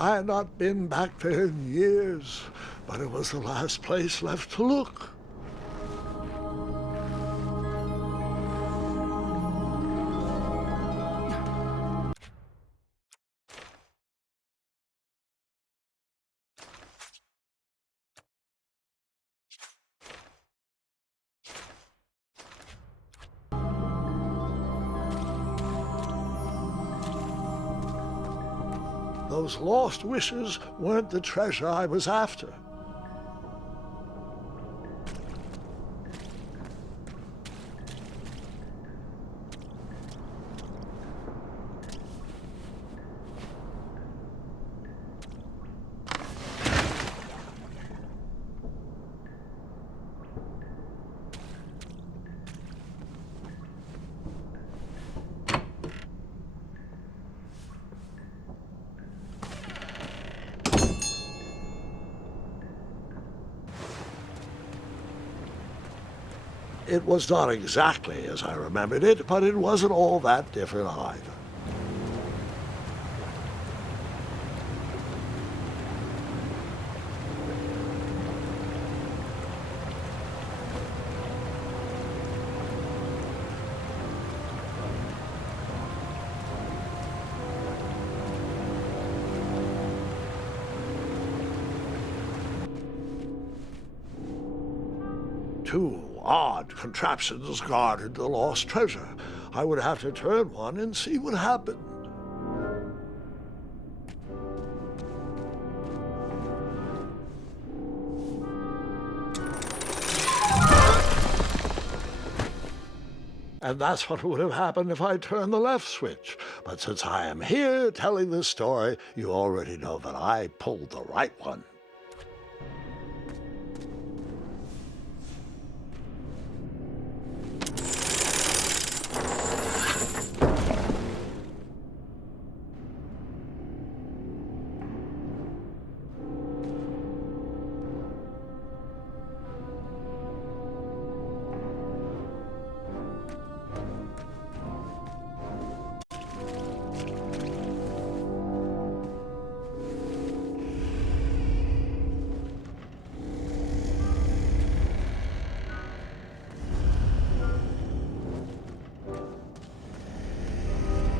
I had not been back there in years, but it was the last place left to look. Those lost wishes weren't the treasure I was after. It was not exactly as I remembered it, but it wasn't all that different either. Two odd contraptions guarded the lost treasure. I would have to turn one and see what happened. And that's what would have happened if I turned the left switch. But since I am here telling this story, you already know that I pulled the right one.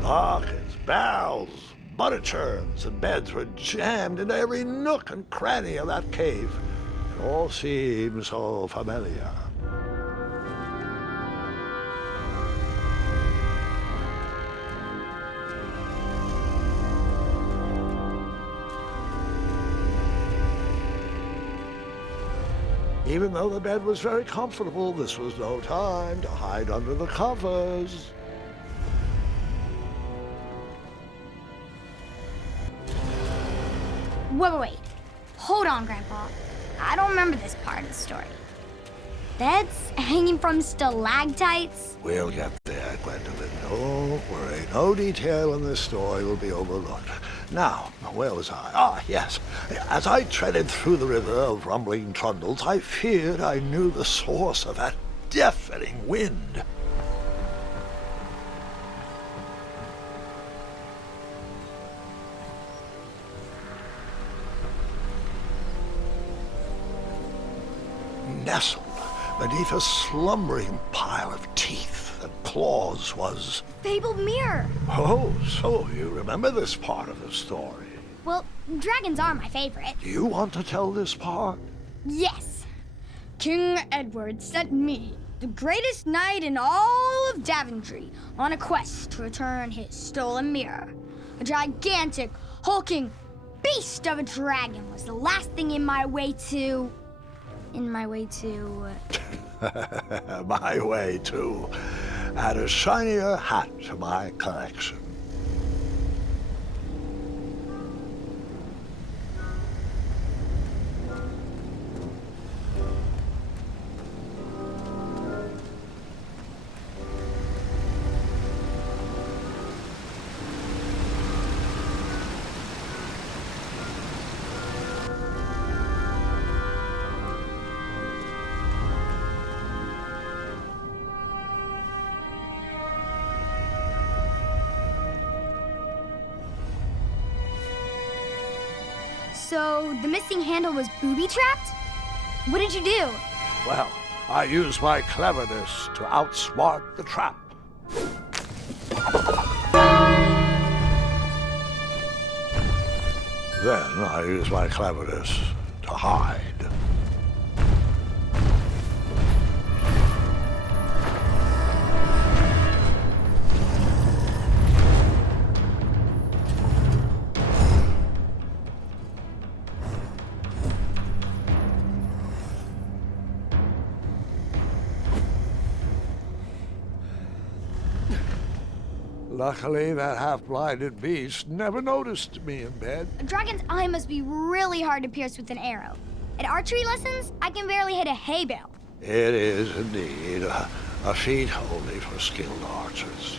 Buckets, barrels, butter churns, and beds were jammed into every nook and cranny of that cave. It all seemed so familiar. Even though the bed was very comfortable, this was no time to hide under the covers. Wait. Hold on, Grandpa. I don't remember this part of the story. Beds hanging from stalactites? We'll get there, Gwendolyn. Don't worry. No detail in this story will be overlooked. Now, where was I? Ah, yes. As I treaded through the river of rumbling trundles, I feared I knew the source of that deafening wind. Nestled beneath a slumbering pile of teeth and claws was... Fabled mirror. Oh, so you remember this part of the story. Well, dragons are my favorite. Do you want to tell this part? Yes. King Edward sent me, the greatest knight in all of Daventry, on a quest to return his stolen mirror. A gigantic, hulking beast of a dragon was the last thing in my way to... My way to add a shinier hat to my collection. So the missing handle was booby-trapped? What did you do? Well, I used my cleverness to outsmart the trap. Then I used my cleverness to hide. Luckily, that half-blinded beast never noticed me in bed. A dragon's eye must be really hard to pierce with an arrow. At archery lessons, I can barely hit a hay bale. It is indeed a feat only for skilled archers.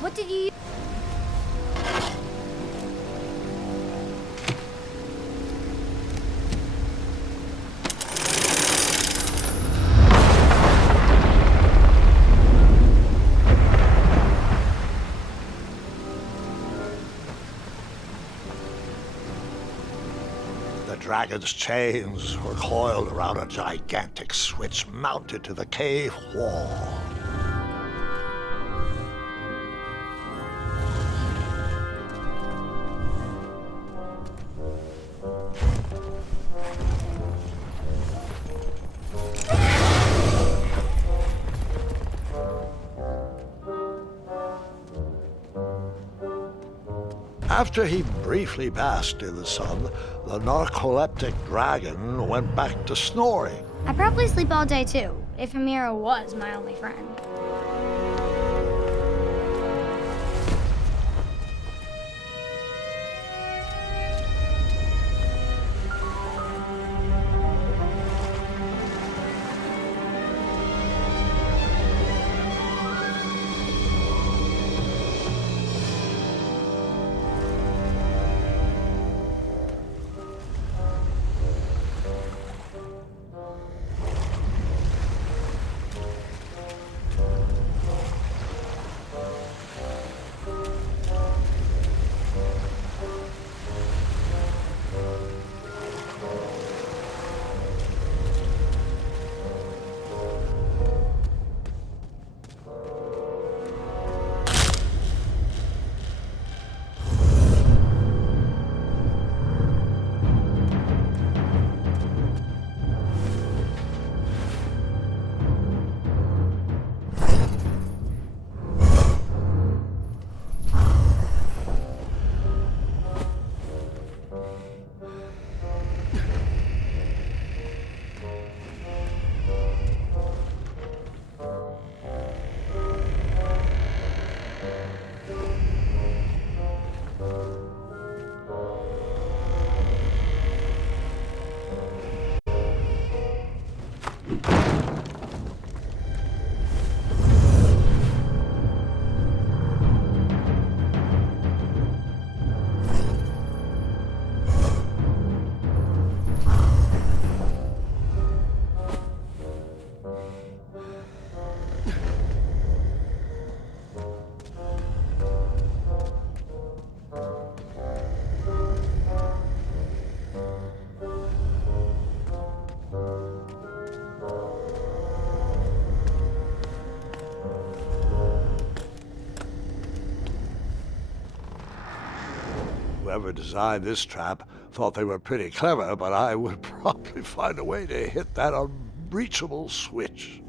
What did you... The dragon's chains were coiled around a gigantic switch mounted to the cave wall. After he briefly basked in the sun, the narcoleptic dragon went back to snoring. I'd probably sleep all day too, if Amira was my only friend. Whoever designed this trap thought they were pretty clever, but I would probably find a way to hit that unreachable switch.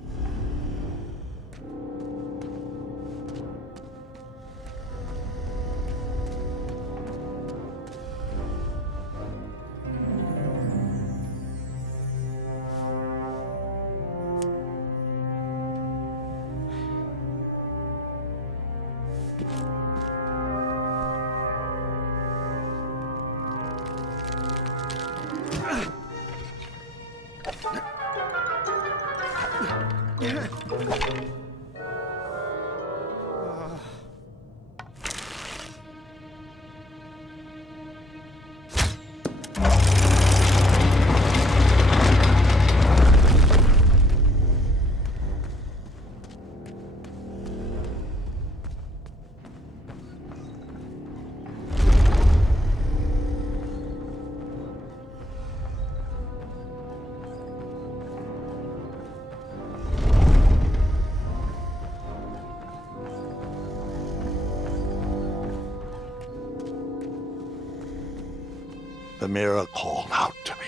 the mirror called out to me.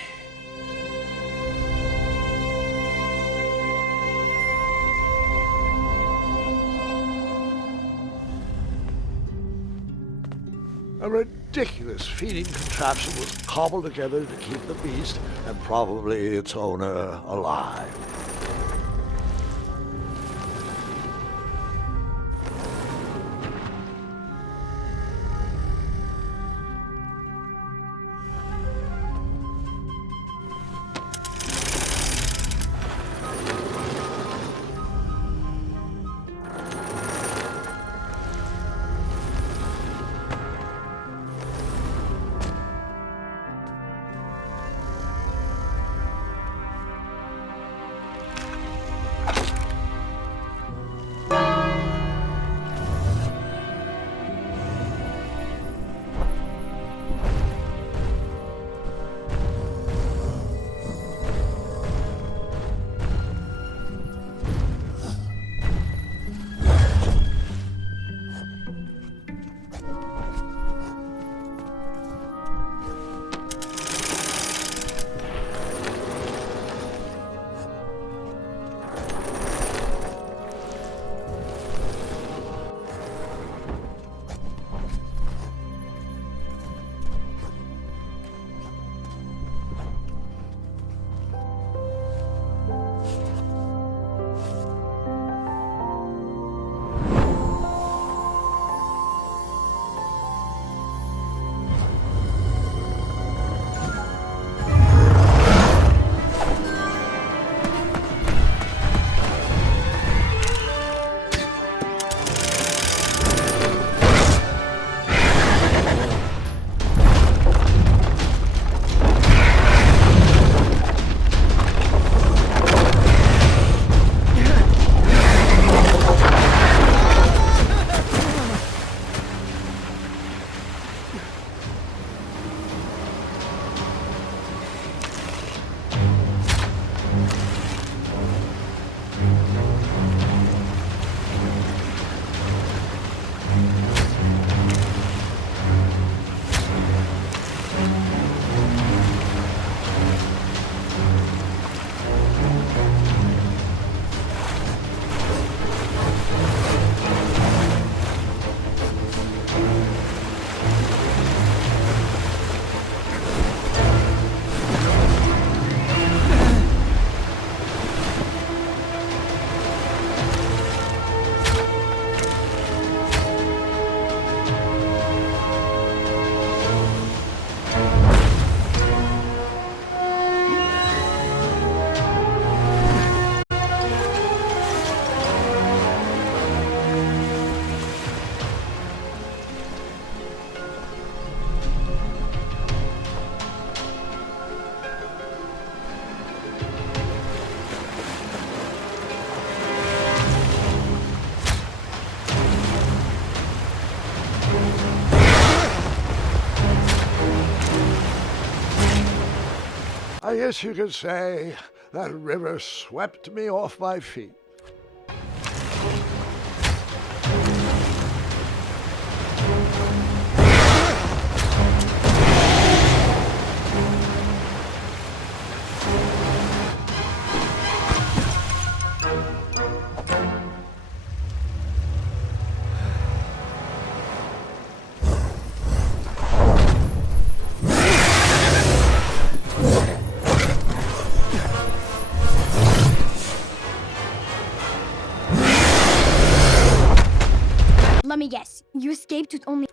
A ridiculous feeding contraption was cobbled together to keep the beast and probably its owner alive. I guess you could say that river swept me off my feet. Let me guess, you escaped with only...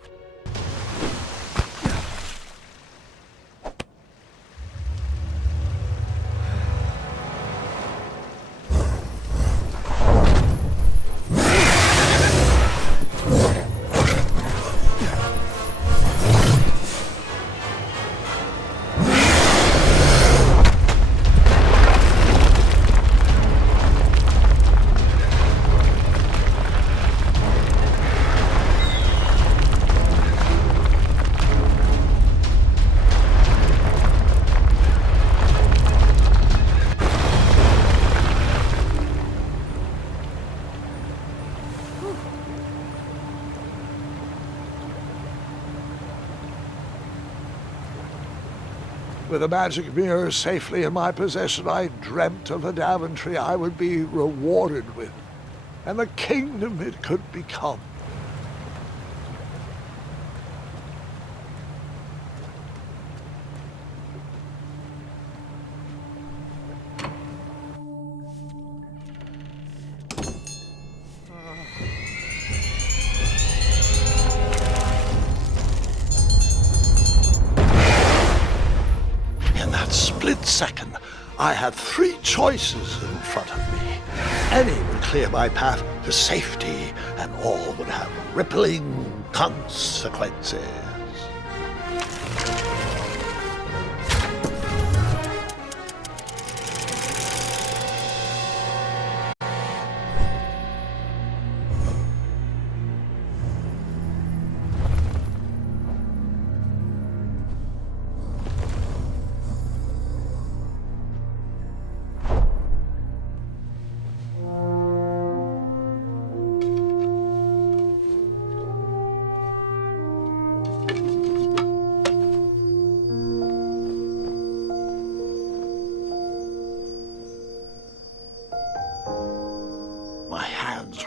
With the magic mirror safely in my possession, I dreamt of the Daventry I would be rewarded with, and the kingdom it could become. Second, I had 3 choices in front of me. Any would clear my path to safety, and all would have rippling consequences.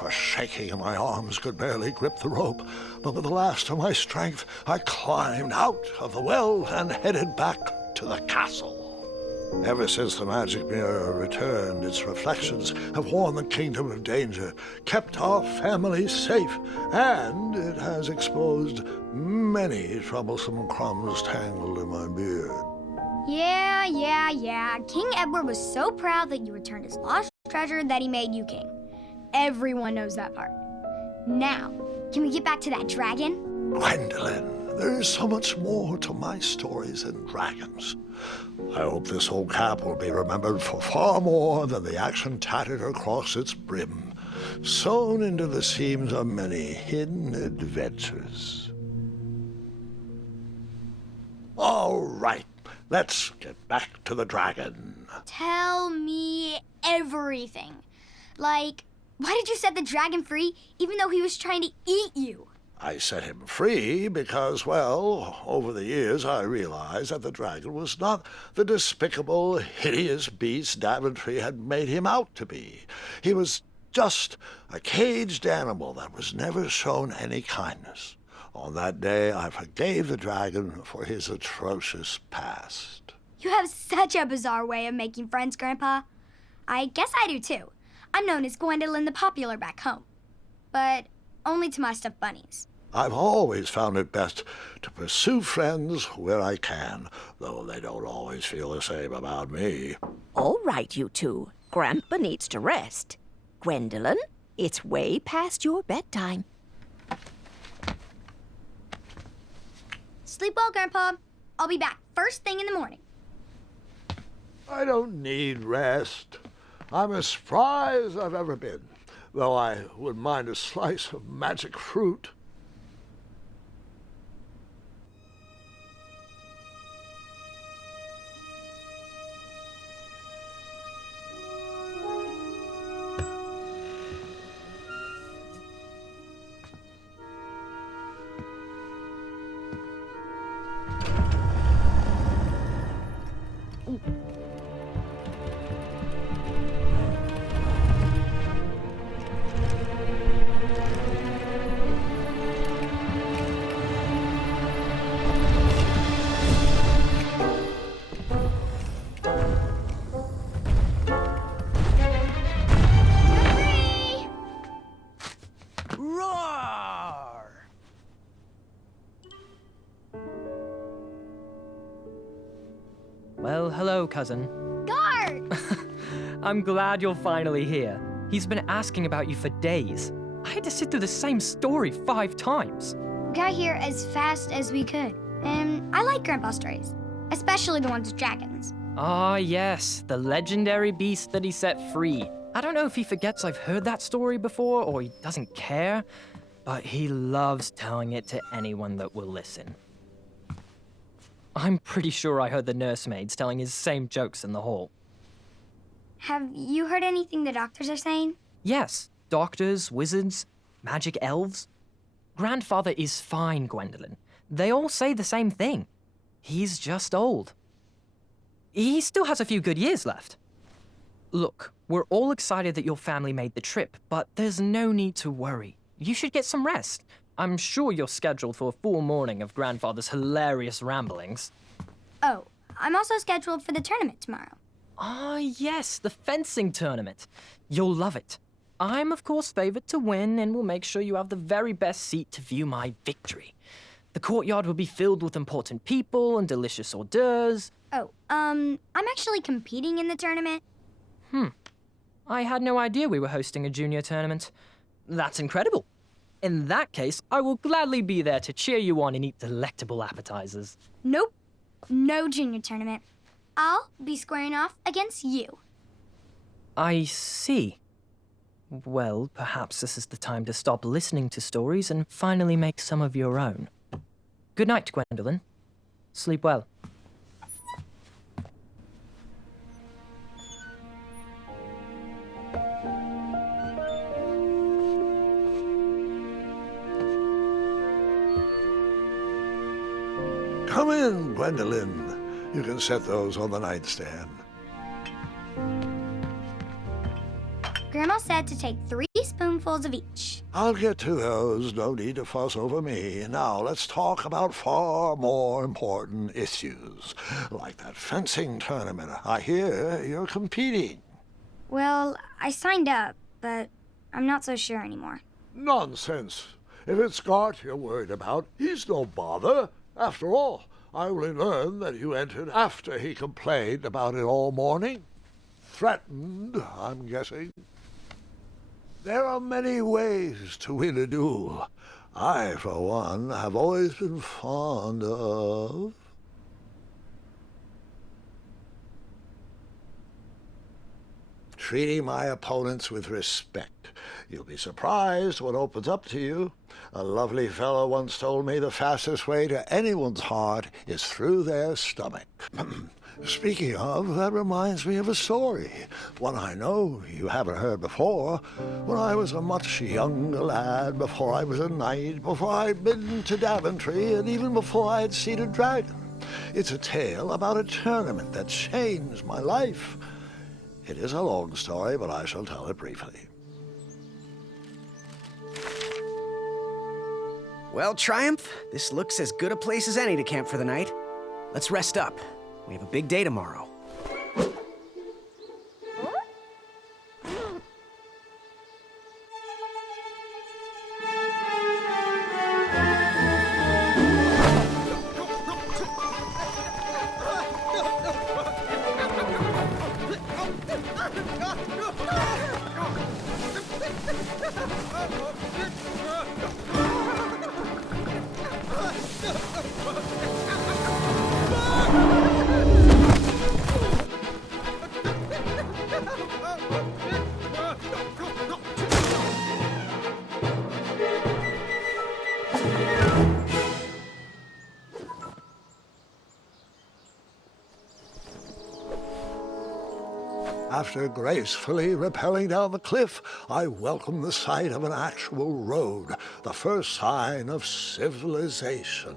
Shaking and my arms could barely grip the rope, but with the last of my strength, I climbed out of the well and headed back to the castle. Ever since the magic mirror returned, its reflections have warned the kingdom of danger, kept our family safe, and it has exposed many troublesome crumbs tangled in my beard. Yeah. King Edward was so proud that you returned his lost treasure that he made you king. Everyone knows that part. Now, can we get back to that dragon? Gwendolyn, there is so much more to my stories than dragons. I hope this old cap will be remembered for far more than the action tattered across its brim, sewn into the seams of many hidden adventures. All right, let's get back to the dragon. Tell me everything. Like, why did you set the dragon free even though he was trying to eat you? I set him free because, well, over the years I realized that the dragon was not the despicable, hideous beast Daventry had made him out to be. He was just a caged animal that was never shown any kindness. On that day, I forgave the dragon for his atrocious past. You have such a bizarre way of making friends, Grandpa. I guess I do, too. I'm known as Gwendolyn the Popular back home, but only to my stuffed bunnies. I've always found it best to pursue friends where I can, though they don't always feel the same about me. All right, you two. Grandpa needs to rest. Gwendolyn, it's way past your bedtime. Sleep well, Grandpa. I'll be back first thing in the morning. I don't need rest. I'm as spry as I've ever been, though I wouldn't mind a slice of magic fruit. Well, hello, cousin. Guard! I'm glad you're finally here. He's been asking about you for days. I had to sit through the same story 5 times. We got here as fast as we could, and I like Grandpa's stories, especially the ones with dragons. Ah, yes, the legendary beast that he set free. I don't know if he forgets I've heard that story before or he doesn't care, but he loves telling it to anyone that will listen. I'm pretty sure I heard the nursemaids telling his same jokes in the hall. Have you heard anything the doctors are saying? Yes, doctors, wizards, magic elves. Grandfather is fine, Gwendolyn. They all say the same thing. He's just old. he still has a few good years left. Look, we're all excited that your family made the trip, but there's no need to worry. You should get some rest. I'm sure you're scheduled for a full morning of Grandfather's hilarious ramblings. Oh, I'm also scheduled for the tournament tomorrow. Ah, yes, the fencing tournament. You'll love it. I'm, of course, favored to win, and will make sure you have the very best seat to view my victory. The courtyard will be filled with important people and delicious hors d'oeuvres. Oh, I'm actually competing in the tournament. I had no idea we were hosting a junior tournament. That's incredible. In that case, I will gladly be there to cheer you on and eat delectable appetizers. Nope, no junior tournament. I'll be squaring off against you. I see. Well, perhaps this is the time to stop listening to stories and finally make some of your own. Good night, Gwendolyn. Sleep well. Come in, Gwendolyn. You can set those on the nightstand. Grandma said to take 3 spoonfuls of each. I'll get to those. No need to fuss over me. Now, let's talk about far more important issues, like that fencing tournament. I hear you're competing. Well, I signed up, but I'm not so sure anymore. Nonsense. If it's Scott you're worried about, he's no bother. After all, I only learned that you entered after he complained about it all morning. Threatened, I'm guessing. There are many ways to win a duel. I, for one, have always been fond of... treating my opponents with respect. You'll be surprised what opens up to you. A lovely fellow once told me the fastest way to anyone's heart is through their stomach. Speaking of, that reminds me of a story, one I know you haven't heard before. When I was a much younger lad, before I was a knight, before I'd been to Daventry, and even before I'd seen a dragon. It's a tale about a tournament that changed my life. It is a long story, but I shall tell it briefly. Well, Triumph, this looks as good a place as any to camp for the night. Let's rest up. We have a big day tomorrow. After gracefully rappelling down the cliff, I welcomed the sight of an actual road, the first sign of civilization.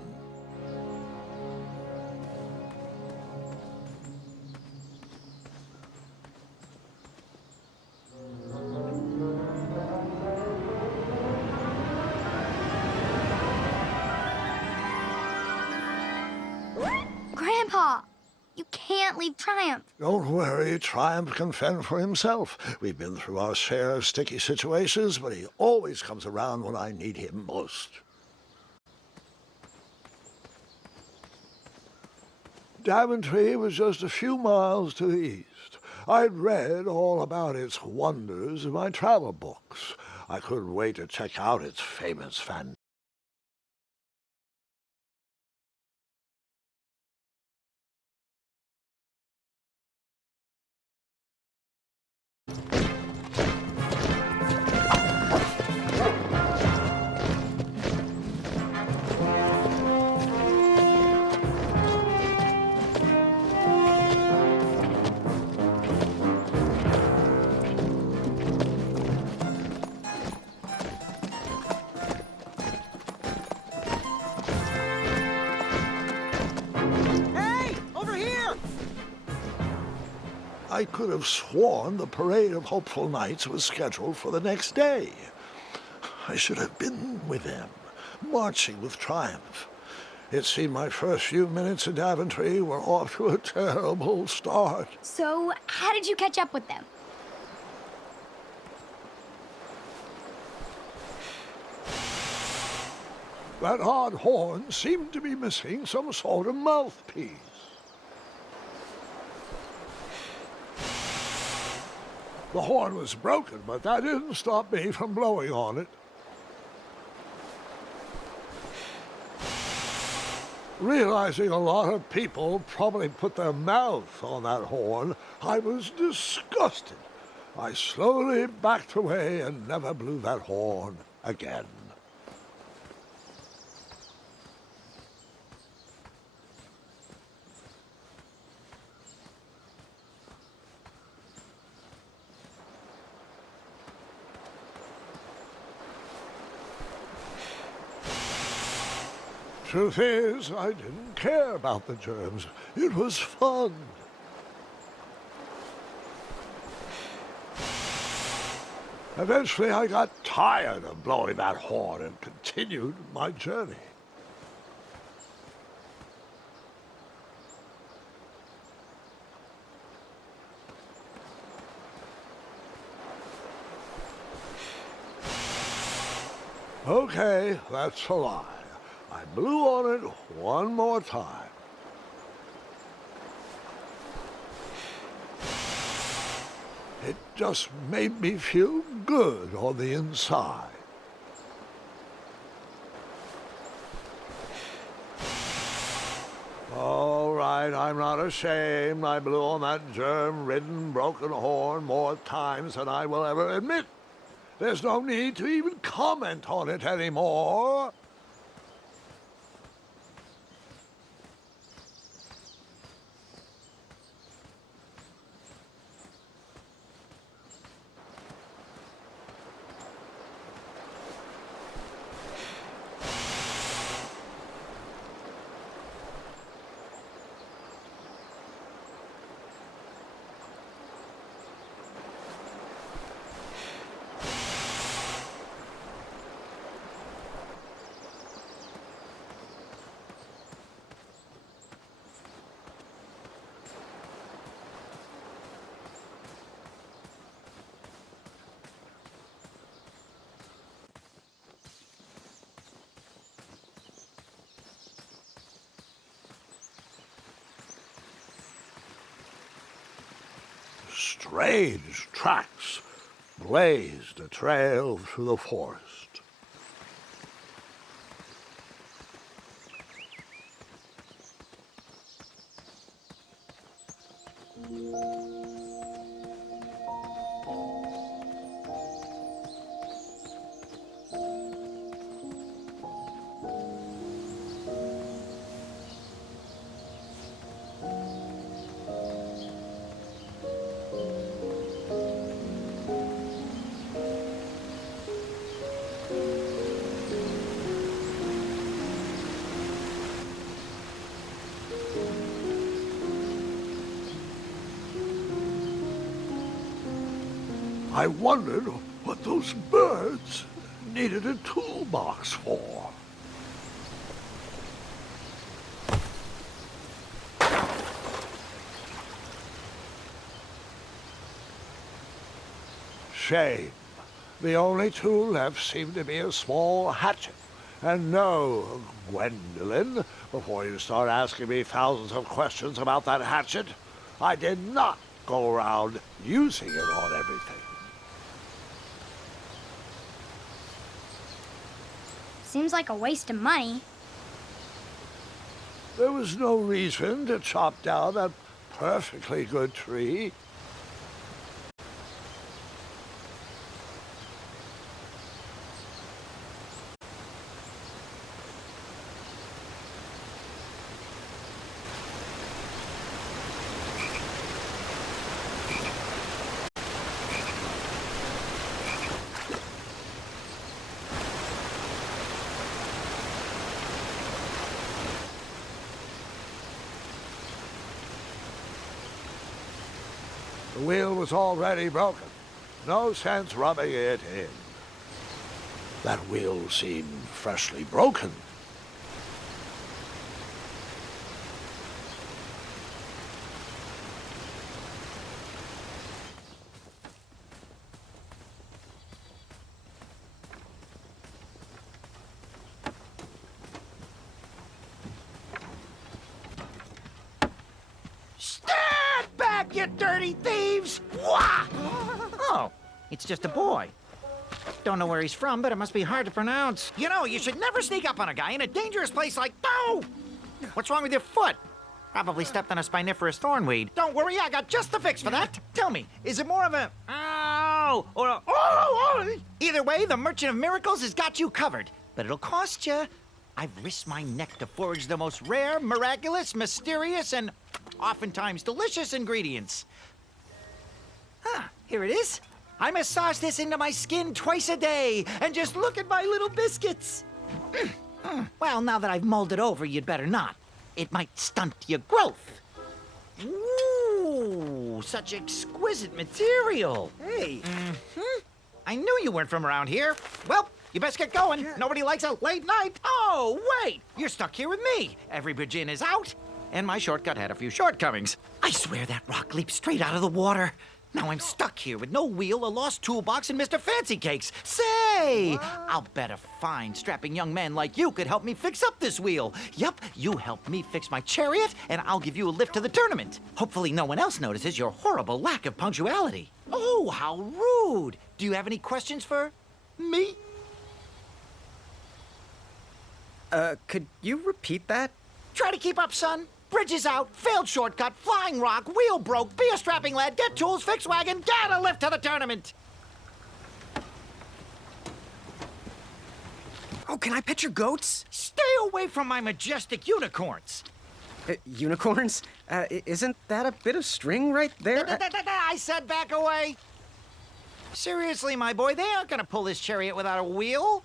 Grandpa, you can't leave Triumph. Don't worry, Triumph can fend for himself. We've been through our share of sticky situations, but he always comes around when I need him most. Daventry was just a few miles to the east. I'd read all about its wonders in my travel books. I couldn't wait to check out its famous fan. I could have sworn the parade of hopeful knights was scheduled for the next day. I should have been with them, marching with triumph. It seemed my first few minutes in Daventry were off to a terrible start. So, how did you catch up with them? That odd horn seemed to be missing some sort of mouthpiece. The horn was broken, but that didn't stop me from blowing on it. Realizing a lot of people probably put their mouth on that horn, I was disgusted. I slowly backed away and never blew that horn again. Truth is, I didn't care about the germs. It was fun. Eventually, I got tired of blowing that horn and continued my journey. Okay, that's a lie. I blew on it one more time. It just made me feel good on the inside. All right, I'm not ashamed. I blew on that germ-ridden, broken horn more times than I will ever admit. There's no need to even comment on it anymore. Strange tracks blazed a trail through the forest. I wondered what those birds needed a toolbox for. Shame. The only tool left seemed to be a small hatchet. And no, Gwendolyn, before you start asking me thousands of questions about that hatchet, I did not go around using it on everything. Seems like a waste of money. There was no reason to chop down that perfectly good tree. The wheel was already broken. No sense rubbing it in. That wheel seemed freshly broken. Stand back, you dirty thieves! Wah! Oh, it's just a boy. Don't know where he's from, but it must be hard to pronounce. You know, you should never sneak up on a guy in a dangerous place like... No! What's wrong with your foot? Probably stepped on a spiniferous thornweed. Don't worry, I got just the fix for that. Tell me, is it more of a... Ow! Or a... Oh! Either way, the Merchant of Miracles has got you covered. But it'll cost you. I've risked my neck to forage the most rare, miraculous, mysterious, and oftentimes delicious ingredients. Here it is. I massage this into my skin twice a day, and just look at my little biscuits. Well, now that I've mulled it over, you'd better not. It might stunt your growth. Ooh, such exquisite material. Hey, I knew you weren't from around here. Well, you best get going. Nobody likes a late night. Oh, wait, you're stuck here with me. Every bridge in is out, and my shortcut had a few shortcomings. I swear that rock leaped straight out of the water. Now I'm stuck here with no wheel, a lost toolbox, and Mr. Fancy Cakes. Say, I'll bet a fine, strapping young man like you could help me fix up this wheel. Yup, you help me fix my chariot, and I'll give you a lift to the tournament. Hopefully no one else notices your horrible lack of punctuality. Oh, how rude. Do you have any questions for me? Could you repeat that? Try to keep up, son. Bridges out, failed shortcut, flying rock, wheel broke, be a strapping lad, get tools, fix wagon, get a lift to the tournament. Oh, can I pet your goats? Stay away from my majestic unicorns. Unicorns? Isn't that a bit of string right there? I said back away. Seriously, my boy, they aren't gonna pull this chariot without a wheel.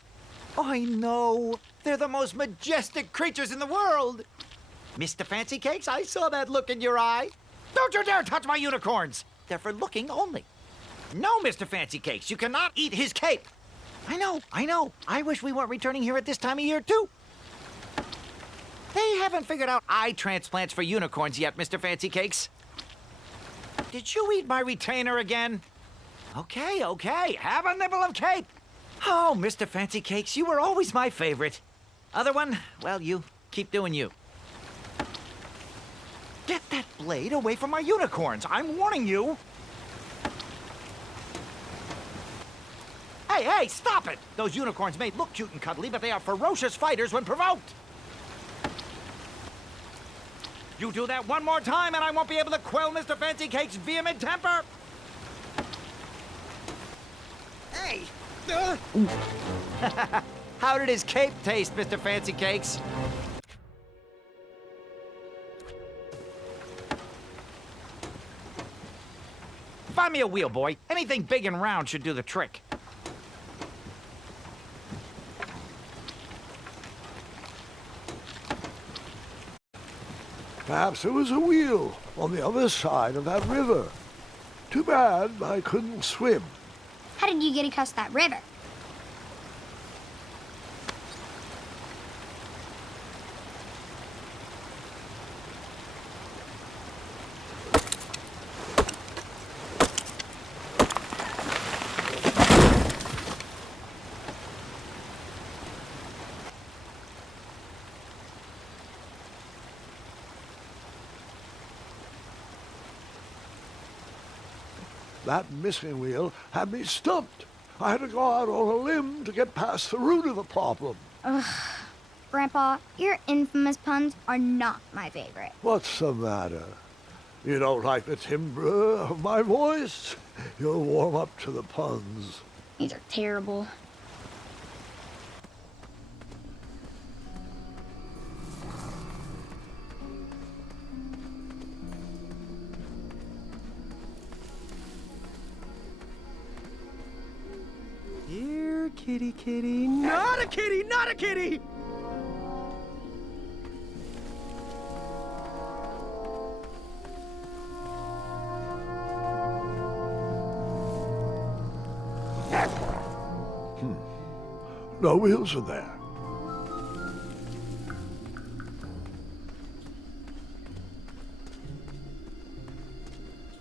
I know. They're the most majestic creatures in the world. Mr. Fancy Cakes, I saw that look in your eye. Don't you dare touch my unicorns. They're for looking only. No, Mr. Fancy Cakes, you cannot eat his cape. I know. I wish we weren't returning here at this time of year, too. They haven't figured out eye transplants for unicorns yet, Mr. Fancy Cakes. Did you eat my retainer again? Okay. Have a nibble of cape. Oh, Mr. Fancy Cakes, you were always my favorite. Other one, well, you keep doing you. Get that blade away from my unicorns. I'm warning you. Hey, stop it! Those unicorns may look cute and cuddly, but they are ferocious fighters when provoked. You do that one more time and I won't be able to quell Mr. Fancy Cake's vehement temper. Hey! How did his cape taste, Mr. Fancy Cakes? Find me a wheel, boy. Anything big and round should do the trick. Perhaps there was a wheel on the other side of that river. Too bad I couldn't swim. How did you get across that river? That missing wheel had me stumped. I had to go out on a limb to get past the root of the problem. Grandpa, your infamous puns are not my favorite. What's the matter? You don't like the timbre of my voice? You'll warm up to the puns. These are terrible. Here, kitty, kitty. Not a kitty, not a kitty! No wheels in there.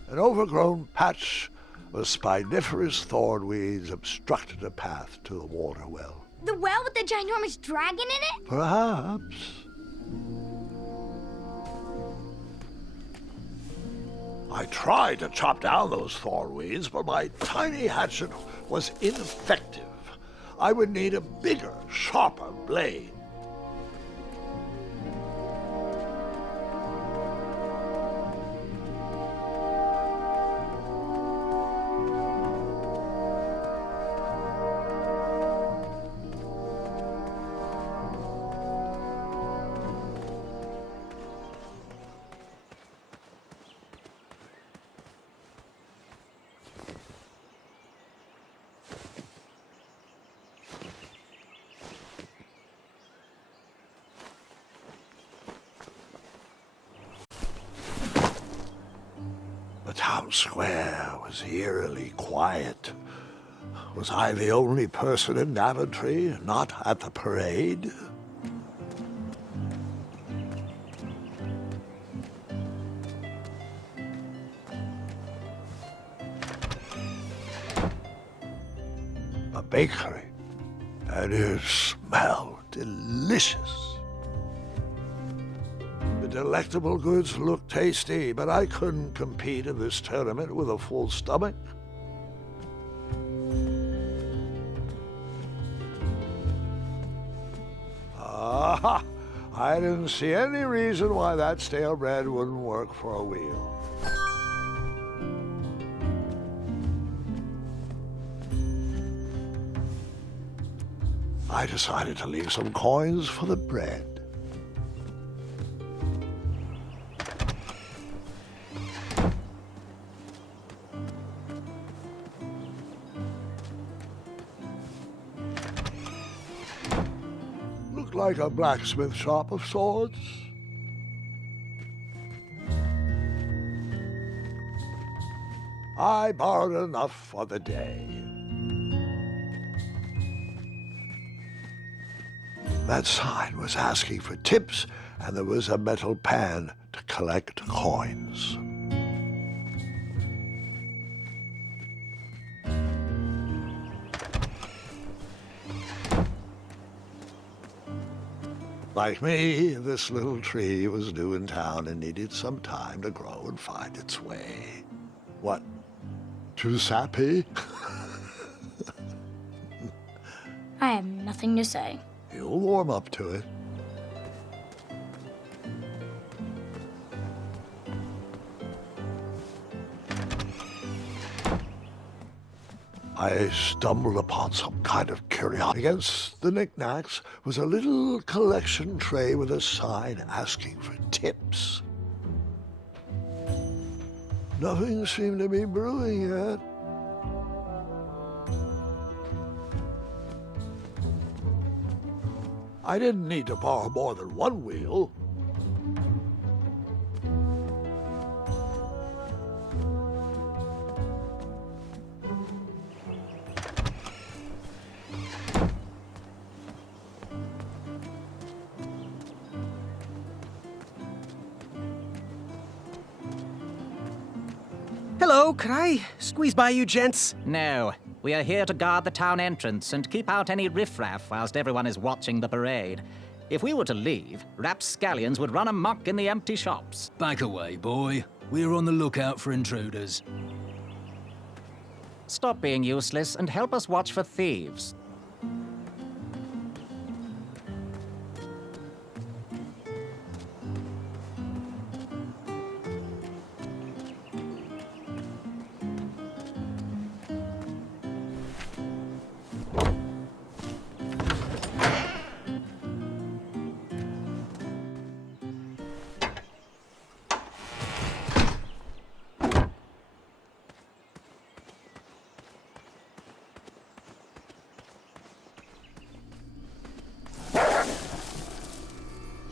An overgrown patch of spiniferous thorn weeds obstructed a path to the water well. The well with the ginormous dragon in it? Perhaps. I tried to chop down those thorn weeds, but my tiny hatchet was ineffective. I would need a bigger, sharper blade. The town square was eerily quiet. Was I the only person in Daventry not at the parade? A bakery, and it smelled delicious. The delectable goods looked tasty, but I couldn't compete in this tournament with a full stomach. Ah, I didn't see any reason why that stale bread wouldn't work for a wheel. I decided to leave some coins for the bread. Looked like a blacksmith shop of sorts. I borrowed enough for the day. That sign was asking for tips, and there was a metal pan to collect coins. Like me, this little tree was new in town and needed some time to grow and find its way. What? Too sappy? I have nothing to say. You'll warm up to it. I stumbled upon some kind of curiosity. Against the knickknacks was a little collection tray with a sign asking for tips. Nothing seemed to be brewing yet. I didn't need to borrow more than one wheel. Hello, could I squeeze by you gents? No, we are here to guard the town entrance and keep out any riffraff whilst everyone is watching the parade. If we were to leave, rapscallions would run amok in the empty shops. Back away, boy. We're on the lookout for intruders. Stop being useless and help us watch for thieves.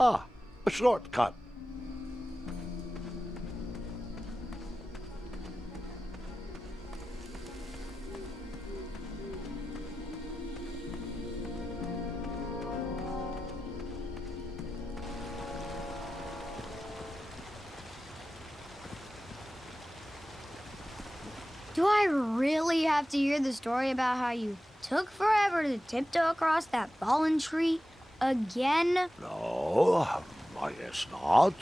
Ah, a shortcut. Do I really have to hear the story about how you took forever to tiptoe across that fallen tree again? No, I guess not.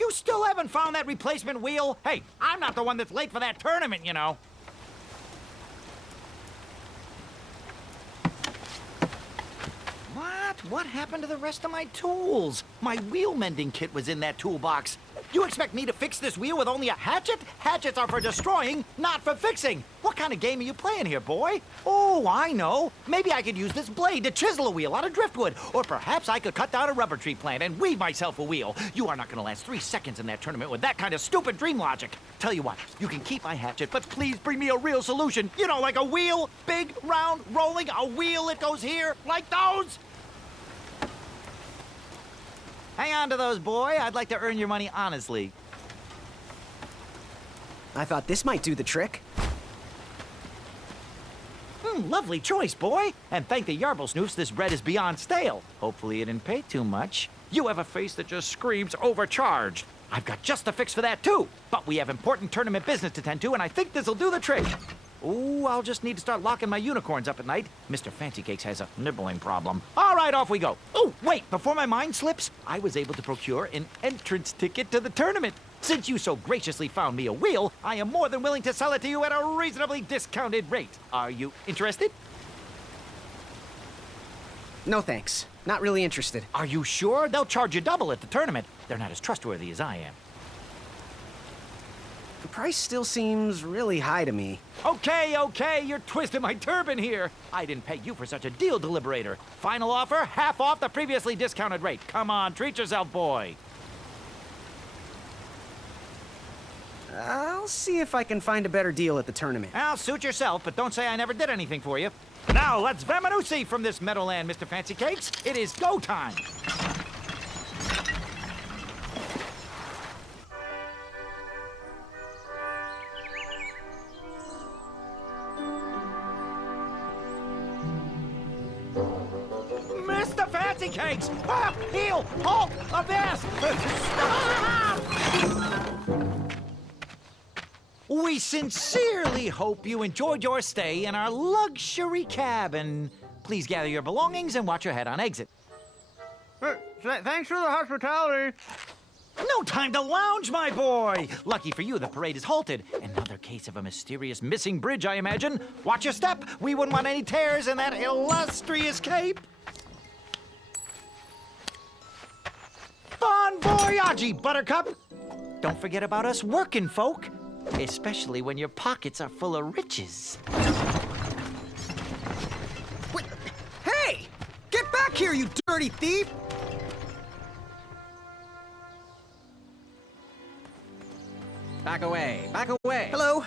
You still haven't found that replacement wheel? Hey, I'm not the one that's late for that tournament, you know. What happened to the rest of my tools? My wheel mending kit was in that toolbox. You expect me to fix this wheel with only a hatchet? Hatchets are for destroying, not for fixing. What kind of game are you playing here, boy? Oh, I know. Maybe I could use this blade to chisel a wheel out of driftwood. Or perhaps I could cut down a rubber tree plant and weave myself a wheel. You are not going to last 3 seconds in that tournament with that kind of stupid dream logic. Tell you what, you can keep my hatchet, but please bring me a real solution. You know, like a wheel, big, round, rolling, a wheel that goes here, like those. Hang on to those, boy. I'd like to earn your money honestly. I thought this might do the trick. Lovely choice, boy. And thank the Job🆏, this bread is beyond stale. Hopefully it didn't pay too much. You have a face that just screams overcharged. I've got just a fix for that, too. But we have important tournament business to tend to, and I think this'll do the trick. Ooh, I'll just need to start locking my unicorns up at night. Mr. Fancy Cakes has a nibbling problem. All right, off we go. Oh, wait, before my mind slips, I was able to procure an entrance ticket to the tournament. Since you so graciously found me a wheel, I am more than willing to sell it to you at a reasonably discounted rate. Are you interested? No thanks. Not really interested. Are you sure? They'll charge you double at the tournament. They're not as trustworthy as I am. The price still seems really high to me. Okay, you're twisting my turban here. I didn't pay you for such a deal, Deliberator. Final offer, half off the previously discounted rate. Come on, treat yourself, boy. I'll see if I can find a better deal at the tournament. I'll suit yourself, but don't say I never did anything for you. Now, let's Vamanusi from this Meadowland, Mr. Fancy Cakes. It is go time. Mr. Fancy Cakes! Ah, heel! Halt! Abyss! Stop! We sincerely hope you enjoyed your stay in our luxury cabin. Please gather your belongings and watch your head on exit. Thanks for the hospitality. No time to lounge, my boy! Lucky for you, the parade is halted. Another case of a mysterious missing bridge, I imagine. Watch your step. We wouldn't want any tears in that illustrious cape. Bon voyage, Buttercup! Don't forget about us working folk, especially when your pockets are full of riches. Wait, hey! Get back here, you dirty thief! Back away, back away. Hello.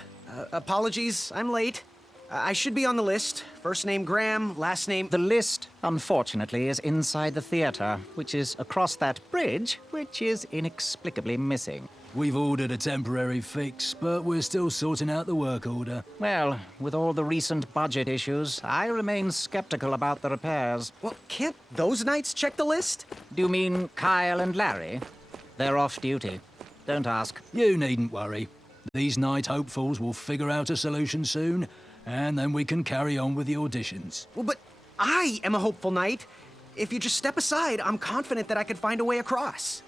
Apologies, I'm late. I should be on the list. First name Graham, last name... The list, unfortunately, is inside the theater, which is across that bridge, which is inexplicably missing. We've ordered a temporary fix, but we're still sorting out the work order. Well, with all the recent budget issues, I remain skeptical about the repairs. Well, can't those knights check the list? Do you mean Kyle and Larry? They're off duty. Don't ask. You needn't worry. These Knight hopefuls will figure out a solution soon, and then we can carry on with the auditions. Well, but I am a hopeful knight. If you just step aside, I'm confident that I could find a way across.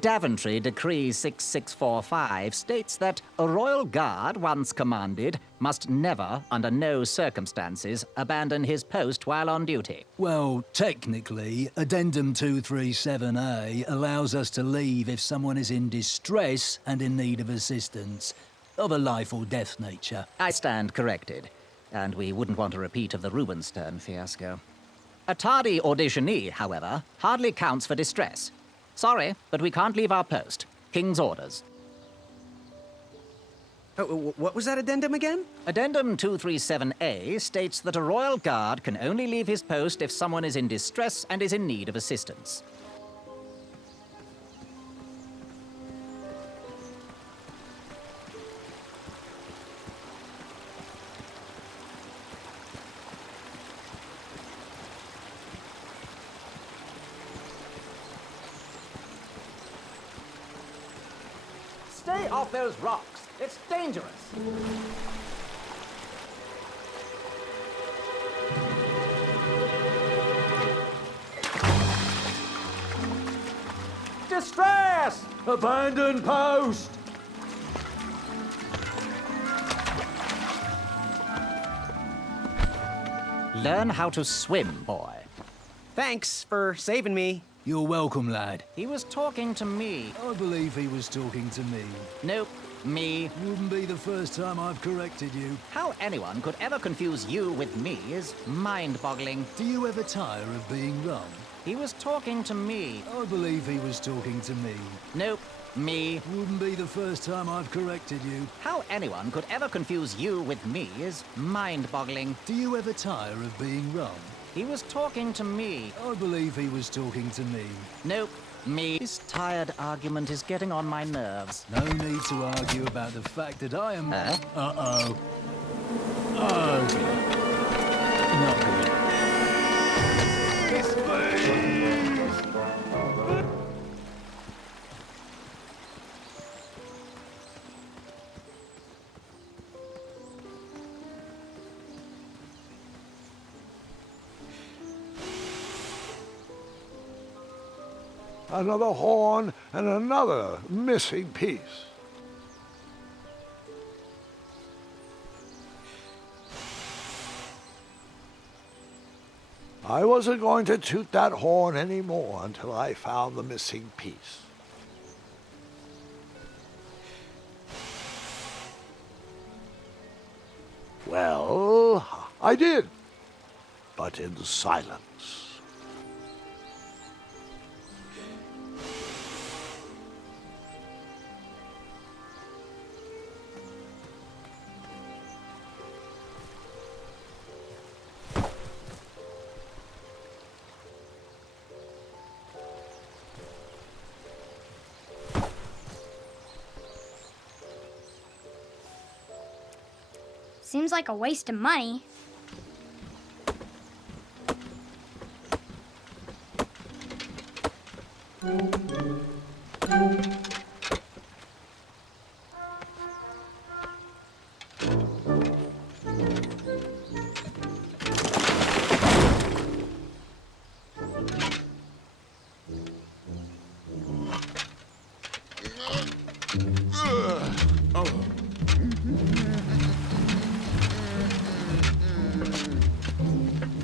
Daventry Decree 6645 states that a royal guard, once commanded, must never, under no circumstances, abandon his post while on duty. Well, technically, Addendum 237A allows us to leave if someone is in distress and in need of assistance, of a life or death nature. I stand corrected, and we wouldn't want a repeat of the Rubenstern fiasco. A tardy auditionee, however, hardly counts for distress. Sorry, but we can't leave our post. King's orders. Oh, what was that addendum again? Addendum 237A states that a royal guard can only leave his post if someone is in distress and is in need of assistance. Stay off those rocks. It's dangerous. Distress! Abandon post! Learn how to swim, boy. Thanks for saving me. You're welcome, lad. He was talking to me. I believe he was talking to me. Nope, me. Wouldn't be the first time I've corrected you. How anyone could ever confuse you with me is mind-boggling. Do you ever tire of being wrong? He was talking to me. I believe he was talking to me. Nope, me. Wouldn't be the first time I've corrected you. How anyone could ever confuse you with me is mind-boggling. Do you ever tire of being wrong? He was talking to me. I believe he was talking to me. Nope, me. This tired argument is getting on my nerves. No need to argue about the fact that I am... Huh? Uh-oh. Oh, dear. Not good. Another horn and another missing piece. I wasn't going to toot that horn anymore until I found the missing piece. Well, I did, but in silence. Seems like a waste of money.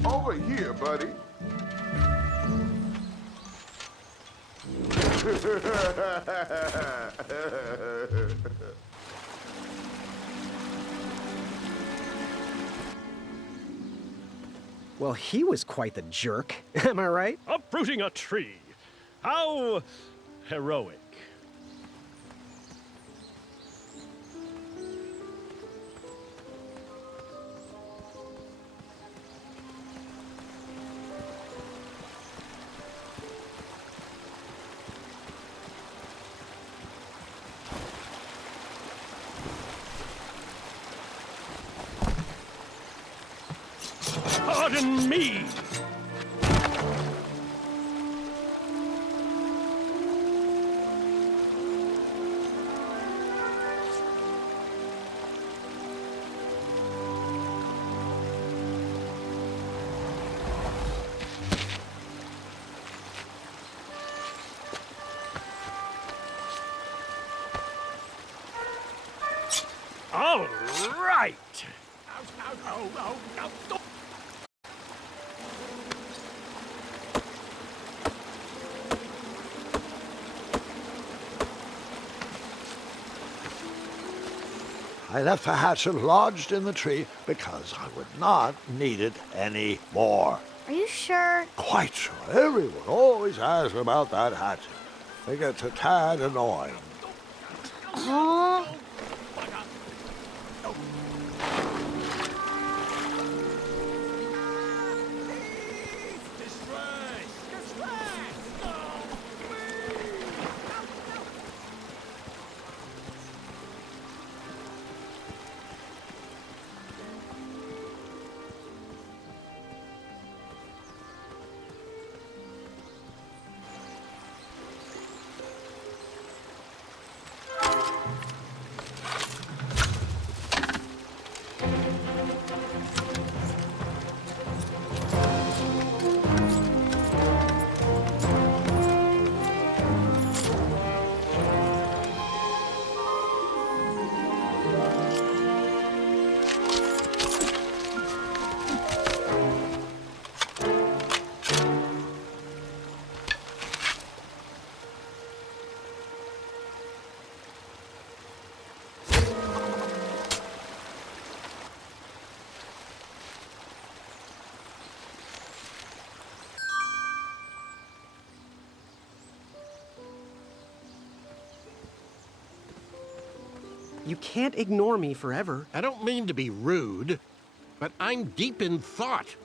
Over here, buddy. Well, he was quite the jerk. Am I right? Uprooting a tree. How heroic. Pardon me! All right! I left the hatchet lodged in the tree because I would not need it any more. Are you sure? Quite sure. Everyone always asks about that hatchet. It gets a tad annoying. Huh? You can't ignore me forever. I don't mean to be rude, but I'm deep in thought.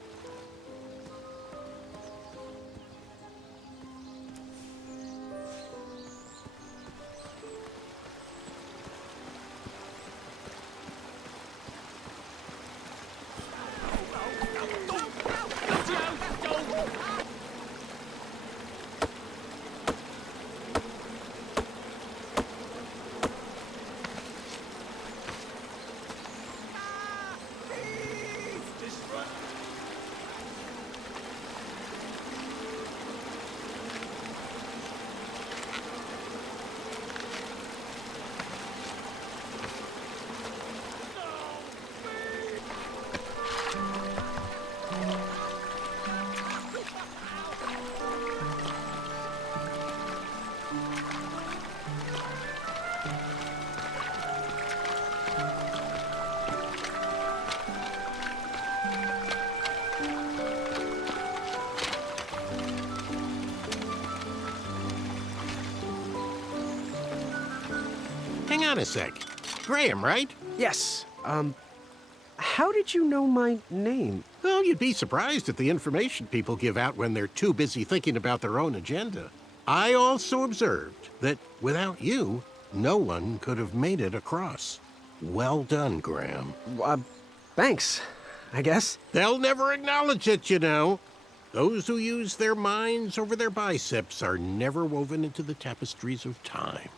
Hang on a sec. Graham, right? Yes, how did you know my name? Well, you'd be surprised at the information people give out when they're too busy thinking about their own agenda. I also observed that without you, no one could have made it across. Well done, Graham. Thanks, I guess. They'll never acknowledge it, you know. Those who use their minds over their biceps are never woven into the tapestries of time.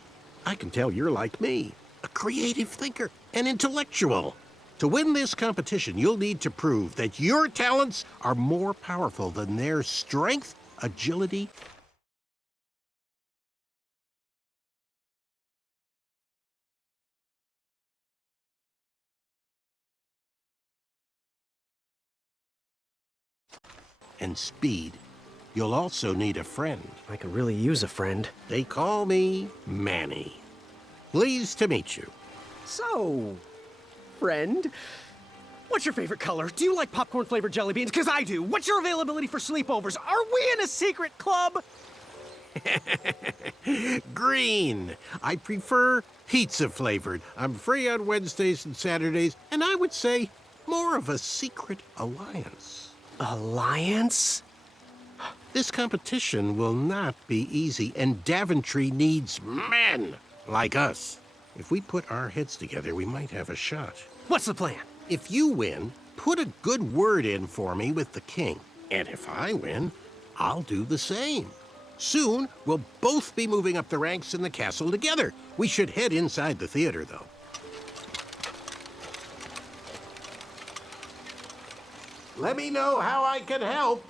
I can tell you're like me, a creative thinker, an intellectual. To win this competition, you'll need to prove that your talents are more powerful than their strength, agility, and speed. You'll also need a friend. I could really use a friend. They call me Manny. Pleased to meet you. So, friend, what's your favorite color? Do you like popcorn-flavored jelly beans? Because I do. What's your availability for sleepovers? Are we in a secret club? Green. I prefer pizza-flavored. I'm free on Wednesdays and Saturdays, and I would say more of a secret alliance. Alliance? This competition will not be easy, and Daventry needs men like us. If we put our heads together, we might have a shot. What's the plan? If you win, put a good word in for me with the king. And if I win, I'll do the same. Soon, we'll both be moving up the ranks in the castle together. We should head inside the theater, though. Let me know how I can help.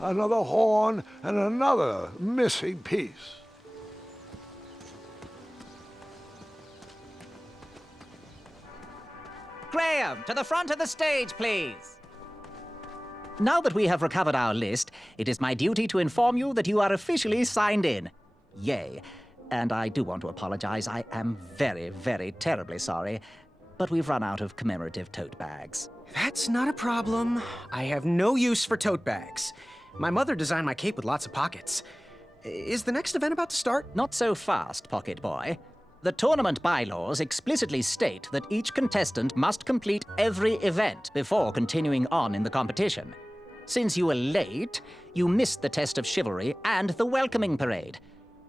Another horn and another missing piece. Graham, to the front of the stage, please. Now that we have recovered our list, it is my duty to inform you that you are officially signed in. Yay. And I do want to apologize. I am very, very terribly sorry, but we've run out of commemorative tote bags. That's not a problem. I have no use for tote bags. My mother designed my cape with lots of pockets. Is the next event about to start? Not so fast, Pocket Boy. The tournament bylaws explicitly state that each contestant must complete every event before continuing on in the competition. Since you were late, you missed the test of chivalry and the welcoming parade.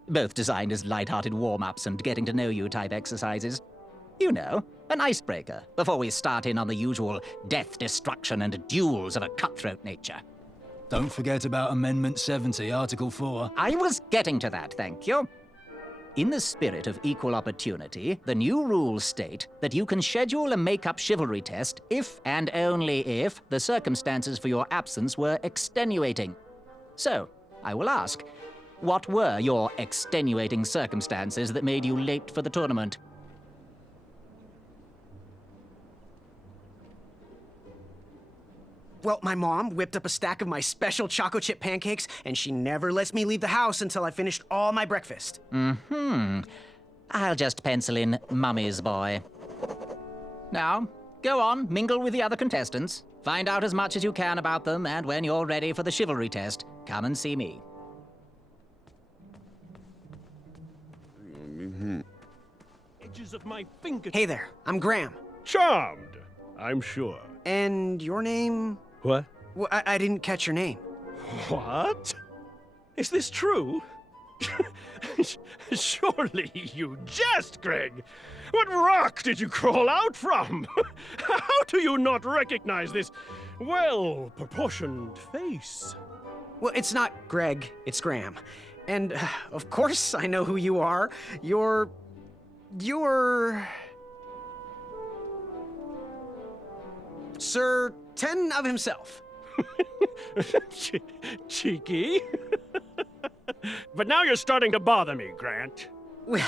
both designed as light-hearted warm-ups and getting-to-know-you type exercises. You know, an icebreaker before we start in on the usual death, destruction, and duels of a cutthroat nature. Don't forget about Amendment 70, Article 4. I was getting to that, thank you. In the spirit of equal opportunity, the new rules state that you can schedule a make-up chivalry test if and only if the circumstances for your absence were extenuating. So, I will ask, what were your extenuating circumstances that made you late for the tournament? Well, my mom whipped up a stack of my special chocolate chip pancakes, and she never lets me leave the house until I finished all my breakfast. I'll just pencil in Mummy's boy. Now, go on, mingle with the other contestants. Find out as much as you can about them, and when you're ready for the chivalry test, come and see me. Edges of my fingertips. Hey there, I'm Graham. Charmed, I'm sure. And your name? What? Well, I didn't catch your name. What? Is this true? Surely you jest, Greg. What rock did you crawl out from? How do you not recognize this well-proportioned face? Well, it's not Greg, it's Graham. And, of course, I know who you are. You're... Sir Ten of himself. Cheeky. But now you're starting to bother me, Grant. Well,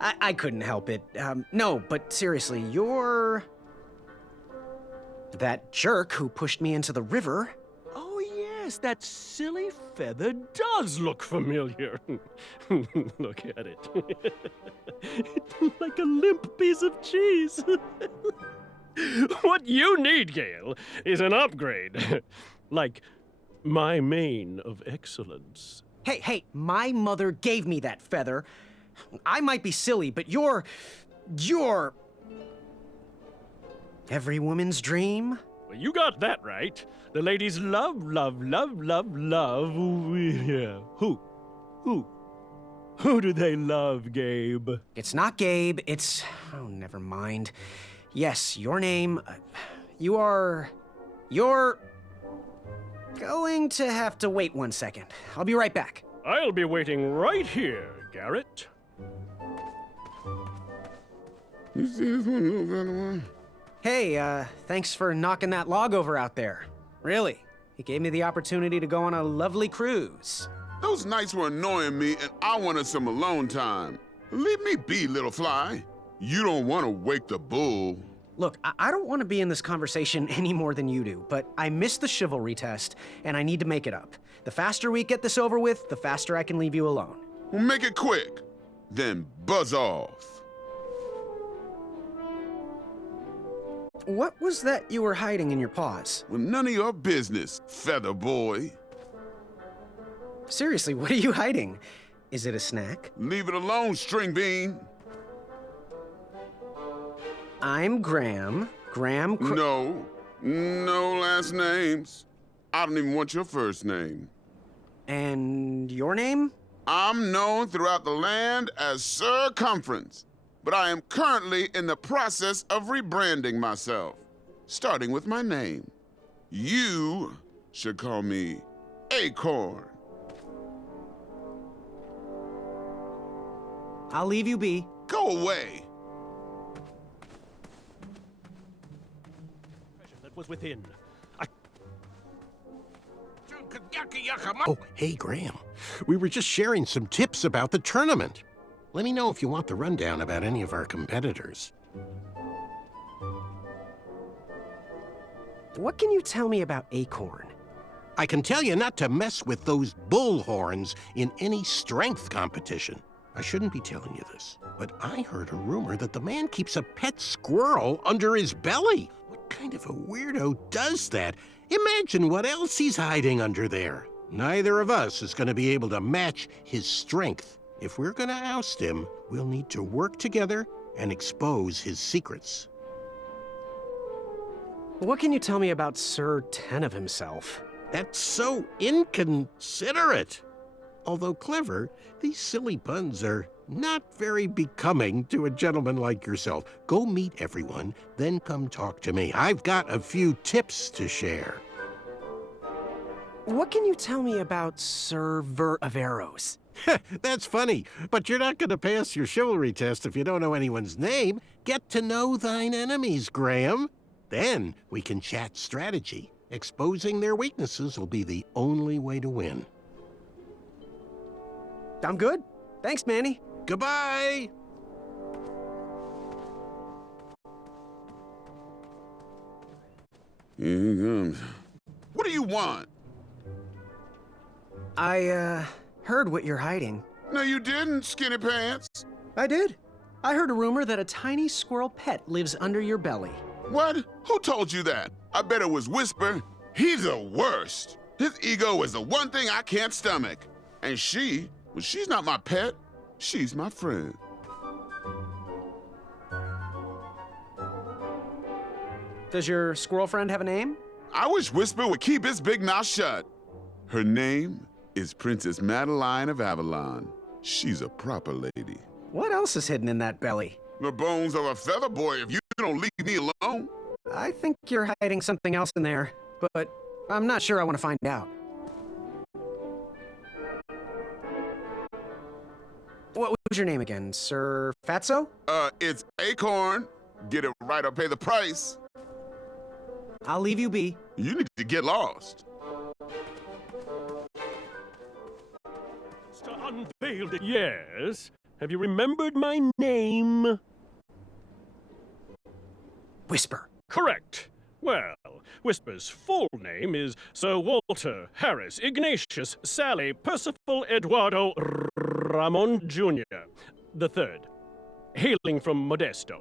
I couldn't help it. No, but seriously, you're... that jerk who pushed me into the river. Oh, yes, that silly feather does look familiar. Look at it. It's like a limp piece of cheese. What you need, Gale, is an upgrade. Like my mane of excellence. Hey, my mother gave me that feather. I might be silly, but you're... every woman's dream? Well, you got that right. The ladies love. Yeah. Who do they love, Gabe? It's not Gabe, it's... oh, never mind. Yes, your name... you're going to have to wait 1 second. I'll be right back. I'll be waiting right here, Garrett. You see this one, little better one? Hey, thanks for knocking that log over out there. Really, it gave me the opportunity to go on a lovely cruise. Those nights were annoying me, and I wanted some alone time. Leave me be, little fly. You don't want to wake the bull. Look, I don't want to be in this conversation any more than you do, but I missed the chivalry test, and I need to make it up. The faster we get this over with, the faster I can leave you alone. Well, make it quick, then buzz off. What was that you were hiding in your paws? Well, none of your business, feather boy. Seriously, what are you hiding? Is it a snack? Leave it alone, string bean. I'm Graham. No last names. I don't even want your first name. And your name? I'm known throughout the land as Circumference, but I am currently in the process of rebranding myself, starting with my name. You should call me Acorn. I'll leave you be. Go away. That was within. Oh, hey, Graham. We were just sharing some tips about the tournament. Let me know if you want the rundown about any of our competitors. What can you tell me about Acorn? I can tell you not to mess with those bull horns in any strength competition. I shouldn't be telling you this, but I heard a rumor that the man keeps a pet squirrel under his belly. What kind of a weirdo does that? Imagine what else he's hiding under there. Neither of us is going to be able to match his strength. If we're going to oust him, we'll need to work together and expose his secrets. What can you tell me about Sir Ten of himself? That's so inconsiderate. Although clever, these silly puns are not very becoming to a gentleman like yourself. Go meet everyone, then come talk to me. I've got a few tips to share. What can you tell me about Sir Ver of Arrows? That's funny, but you're not going to pass your chivalry test if you don't know anyone's name. Get to know thine enemies, Graham. Then we can chat strategy. Exposing their weaknesses will be the only way to win. I'm good. Thanks, Manny. Goodbye! Here he comes. What do you want? I, heard what you're hiding. No, you didn't, skinny pants. I did. I heard a rumor that a tiny squirrel pet lives under your belly. What? Who told you that? I bet it was Whisper. He's the worst. His ego is the one thing I can't stomach. And she's not my pet. She's my friend. Does your squirrel friend have a name? I wish Whisper would keep his big mouth shut. Her name is Princess Madeline of Avalon. She's a proper lady. What else is hidden in that belly? The bones of a feather boy if you don't leave me alone. I think you're hiding something else in there, but I'm not sure I want to find out. What was your name again, Sir Fatso? It's Acorn. Get it right or pay the price. I'll leave you be. You need to get lost. Unveiled it. Yes. Have you remembered my name? Whisper. Correct. Well, Whisper's full name is Sir Walter Harris Ignatius Sally Percival Eduardo Ramon Jr. the Third, hailing from Modesto.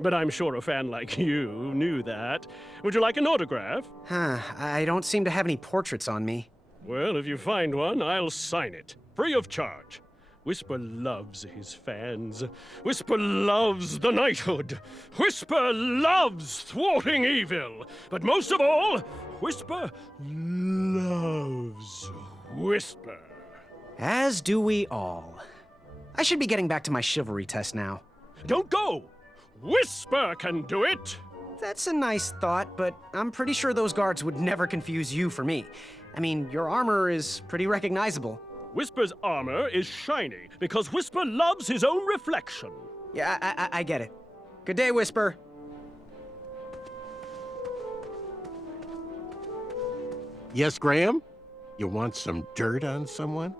But I'm sure a fan like you knew that. Would you like an autograph? I don't seem to have any portraits on me. Well, if you find one, I'll sign it, free of charge. Whisper loves his fans. Whisper loves the knighthood. Whisper loves thwarting evil. But most of all, Whisper loves Whisper. As do we all. I should be getting back to my chivalry test now. Don't go! Whisper can do it! That's a nice thought, but I'm pretty sure those guards would never confuse you for me. I mean, your armor is pretty recognizable. Whisper's armor is shiny because Whisper loves his own reflection. Yeah, I get it. Good day, Whisper. Yes, Graham? You want some dirt on someone?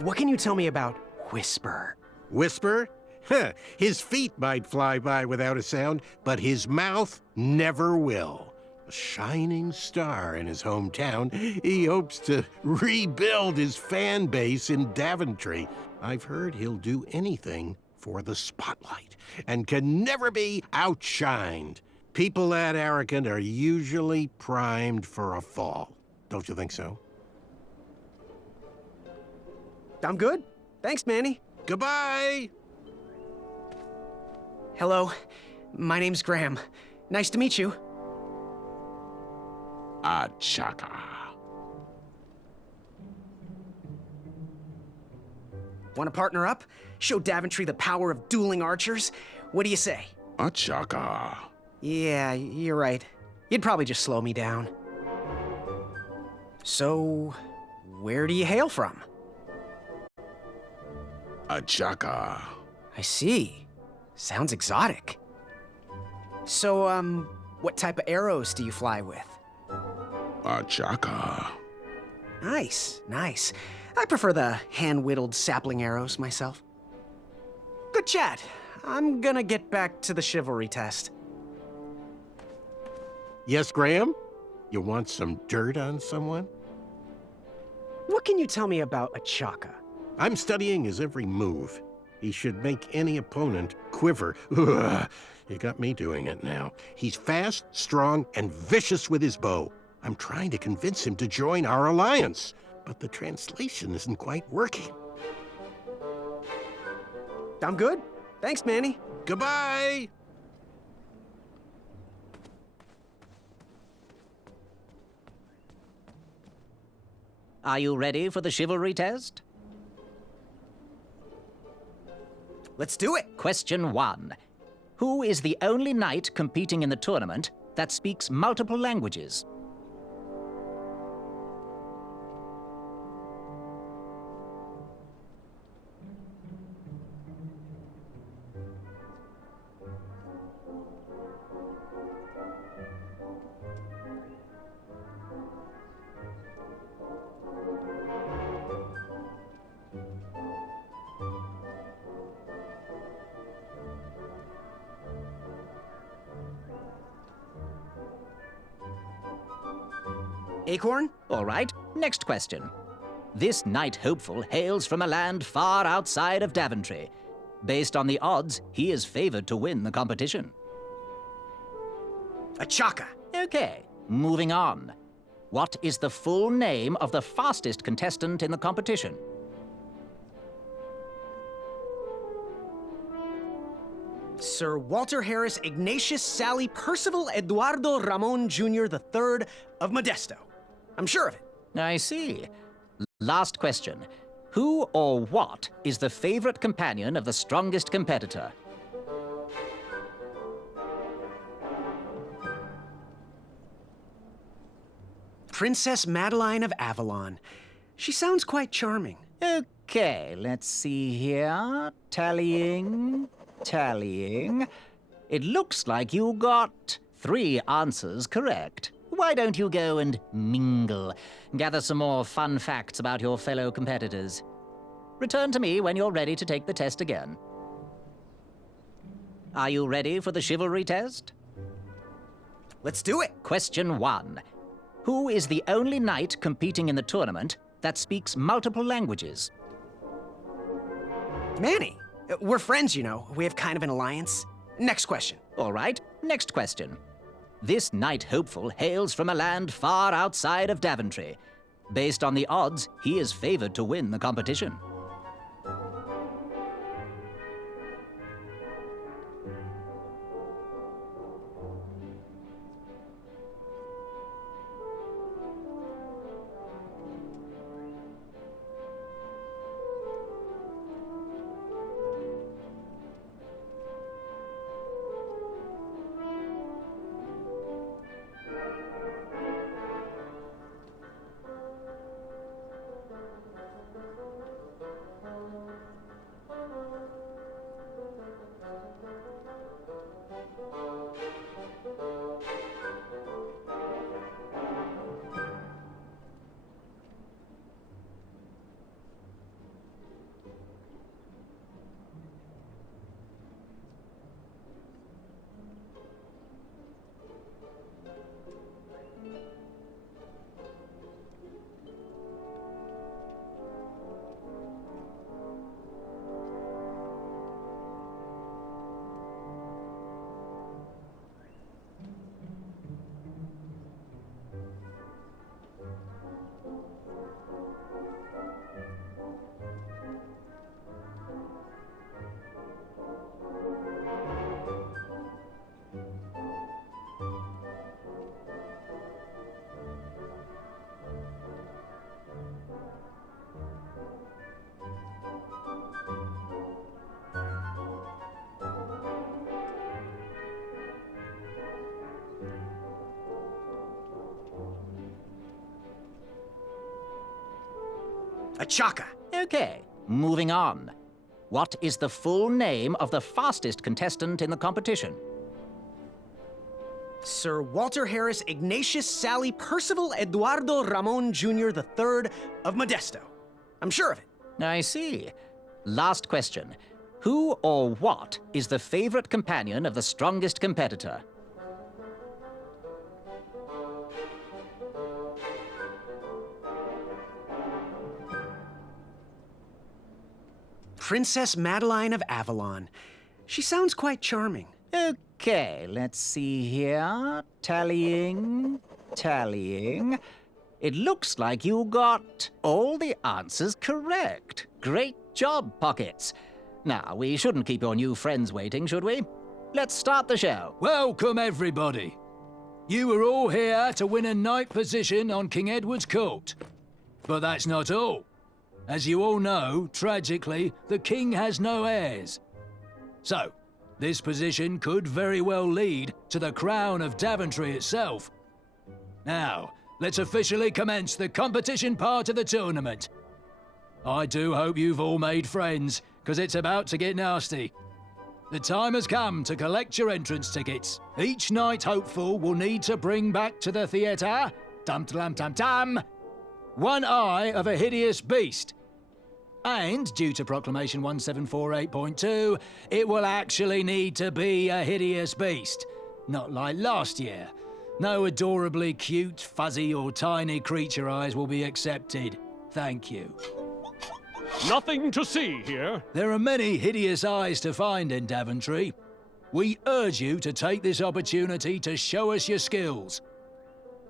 What can you tell me about Whisper? Whisper? Huh, his feet might fly by without a sound, but his mouth never will. A shining star in his hometown, he hopes to rebuild his fan base in Daventry. I've heard he'll do anything for the spotlight and can never be outshined. People that arrogant are usually primed for a fall. Don't you think so? I'm good. Thanks, Manny. Goodbye! Hello. My name's Graham. Nice to meet you. Achaka. Want to partner up? Show Daventry the power of dueling archers? What do you say? Achaka. Yeah, you're right. You'd probably just slow me down. So, where do you hail from? Achaka. I see. Sounds exotic. So, what type of arrows do you fly with? Achaka. Nice, nice. I prefer the hand-whittled sapling arrows myself. Good chat. I'm gonna get back to the chivalry test. Yes, Graham? You want some dirt on someone? What can you tell me about Achaka? I'm studying his every move. He should make any opponent quiver. Ugh, you got me doing it now. He's fast, strong, and vicious with his bow. I'm trying to convince him to join our alliance, but the translation isn't quite working. I'm good. Thanks, Manny. Goodbye! Are you ready for the chivalry test? Let's do it. Question 1. Who is the only knight competing in the tournament that speaks multiple languages? Acorn? All right, next question. This Knight Hopeful hails from a land far outside of Daventry. Based on the odds, he is favored to win the competition. A Chaka. Okay, moving on. What is the full name of the fastest contestant in the competition? Sir Walter Harris Ignatius Sally Percival Eduardo Ramon Jr. III of Modesto. I'm sure of it. I see. Last question. Who or what is the favorite companion of the strongest competitor? Princess Madeline of Avalon. She sounds quite charming. Okay, let's see here. Tallying. It looks like you got 3 answers correct. Why don't you go and mingle? Gather some more fun facts about your fellow competitors. Return to me when you're ready to take the test again. Are you ready for the chivalry test? Let's do it. Question 1. Who is the only knight competing in the tournament that speaks multiple languages? Manny. We're friends, you know. We have kind of an alliance. Next question. All right, next question. This Knight Hopeful hails from a land far outside of Daventry. Based on the odds, he is favored to win the competition. A Chaka. Okay, moving on. What is the full name of the fastest contestant in the competition? Sir Walter Harris Ignatius Sally Percival Eduardo Ramon Jr. III of Modesto. I'm sure of it. I see. Last question. Who or what is the favorite companion of the strongest competitor? Princess Madeline of Avalon. She sounds quite charming. Okay, let's see here. Tallying. It looks like you got all the answers correct. Great job, Pockets. Now, we shouldn't keep your new friends waiting, should we? Let's start the show. Welcome, everybody. You are all here to win a knight position on King Edward's court. But that's not all. As you all know, tragically, the king has no heirs. So, this position could very well lead to the crown of Daventry itself. Now, let's officially commence the competition part of the tournament. I do hope you've all made friends, because it's about to get nasty. The time has come to collect your entrance tickets. Each knight hopeful will need to bring back to the theatre, dum-dum-dum-dum, one eye of a hideous beast. And, due to Proclamation 1748.2, it will actually need to be a hideous beast. Not like last year. No adorably cute, fuzzy, or tiny creature eyes will be accepted. Thank you. Nothing to see here. There are many hideous eyes to find in Daventry. We urge you to take this opportunity to show us your skills.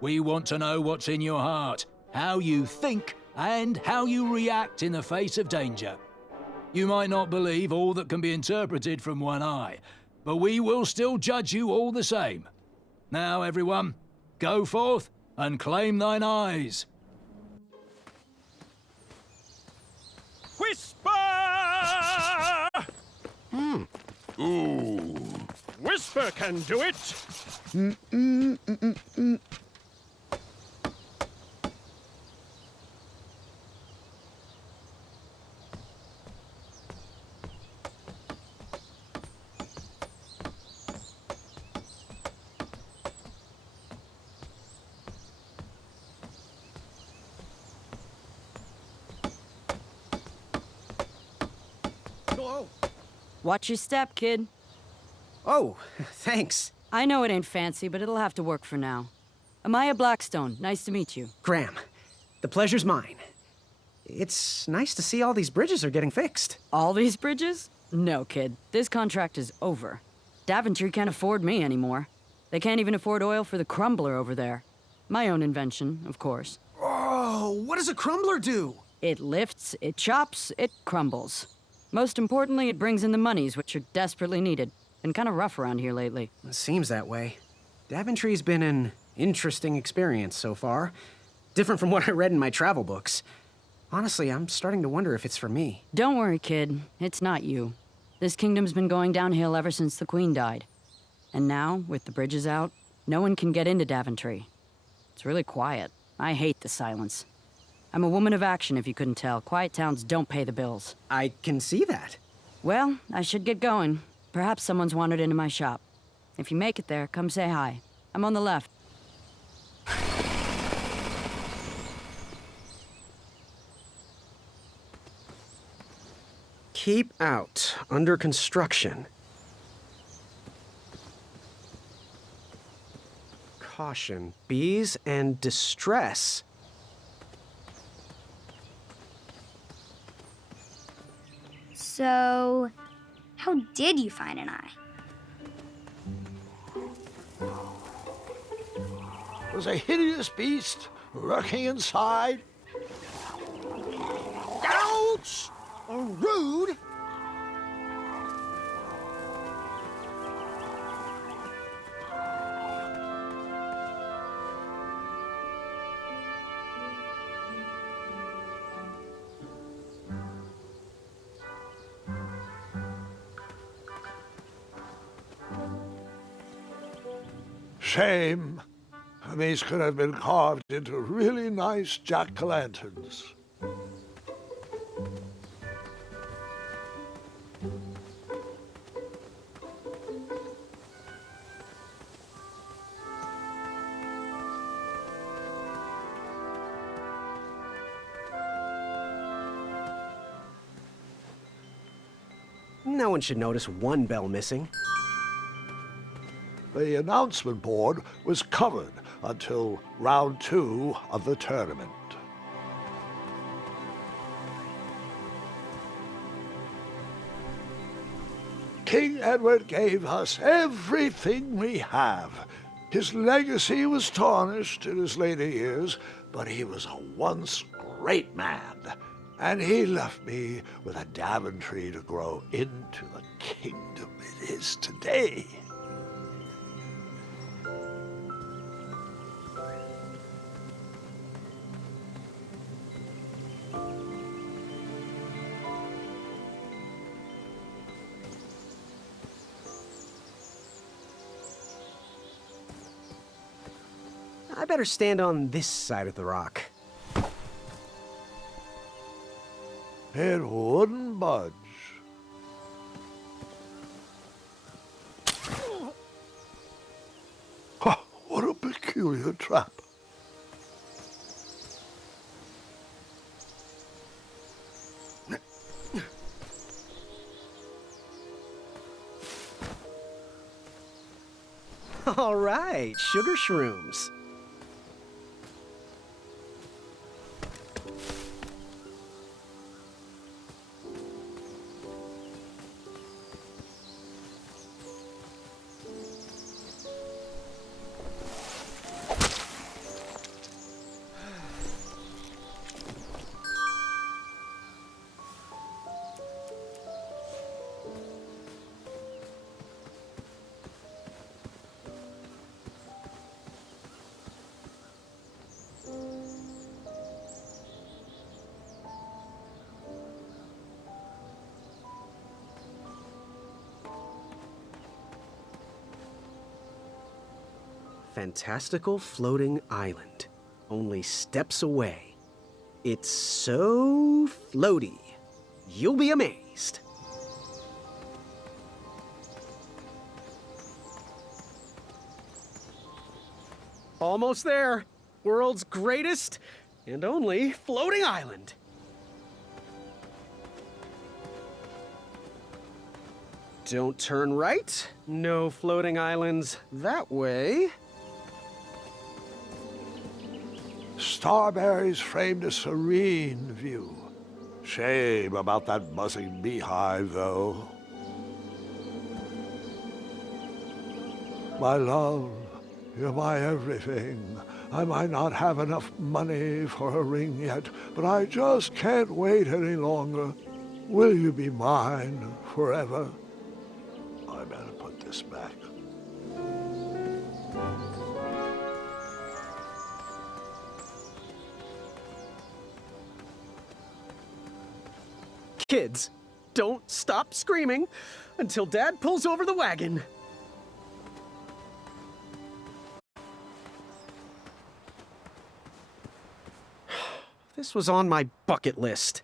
We want to know what's in your heart, how you think, and how you react in the face of danger. You might not believe all that can be interpreted from one eye, but we will still judge you all the same. Now, everyone, go forth and claim thine eyes. Whisper! Ooh. Whisper can do it. Watch your step, kid. Oh, thanks. I know it ain't fancy, but it'll have to work for now. Amaya Blackstone, nice to meet you. Graham, the pleasure's mine. It's nice to see all these bridges are getting fixed. All these bridges? No, kid. This contract is over. Daventry can't afford me anymore. They can't even afford oil for the crumbler over there. My own invention, of course. Oh, what does a crumbler do? It lifts, it chops, it crumbles. Most importantly, it brings in the monies, which are desperately needed. Been kind of rough around here lately. It seems that way. Daventry's been an interesting experience so far. Different from what I read in my travel books. Honestly, I'm starting to wonder if it's for me. Don't worry, kid. It's not you. This kingdom's been going downhill ever since the Queen died. And now, with the bridges out, no one can get into Daventry. It's really quiet. I hate the silence. I'm a woman of action, if you couldn't tell. Quiet towns don't pay the bills. I can see that. Well, I should get going. Perhaps someone's wandered into my shop. If you make it there, come say hi. I'm on the left. Keep out. Under construction. Caution. Bees and distress. So, how did you find an eye? Was a hideous beast lurking inside. Ouch! Rude! Shame. These could have been carved into really nice jack-o'-lanterns. No one should notice one bell missing. The announcement board was covered until round 2 of the tournament. King Edward gave us everything we have. His legacy was tarnished in his later years, but he was a once great man. And he left me with a Daventry to grow into the kingdom it is today. I better stand on this side of the rock. It wouldn't budge. Huh, what a peculiar trap. All right, sugar shrooms. Fantastical floating island. Only steps away. It's so floaty. You'll be amazed. Almost there. World's greatest and only floating island. Don't turn right. No floating islands that way. Starberries framed a serene view. Shame about that buzzing beehive, though. My love, you're my everything. I might not have enough money for a ring yet, but I just can't wait any longer. Will you be mine forever? I better put this back. Kids, don't stop screaming until Dad pulls over the wagon. This was on my bucket list.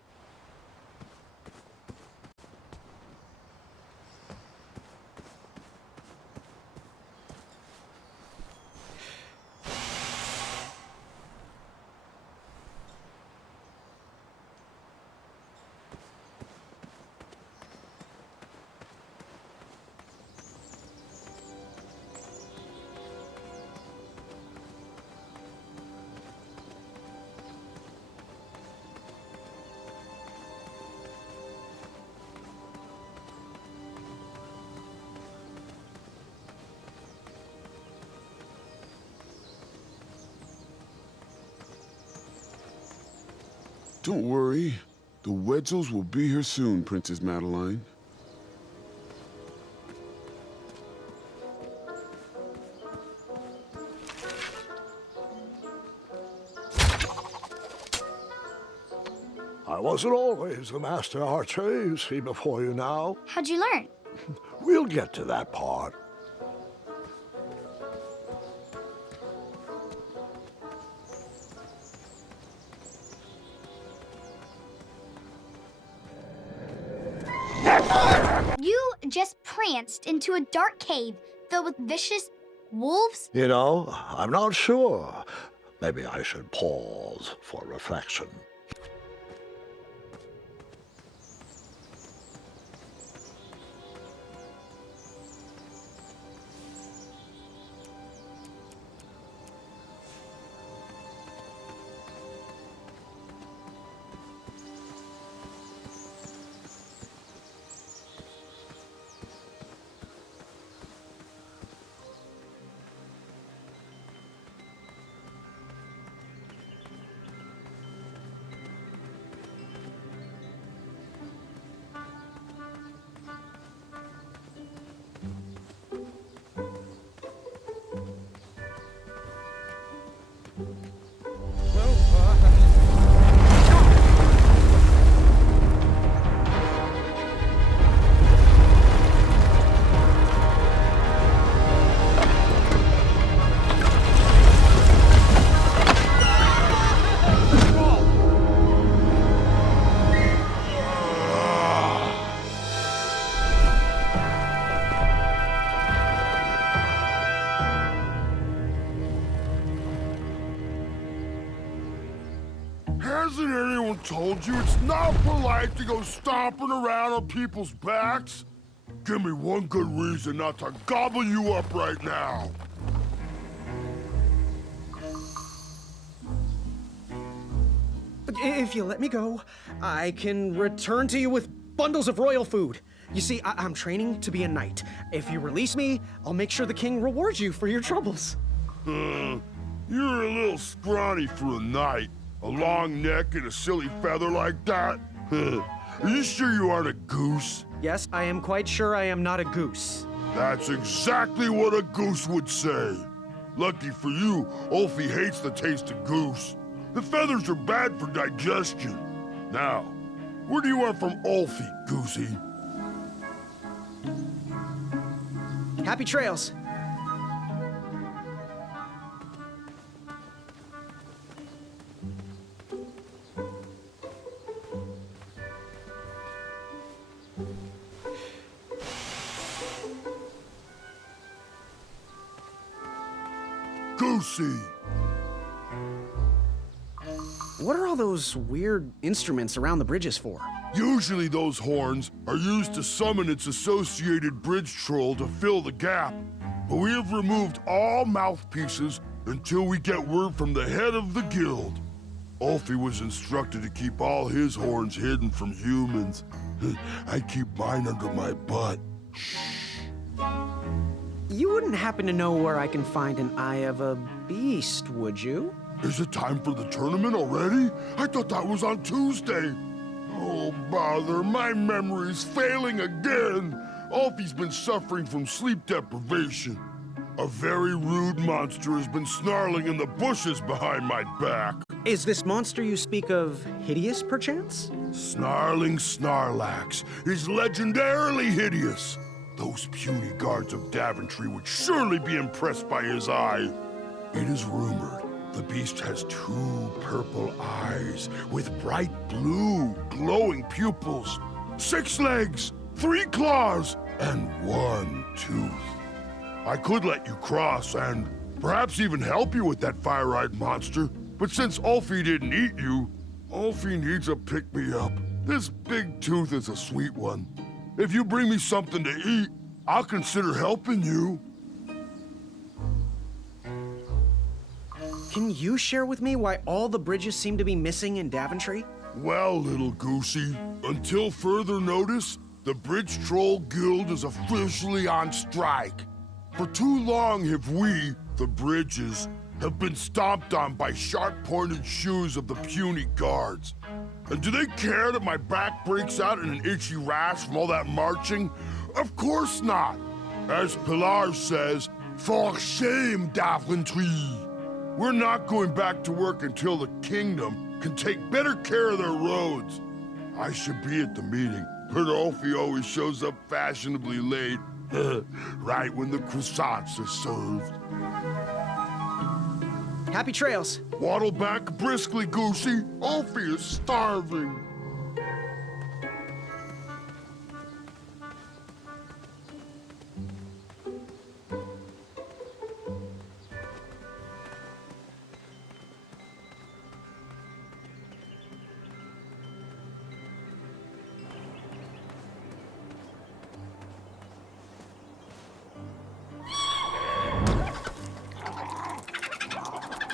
Don't worry. The Wedsels will be here soon, Princess Madeline. I wasn't always the master archer you see before you now. How'd you learn? We'll get to that part. You just pranced into a dark cave filled with vicious wolves? You know, I'm not sure. Maybe I should pause for reflection. Hasn't anyone told you it's not polite to go stomping around on people's backs? Give me one good reason not to gobble you up right now. If you let me go, I can return to you with bundles of royal food. You see, I'm training to be a knight. If you release me, I'll make sure the king rewards you for your troubles. You're a little scrawny for a knight. A long neck and a silly feather like that? Are you sure you aren't a goose? Yes, I am quite sure I am not a goose. That's exactly what a goose would say. Lucky for you, Ulfie hates the taste of goose. The feathers are bad for digestion. Now, what do you want from Ulfie, Goosey? Happy trails. Goosey! What are all those weird instruments around the bridges for? Usually those horns are used to summon its associated bridge troll to fill the gap. But we have removed all mouthpieces until we get word from the head of the guild. Ulfie was instructed to keep all his horns hidden from humans. I keep mine under my butt. Shh. You wouldn't happen to know where I can find an Eye of a Beast, would you? Is it time for the tournament already? I thought that was on Tuesday. Oh, bother, my memory's failing again. Ulfie's been suffering from sleep deprivation. A very rude monster has been snarling in the bushes behind my back. Is this monster you speak of hideous, perchance? Snarling Snarlax is legendarily hideous. Those puny guards of Daventry would surely be impressed by his eye. It is rumored the beast has 2 purple eyes with bright blue, glowing pupils, 6 legs, 3 claws, and 1 tooth. I could let you cross and perhaps even help you with that fire-eyed monster, but since Ulfie didn't eat you, Ulfie needs a pick-me-up. This big tooth is a sweet one. If you bring me something to eat, I'll consider helping you. Can you share with me why all the bridges seem to be missing in Daventry? Well, little Goosey, until further notice, the Bridge Troll Guild is officially on strike. For too long have we, the bridges, have been stomped on by sharp-pointed shoes of the puny guards. And do they care that my back breaks out in an itchy rash from all that marching? Of course not. As Pilar says, for shame, Daventry. We're not going back to work until the kingdom can take better care of their roads. I should be at the meeting, but Ulfie always shows up fashionably late, right when the croissants are served. Happy trails. Waddle back briskly, Goosey. Ulfie is starving.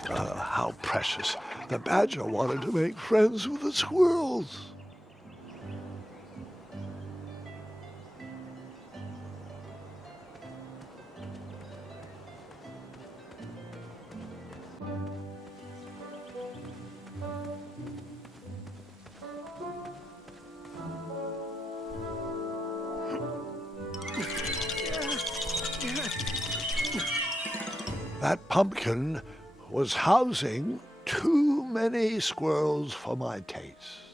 How precious. The badger wanted to make friends with the squirrels. That pumpkin was housing too many squirrels for my taste.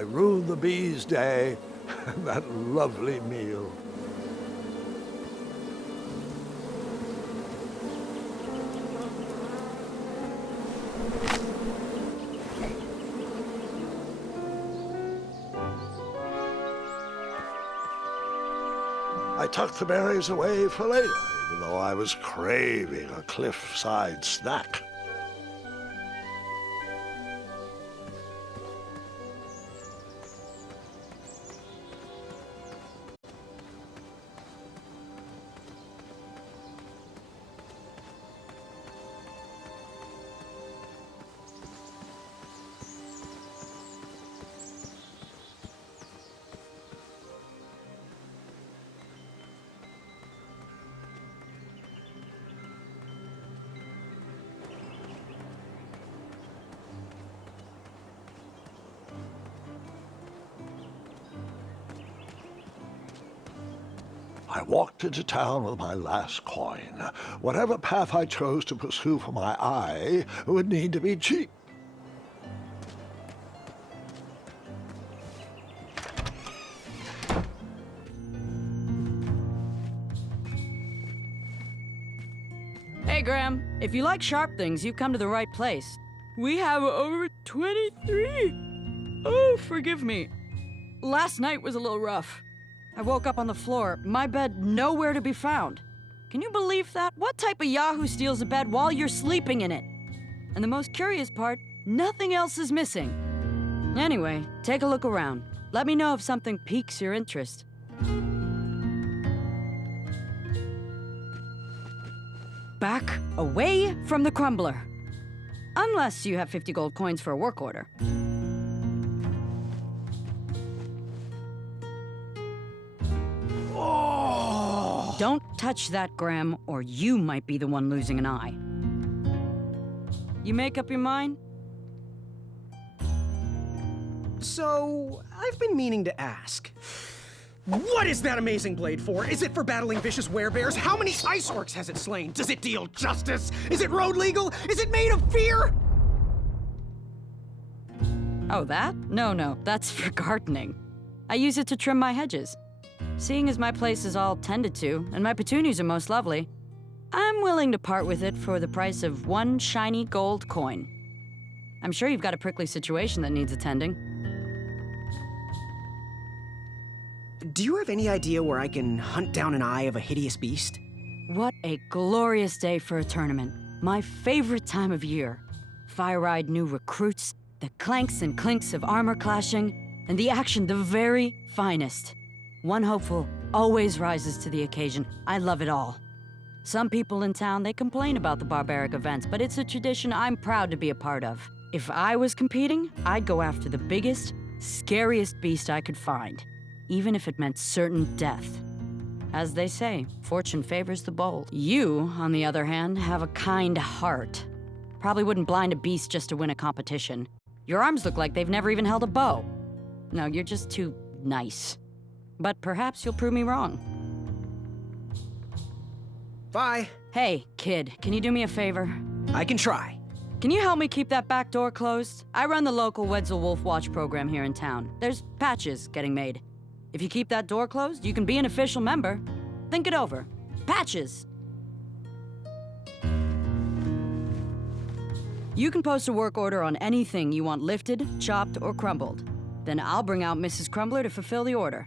I ruined the bees' day and that lovely meal. I tucked the berries away for later, even though I was craving a cliffside snack. I walked into town with my last coin. Whatever path I chose to pursue for my eye would need to be cheap. Hey, Graham. If you like sharp things, you've come to the right place. We have over 23. Oh, forgive me. Last night was a little rough. I woke up on the floor, my bed nowhere to be found. Can you believe that? What type of yahoo steals a bed while you're sleeping in it? And the most curious part, nothing else is missing. Anyway, take a look around. Let me know if something piques your interest. Back away from the crumbler. Unless you have 50 gold coins for a work order. Don't touch that, Graham, or you might be the one losing an eye. You make up your mind? So, I've been meaning to ask. What is that amazing blade for? Is it for battling vicious werebears? How many ice orcs has it slain? Does it deal justice? Is it road legal? Is it made of fear? Oh, that? No, that's for gardening. I use it to trim my hedges. Seeing as my place is all tended to, and my petunias are most lovely, I'm willing to part with it for the price of 1 shiny gold coin. I'm sure you've got a prickly situation that needs attending. Do you have any idea where I can hunt down an eye of a hideous beast? What a glorious day for a tournament. My favorite time of year. Fire-eyed new recruits, the clanks and clinks of armor clashing, and the action the very finest. One hopeful always rises to the occasion. I love it all. Some people in town, they complain about the barbaric events, but it's a tradition I'm proud to be a part of. If I was competing, I'd go after the biggest, scariest beast I could find, even if it meant certain death. As they say, fortune favors the bold. You, on the other hand, have a kind heart. Probably wouldn't blind a beast just to win a competition. Your arms look like they've never even held a bow. No, you're just too nice. But perhaps you'll prove me wrong. Bye. Hey, kid, can you do me a favor? I can try. Can you help me keep that back door closed? I run the local Wetzel Wolf Watch program here in town. There's patches getting made. If you keep that door closed, you can be an official member. Think it over. Patches! You can post a work order on anything you want lifted, chopped, or crumbled. Then I'll bring out Mrs. Crumbler to fulfill the order.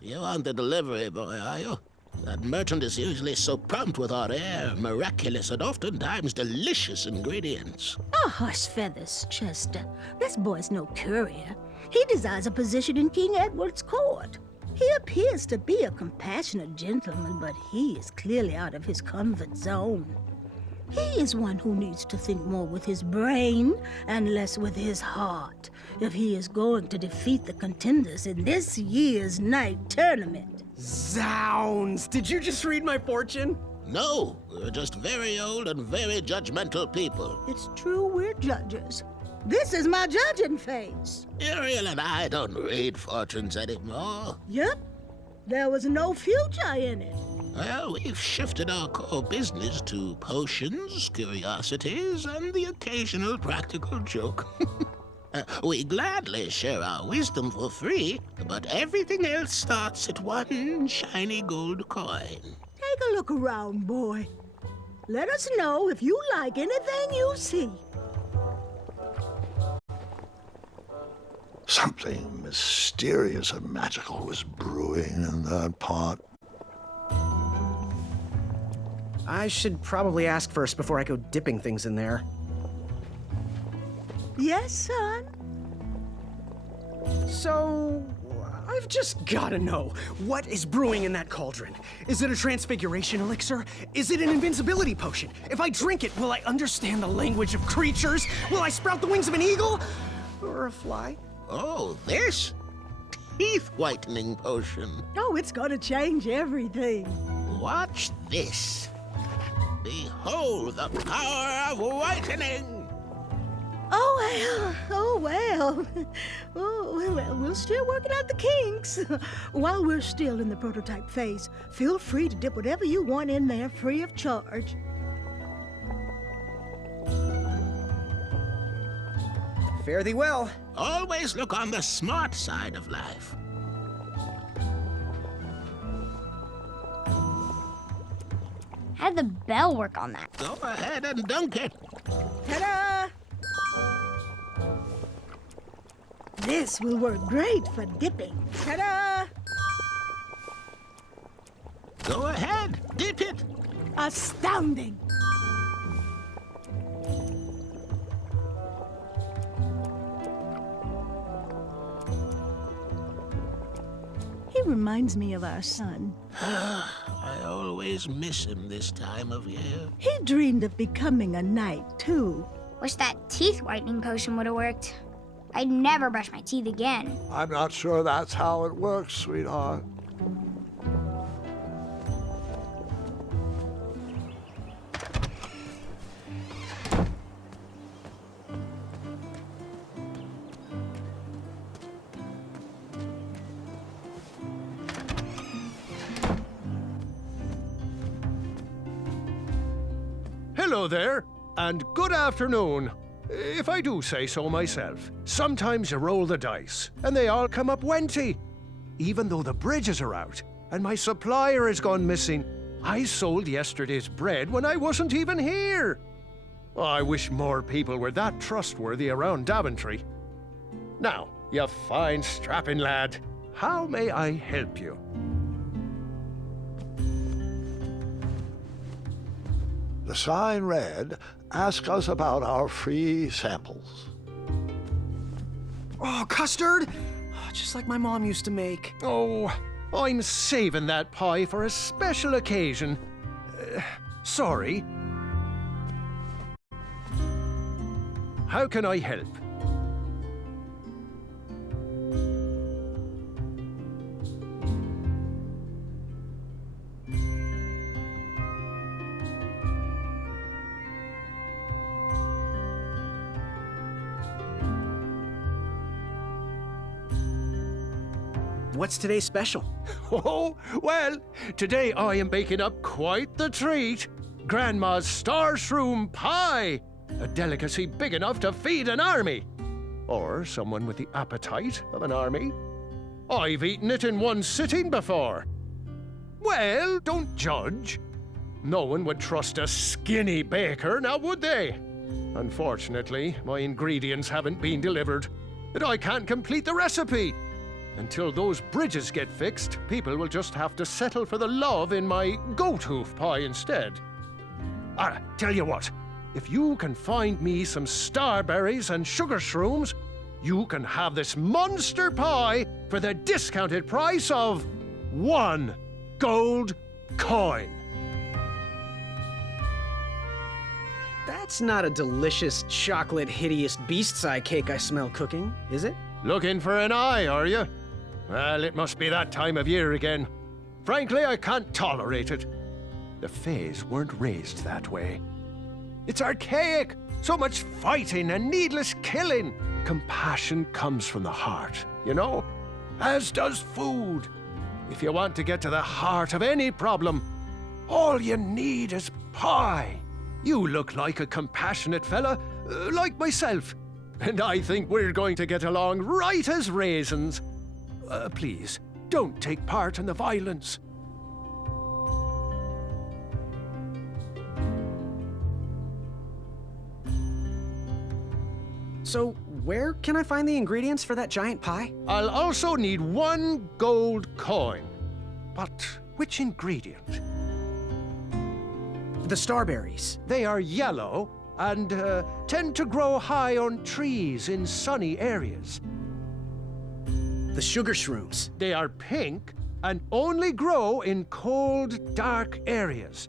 You aren't the delivery boy, are you? That merchant is usually so prompt with our rare, miraculous, and oftentimes delicious ingredients. Oh, hush feathers, Chester. This boy's no courier. He desires a position in King Edward's court. He appears to be a compassionate gentleman, but he is clearly out of his comfort zone. He is one who needs to think more with his brain and less with his heart if he is going to defeat the contenders in this year's Knight tournament. Zounds! Did you just read my fortune? No, we're just very old and very judgmental people. It's true we're judges. This is my judging phase. Ariel and I don't read fortunes anymore. Yep. There was no future in it. Well, we've shifted our core business to potions, curiosities, and the occasional practical joke. We gladly share our wisdom for free, but everything else starts at one shiny gold coin. Take a look around, boy. Let us know if you like anything you see. Something mysterious and magical was brewing in that pot. I should probably ask first before I go dipping things in there. Yes, son? So, I've just gotta know, what is brewing in that cauldron? Is it a transfiguration elixir? Is it an invincibility potion? If I drink it, will I understand the language of creatures? Will I sprout the wings of an eagle? Or a fly? Oh, this? Teeth whitening potion. Oh, it's gonna change everything. Watch this. Behold the power of whitening! Oh well. Oh, well, we're still working out the kinks. While we're still in the prototype phase, feel free to dip whatever you want in there free of charge. Fare thee well. Always look on the smart side of life. How did the bell work on that? Go ahead and dunk it. Ta-da! This will work great for dipping. Ta-da! Go ahead, dip it. Astounding! He reminds me of our son. I always miss him this time of year. He dreamed of becoming a knight, too. Wish that teeth whitening potion would have worked. I'd never brush my teeth again. I'm not sure that's how it works, sweetheart. Hello there, and good afternoon. If I do say so myself, sometimes you roll the dice, and they all come up wenty. Even though the bridges are out, and my supplier has gone missing, I sold yesterday's bread when I wasn't even here. I wish more people were that trustworthy around Daventry. Now, you fine strapping lad, how may I help you? The sign read, "Ask us about our free samples." Oh, custard? Oh, just like my mom used to make. Oh, I'm saving that pie for a special occasion. Sorry. How can I help? What's today's special? Oh, well, today I am baking up quite the treat. Grandma's star shroom pie, a delicacy big enough to feed an army. Or someone with the appetite of an army. I've eaten it in one sitting before. Well, don't judge. No one would trust a skinny baker, now would they? Unfortunately, my ingredients haven't been delivered, and I can't complete the recipe. Until those bridges get fixed, people will just have to settle for the love in my goat hoof pie instead. Tell you what, if you can find me some starberries and sugar shrooms, you can have this monster pie for the discounted price of 1 gold coin. That's not a delicious, chocolate, hideous beast's eye cake I smell cooking, is it? Looking for an eye, are you? Well, it must be that time of year again. Frankly, I can't tolerate it. The Fays weren't raised that way. It's archaic! So much fighting and needless killing! Compassion comes from the heart, you know? As does food. If you want to get to the heart of any problem, all you need is pie. You look like a compassionate fella, like myself. And I think we're going to get along right as raisins. Please, don't take part in the violence. So, where can I find the ingredients for that giant pie? I'll also need 1 gold coin. But which ingredient? The starberries. They are yellow and tend to grow high on trees in sunny areas. The sugar shrooms. They are pink and only grow in cold, dark areas.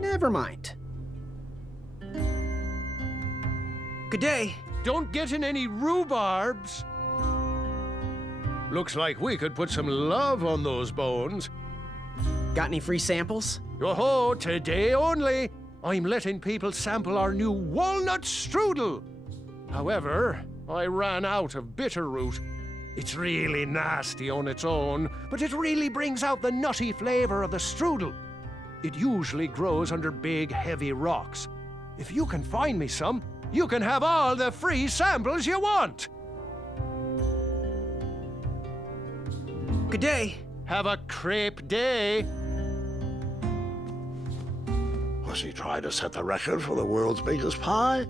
Never mind. Good day. Don't get in any rhubarbs. Looks like we could put some love on those bones. Got any free samples? Oh, today only. I'm letting people sample our new walnut strudel. However, I ran out of bitterroot. It's really nasty on its own, but it really brings out the nutty flavor of the strudel. It usually grows under big, heavy rocks. If you can find me some, you can have all the free samples you want. Good day. Have a crepe day. Was he trying to set the record for the world's biggest pie?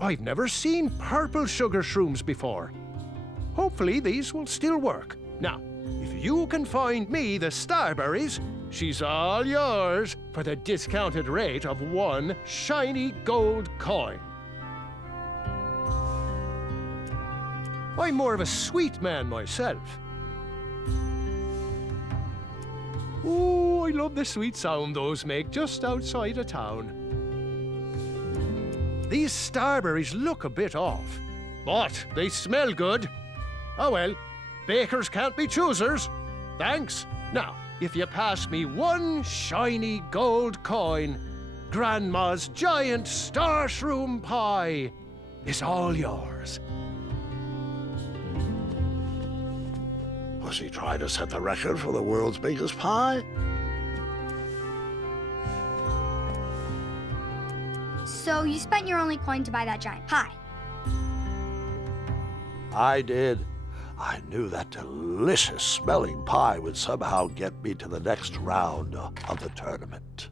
I've never seen purple sugar shrooms before. Hopefully these will still work. Now, if you can find me the starberries, she's all yours for the discounted rate of 1 shiny gold coin. I'm more of a sweet man myself. Oh, I love the sweet sound those make just outside of town. These starberries look a bit off, but they smell good. Oh well, bakers can't be choosers. Thanks. Now, if you pass me 1 shiny gold coin, Grandma's giant star shroom pie is all yours. Was he trying to set the record for the world's biggest pie? So you spent your only coin to buy that giant pie. I did. I knew that delicious smelling pie would somehow get me to the next round of the tournament.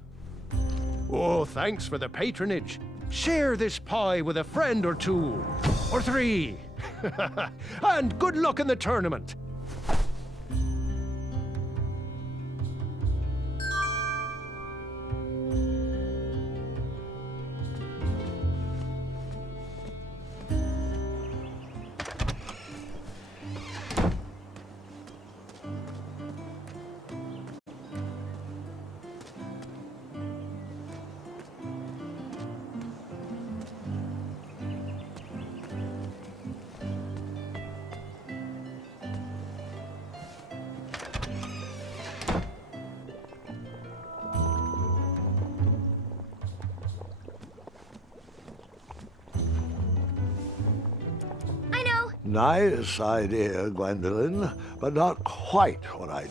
Oh, thanks for the patronage. Share this pie with a friend or 2, or 3. And good luck in the tournament. Nice idea, Gwendolyn, but not quite what I...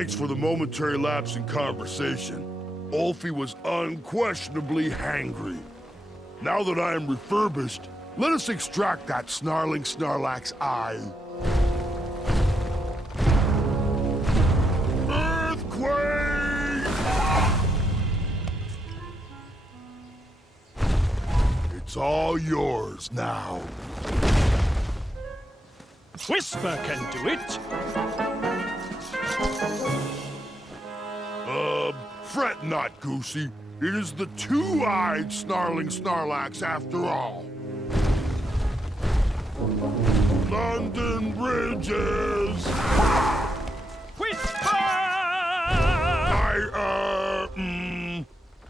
Thanks for the momentary lapse in conversation. Ulfie was unquestionably hangry. Now that I am refurbished, let us extract that snarling Snarlack's eye. Earthquake! It's all yours now. Whisper can do it. Fret not, Goosey. It is the two-eyed snarling Snarlax after all. London Bridges! Whisper!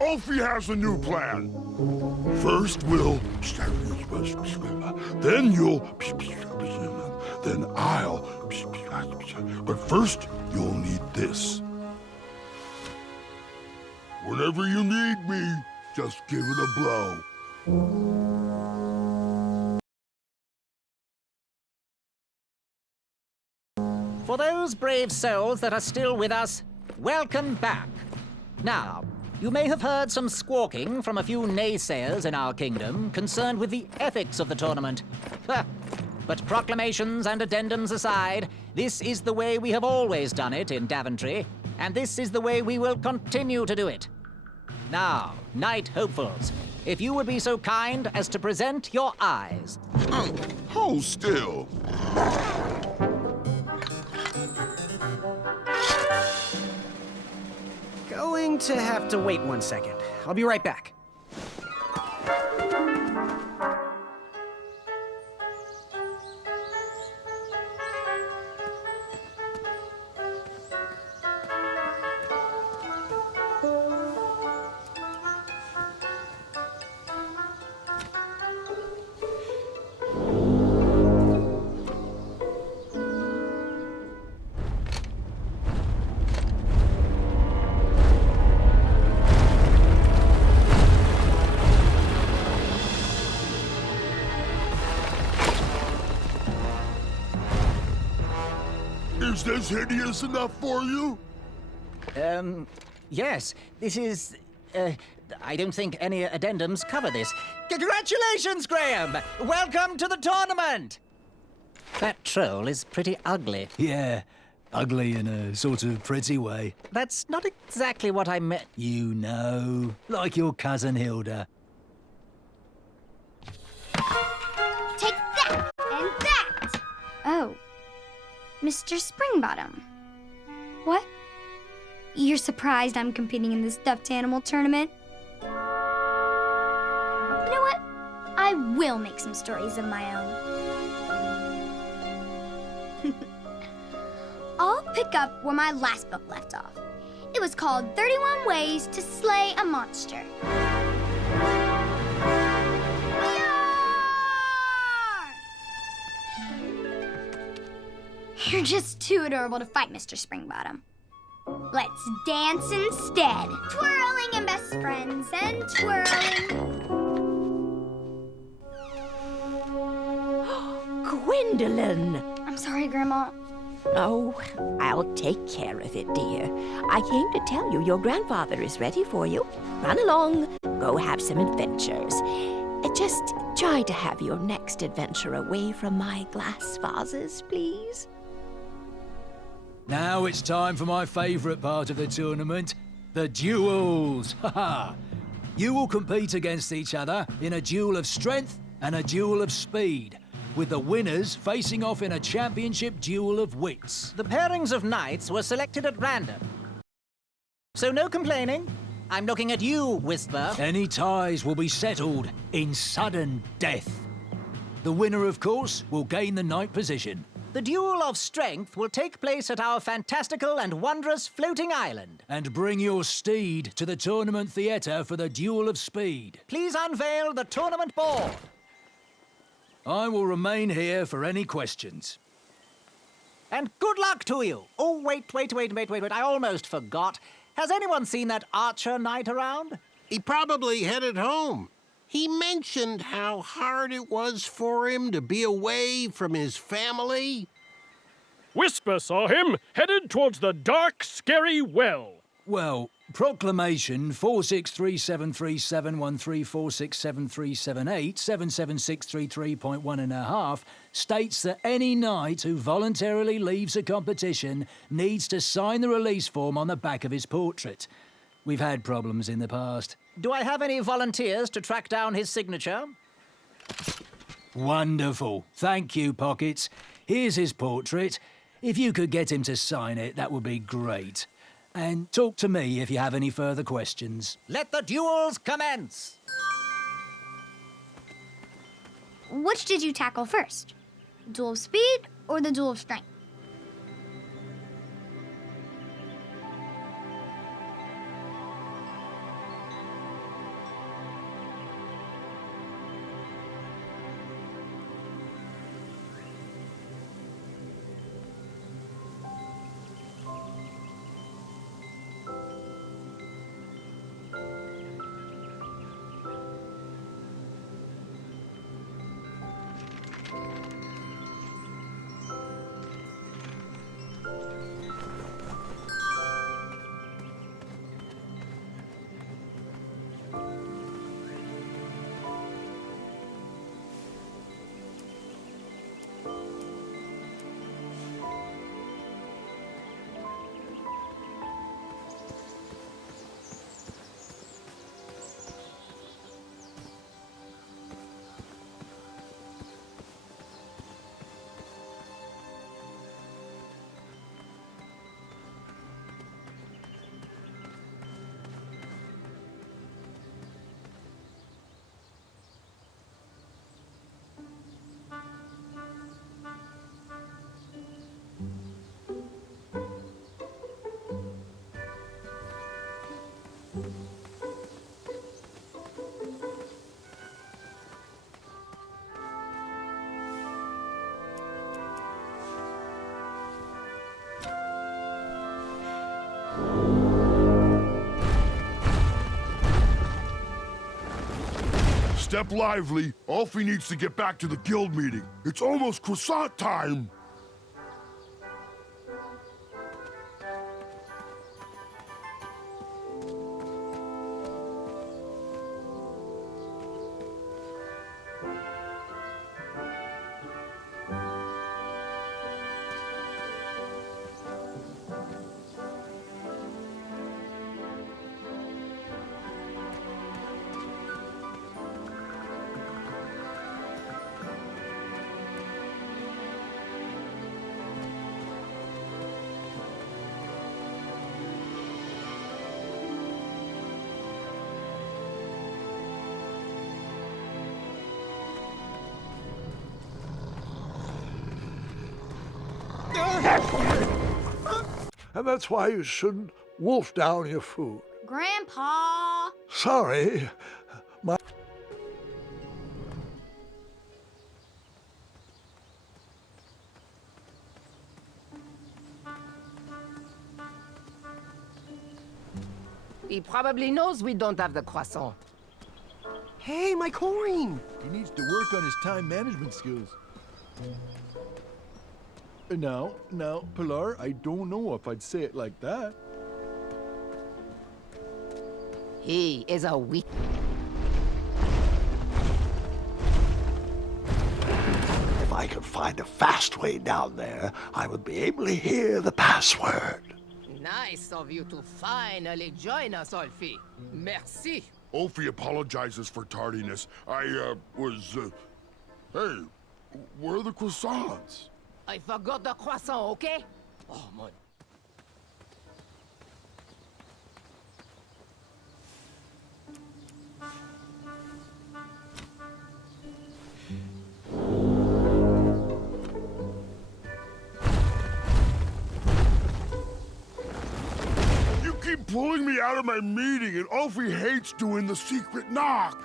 Ulfie has a new plan. First we'll... Then you'll... Then I'll... But first, you'll need this. Whenever you need me, just give it a blow. For those brave souls that are still with us, welcome back. Now, you may have heard some squawking from a few naysayers in our kingdom concerned with the ethics of the tournament. But proclamations and addendums aside, this is the way we have always done it in Daventry, and this is the way we will continue to do it. Now, Knight Hopefuls, if you would be so kind as to present your eyes. Hold still. Going to have to wait 1 second. I'll be right back. Is this hideous enough for you? Yes. This is... I don't think any addendums cover this. Congratulations, Graham! Welcome to the tournament! That troll is pretty ugly. Yeah, ugly in a sort of pretty way. That's not exactly what I meant. You know, like your cousin Hilda. Take that and that! Oh. Mr. Springbottom. What? You're surprised I'm competing in the stuffed animal tournament? You know what? I will make some stories of my own. I'll pick up where my last book left off. It was called 31 Ways to Slay a Monster. You're just too adorable to fight, Mr. Springbottom. Let's dance instead. Twirling and best friends and twirling. Gwendolyn! I'm sorry, Grandma. Oh, I'll take care of it, dear. I came to tell you your grandfather is ready for you. Run along, go have some adventures. Just try to have your next adventure away from my glass vases, please. Now it's time for my favorite part of the tournament, the duels. Haha! You will compete against each other in a duel of strength and a duel of speed, with the winners facing off in a championship duel of wits. The pairings of knights were selected at random. So no complaining. I'm looking at you, Whisper. Any ties will be settled in sudden death. The winner, of course, will gain the knight position. The duel of strength will take place at our fantastical and wondrous floating island. And bring your steed to the tournament theatre for the duel of speed. Please unveil the tournament board. I will remain here for any questions. And good luck to you. Oh, wait. I almost forgot. Has anyone seen that archer knight around? He probably headed home. He mentioned how hard it was for him to be away from his family. Whisper saw him headed towards the dark, scary well. Well, Proclamation 463737134673738776333.1.5 states that any knight who voluntarily leaves a competition needs to sign the release form on the back of his portrait. We've had problems in the past. Do I have any volunteers to track down his signature? Wonderful. Thank you, Pockets. Here's his portrait. If you could get him to sign it, that would be great. And talk to me if you have any further questions. Let the duels commence! Which did you tackle first? The duel of speed or the duel of strength? Step lively. Alfie needs to get back to the guild meeting. It's almost croissant time. And that's why you shouldn't wolf down your food. Grandpa! Sorry. He probably knows we don't have the croissant. Hey, my coin! He needs to work on his time management skills. Now, Pilar, I don't know if I'd say it like that. He is a weak... If I could find a fast way down there, I would be able to hear the password. Nice of you to finally join us, Alfie. Merci. Alfie apologizes for tardiness. Hey, where are the croissants? I forgot the croissant, okay? Oh, mon. You keep pulling me out of my meeting, and Alfie hates doing the secret knock.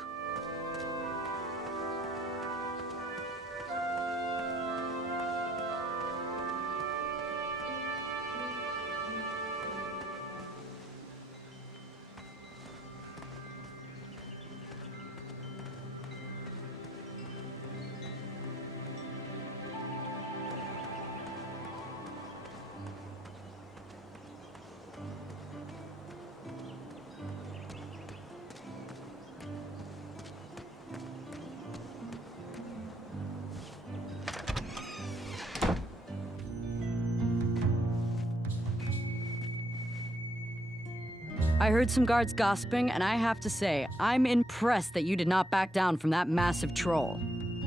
I heard some guards gossiping, and I have to say, I'm impressed that you did not back down from that massive troll.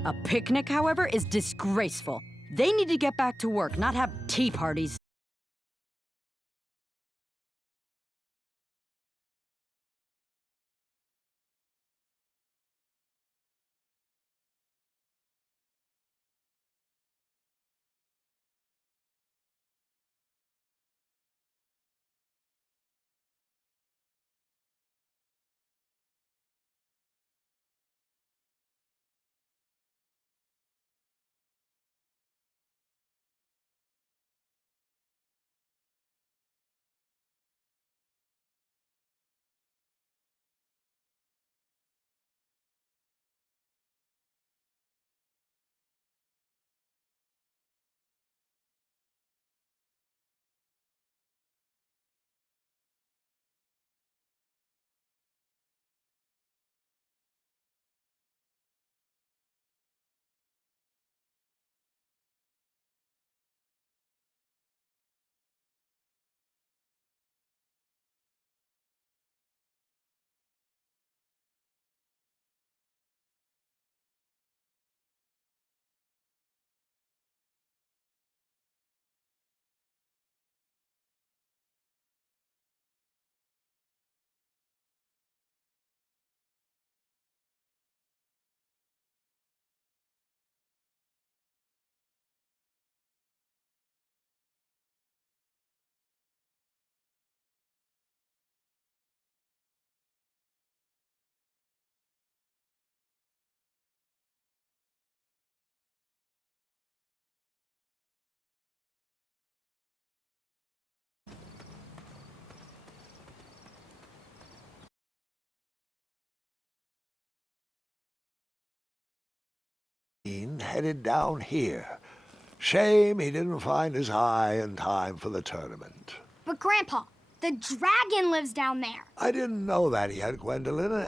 A picnic, however, is disgraceful. They need to get back to work, not have tea parties. Headed down here. Shame he didn't find his eye in time for the tournament. But Grandpa, the dragon lives down there. I didn't know that yet, Gwendolyn.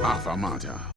Affamata.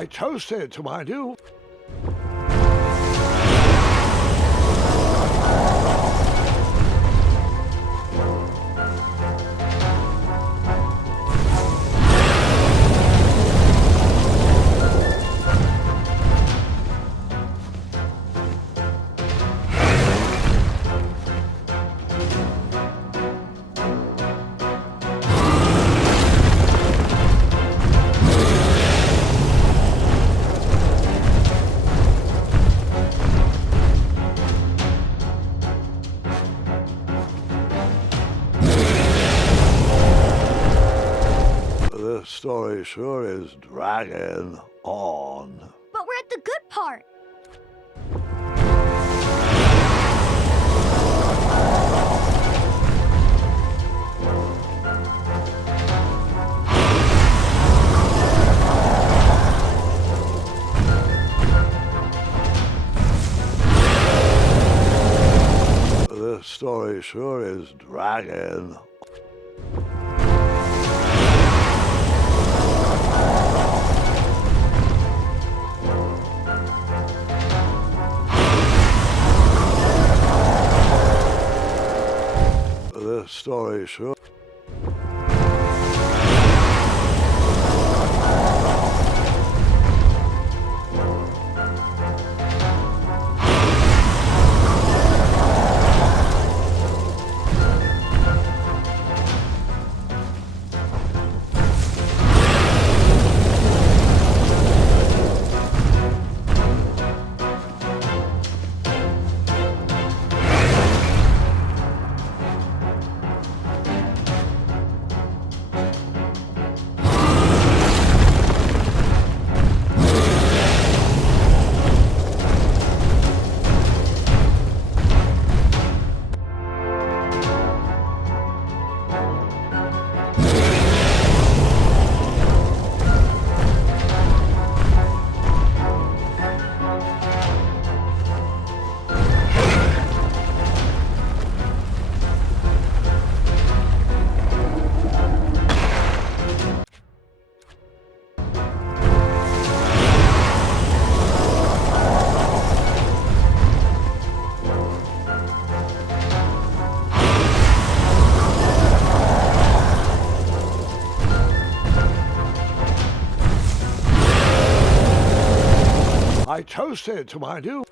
I toasted to my new... This story sure is dragging on. But we're at the good part. This story sure is dragging. This story sure... I toasted to my new...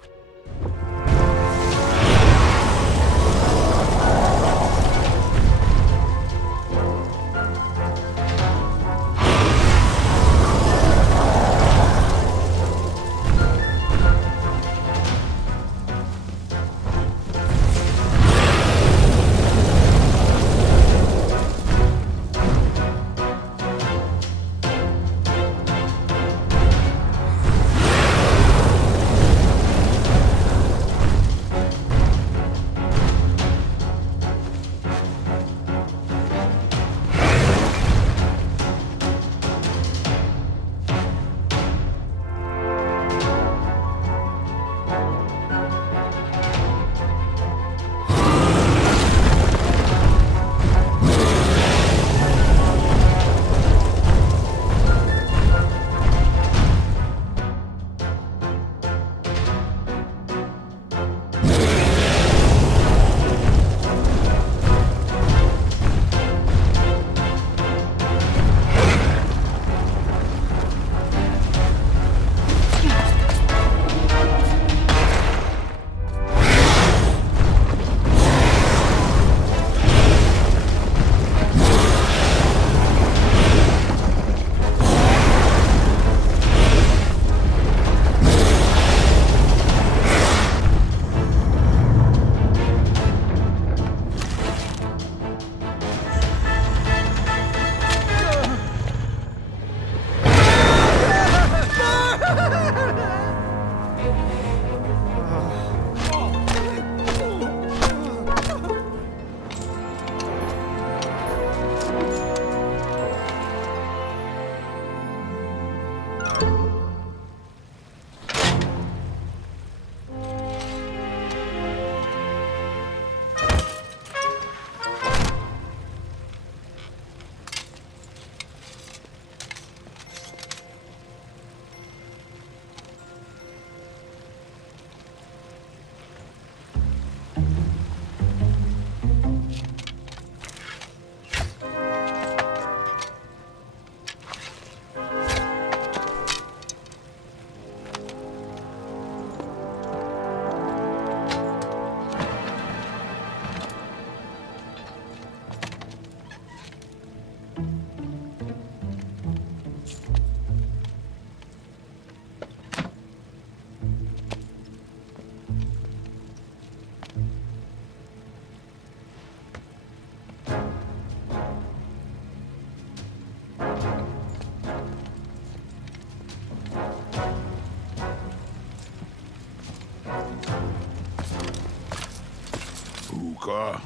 Hookah.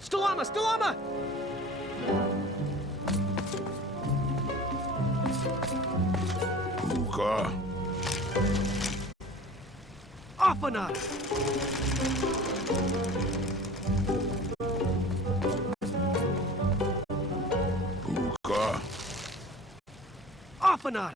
Stalama! Stalama! Hookah. Afanada! Hookah. Afanada!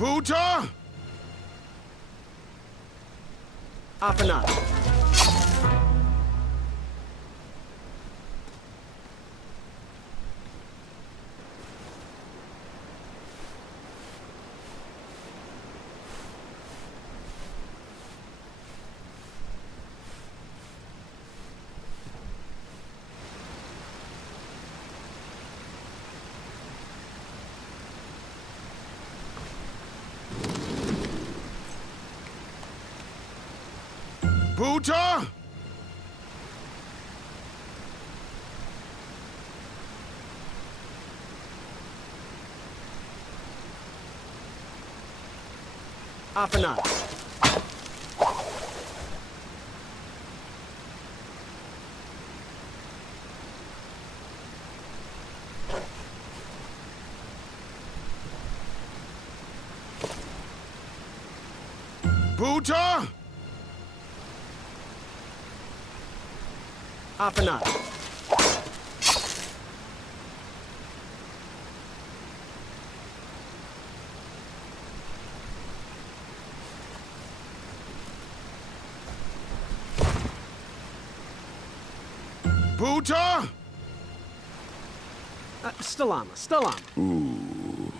Buta! Afanada! Buta! Afanada! Buta! Afanada! Buta! Stalama! Stalama! Ooh.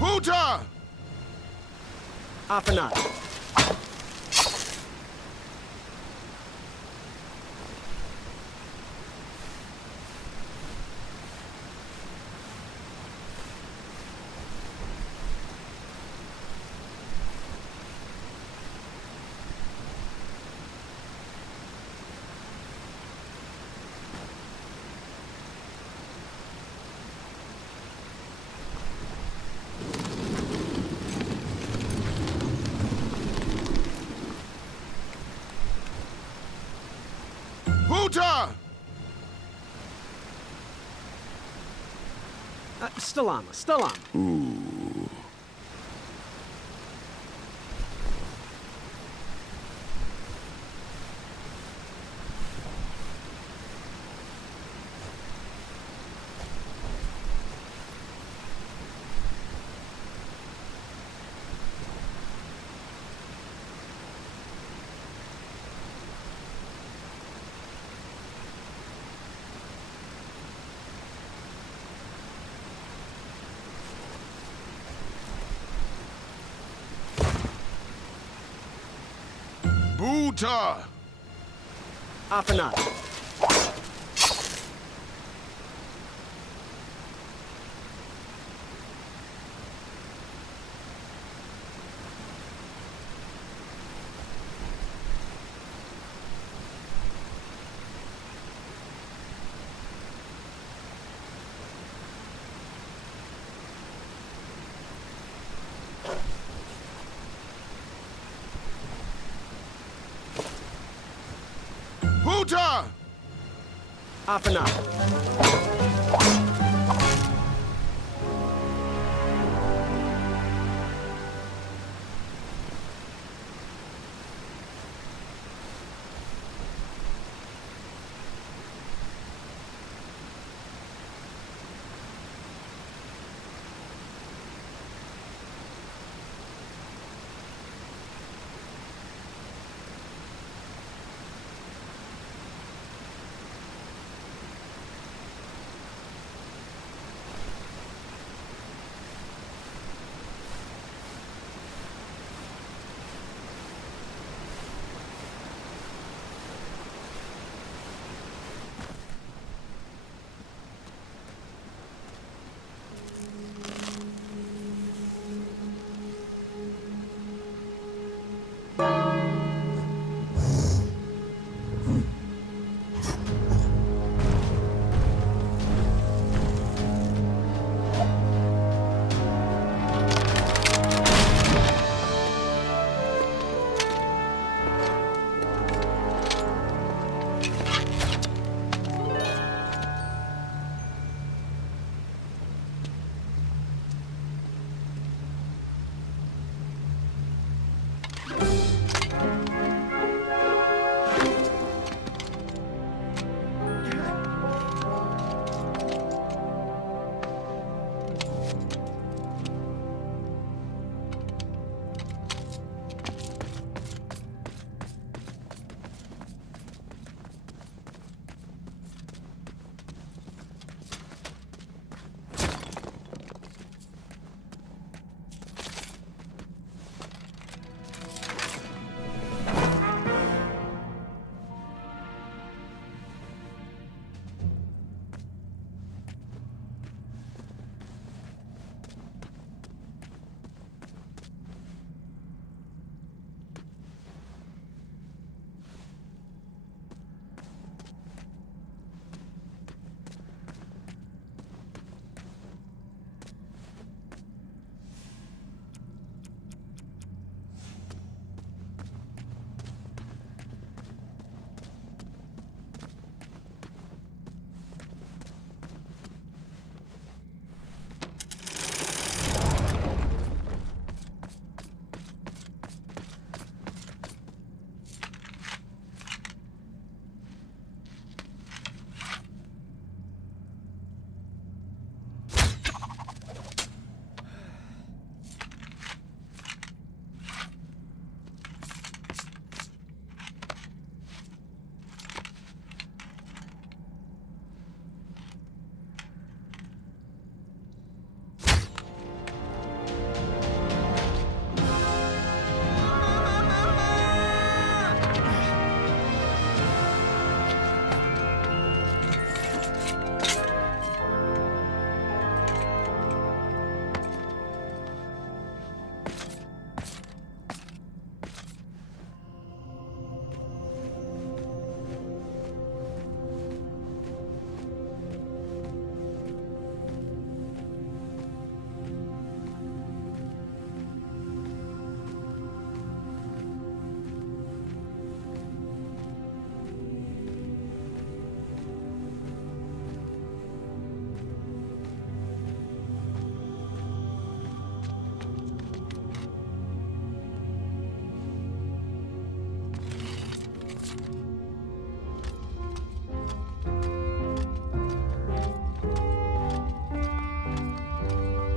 Buta! Afanada! Buta! Stalama! Stalama! Ooh. Huta! Afanat. Huta! Afanat.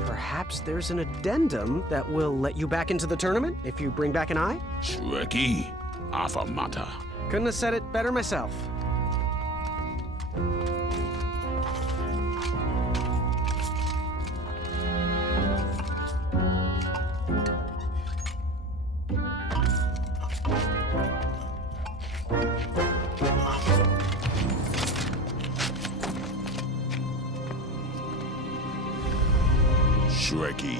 Perhaps there's an addendum that will let you back into the tournament if you bring back an eye? Shweki, Afamata. Couldn't have said it better myself. Trekkie.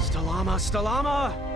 Stalama, Stalama!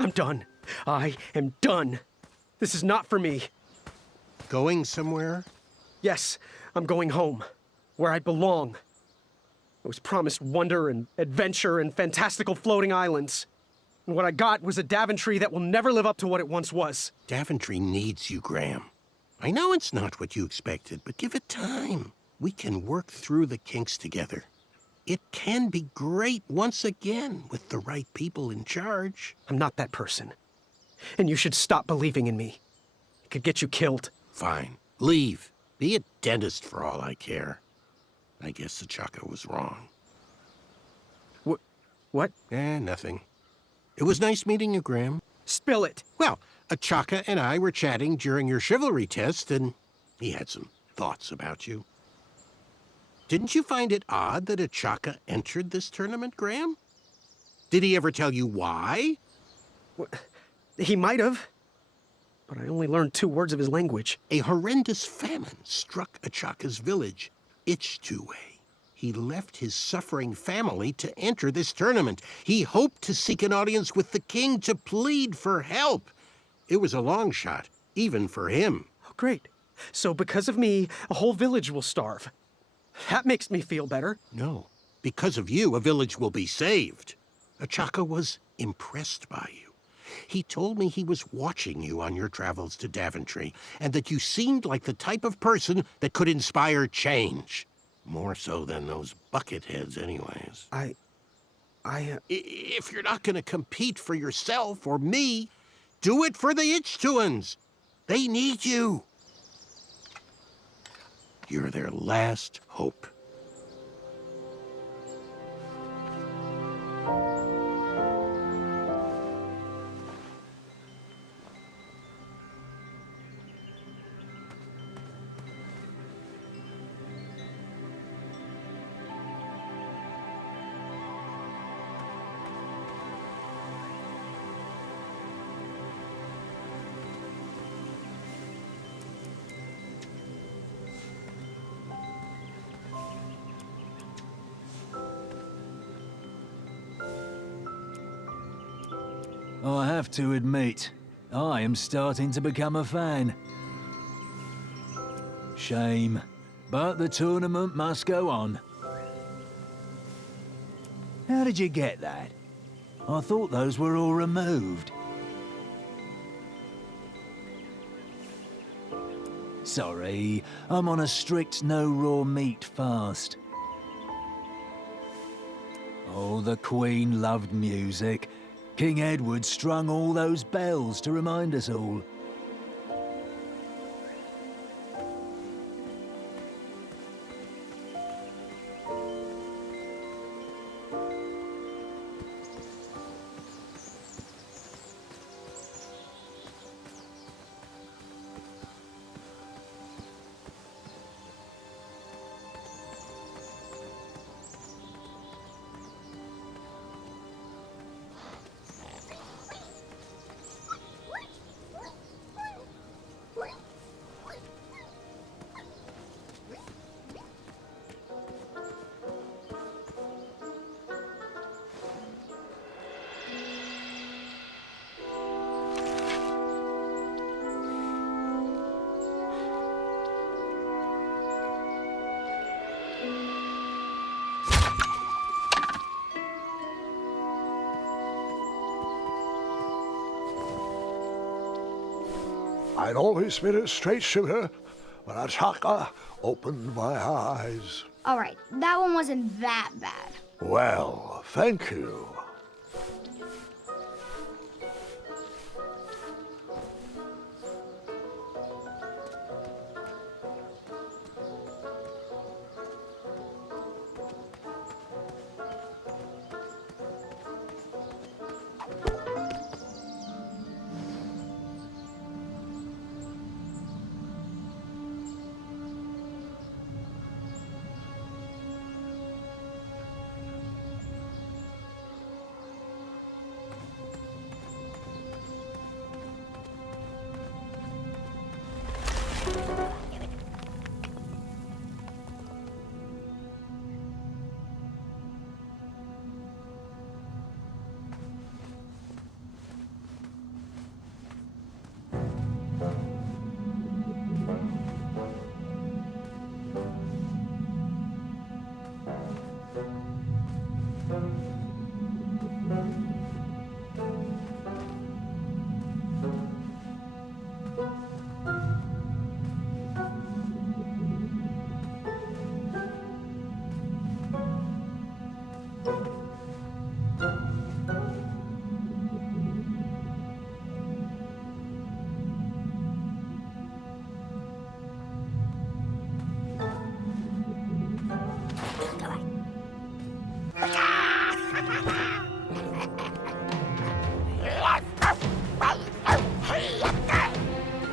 I'm done. I am done. This is not for me. Going somewhere? Yes, I'm going home, where I belong. I was promised wonder and adventure and fantastical floating islands. And what I got was a Daventry that will never live up to what it once was. Daventry needs you, Graham. I know it's not what you expected, but give it time. We can work through the kinks together. It can be great once again with the right people in charge. I'm not that person. And you should stop believing in me. It could get you killed. Fine. Leave. Be a dentist for all I care. I guess Achaka was wrong. What? Nothing. It was nice meeting you, Graham. Spill it. Well, Achaka and I were chatting during your chivalry test, and he had some thoughts about you. Didn't you find it odd that Achaka entered this tournament, Graham? Did he ever tell you why? He might have, but I only learned 2 words of his language. A horrendous famine struck Achaka's village, Job𓆏. He left his suffering family to enter this tournament. He hoped to seek an audience with the king to plead for help. It was a long shot, even for him. Oh, great. So because of me, a whole village will starve. That makes me feel better. No. Because of you, a village will be saved. Achaka was impressed by you. He told me he was watching you on your travels to Daventry, and that you seemed like the type of person that could inspire change. More so than those bucket heads, anyways. If you're not going to compete for yourself or me, do it for the Job𓆏ans. They need you. You're their last hope. I have to admit, I am starting to become a fan. Shame, but the tournament must go on. How did you get that? I thought those were all removed. Sorry, I'm on a strict no raw meat fast. Oh, the Queen loved music. King Edward strung all those bells to remind us all. I'd always been a straight shooter, but Ataka opened my eyes. All right, that one wasn't that bad. Well, thank you.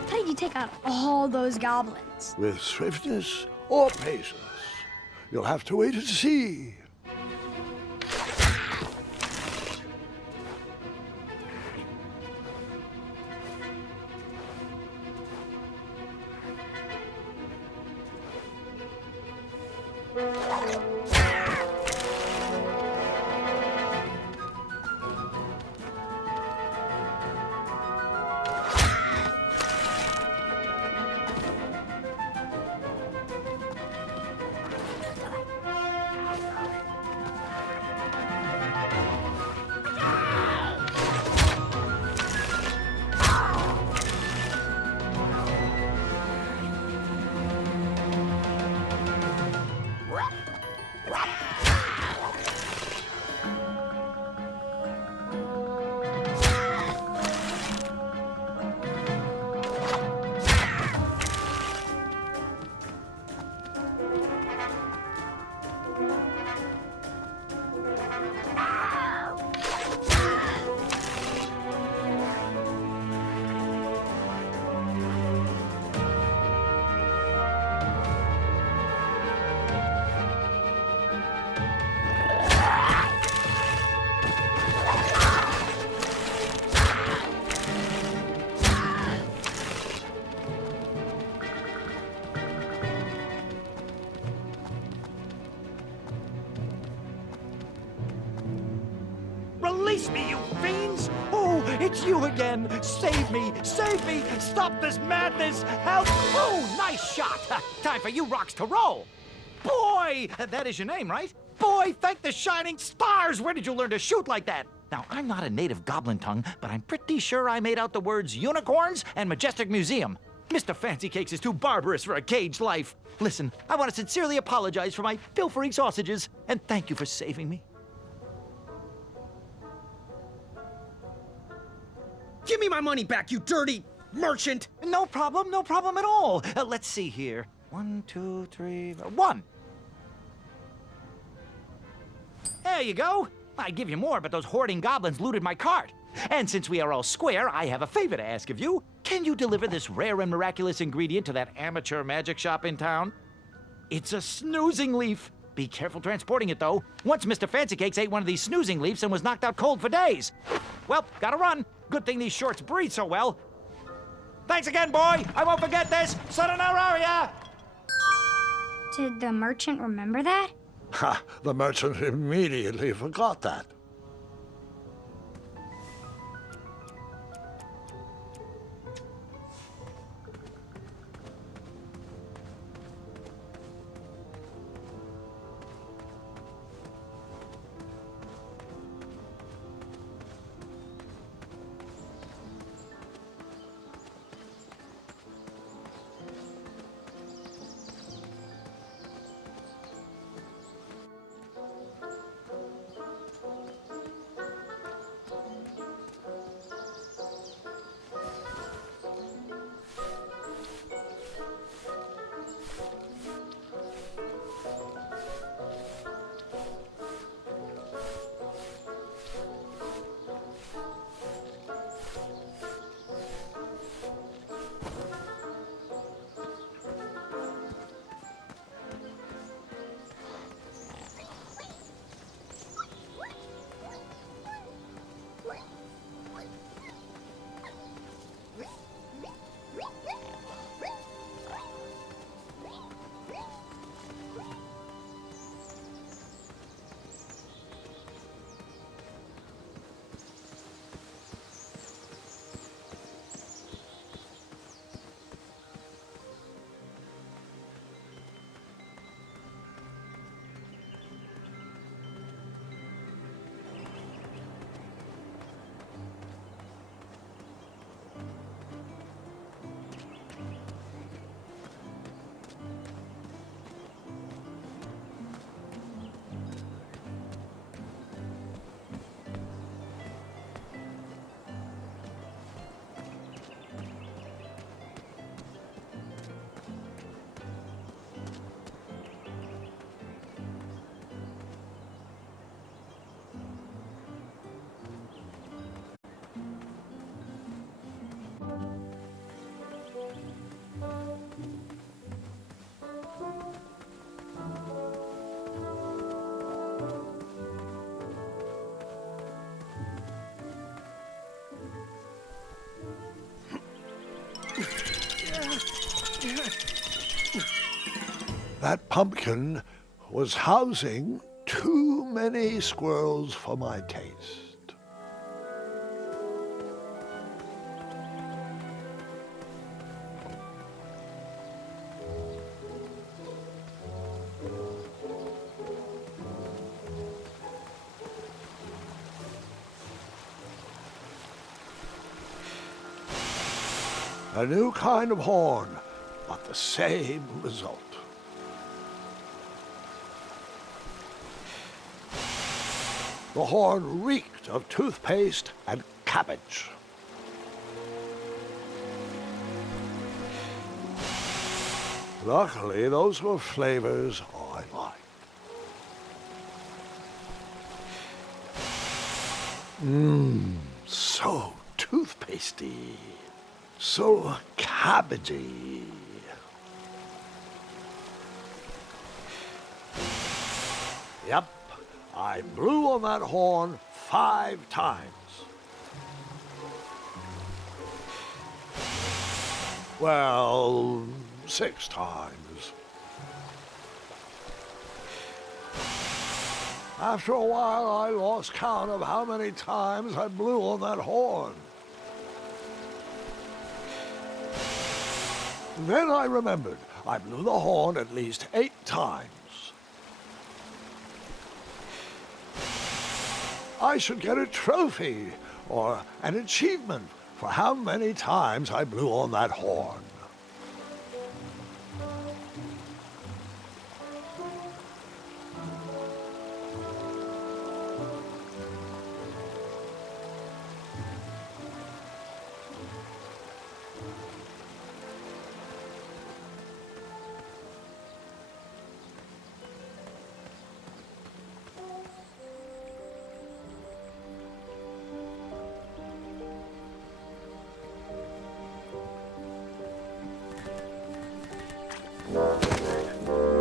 How did you take out all those goblins? With swiftness or patience, you'll have to wait and see. Release me, you fiends! Oh, it's you again! Save me! Save me! Stop this madness! Help! Oh, nice shot! Time for you rocks to roll! Boy! That is your name, right? Boy, thank the shining stars! Where did you learn to shoot like that? Now, I'm not a native goblin tongue, but I'm pretty sure I made out the words unicorns and majestic museum. Mr. Fancy Cakes is too barbarous for a caged life. Listen, I want to sincerely apologize for my pilfering sausages, and thank you for saving me. Give me my money back, you dirty merchant! No problem at all. Let's see here. 1, 2, 3, 1. There you go. I'd give you more, but those hoarding goblins looted my cart. And since we are all square, I have a favor to ask of you. Can you deliver this rare and miraculous ingredient to that amateur magic shop in town? It's a snoozing leaf. Be careful transporting it, though. Once Mr. Fancy Cakes ate one of these snoozing leaves and was knocked out cold for days. Well, gotta run. Good thing these shorts breathe so well. Thanks again, boy. I won't forget this. Sayonara. Did the merchant remember that? Ha! The merchant immediately forgot that. That pumpkin was housing too many squirrels for my taste. A new kind of horn, but the same result. The horn reeked of toothpaste and cabbage. Luckily, those were flavors I liked. So toothpastey, so cabbagey. Yep, I blew on that horn 5 times. Well, 6 times. After a while, I lost count of how many times I blew on that horn. Then I remembered I blew the horn at least 8 times. I should get a trophy or an achievement for how many times I blew on that horn.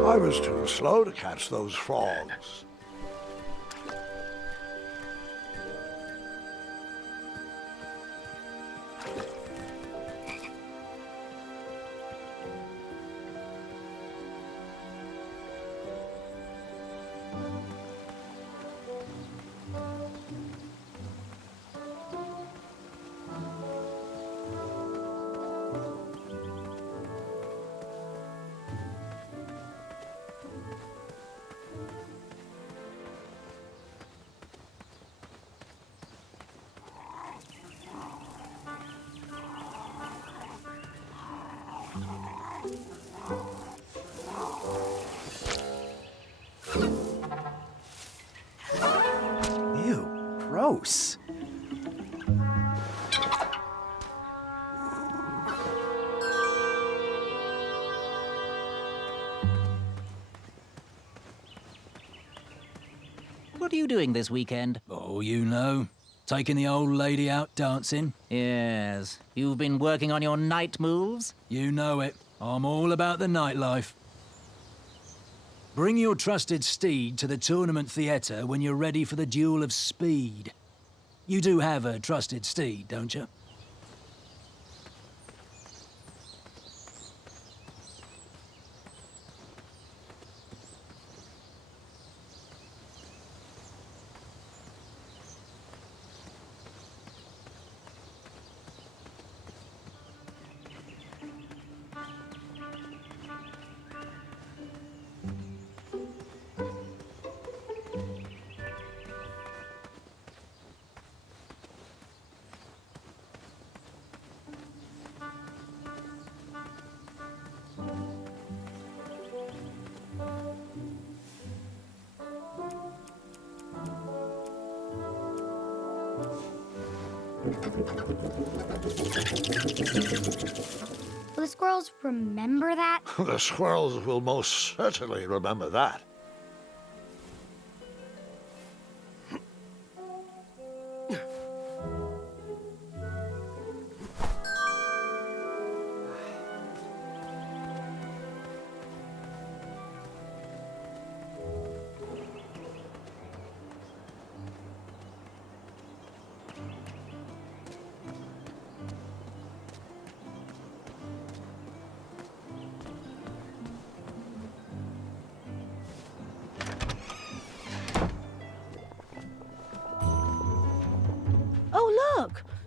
I was too slow to catch those frogs. Ew, gross. What are you doing this weekend? Oh, you know. Taking the old lady out dancing. Yes. You've been working on your night moves? You know it. I'm all about the nightlife. Bring your trusted steed to the tournament theatre when you're ready for the duel of speed. You do have a trusted steed, don't you? Will the squirrels remember that? The squirrels will most certainly remember that.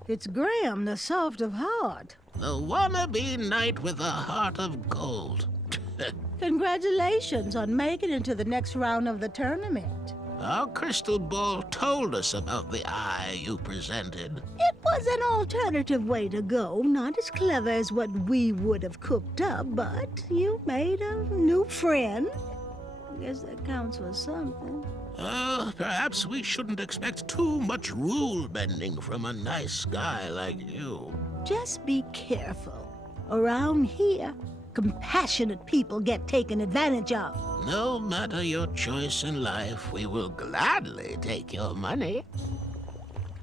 It's Graham, the soft of heart. The wannabe knight with a heart of gold. Congratulations on making it to the next round of the tournament. Our crystal ball told us about the eye you presented. It was an alternative way to go, not as clever as what we would have cooked up, but you made a new friend. I guess that counts for something. Perhaps we shouldn't expect too much rule bending from a nice guy like you. Just be careful. Around here, compassionate people get taken advantage of. No matter your choice in life, we will gladly take your money.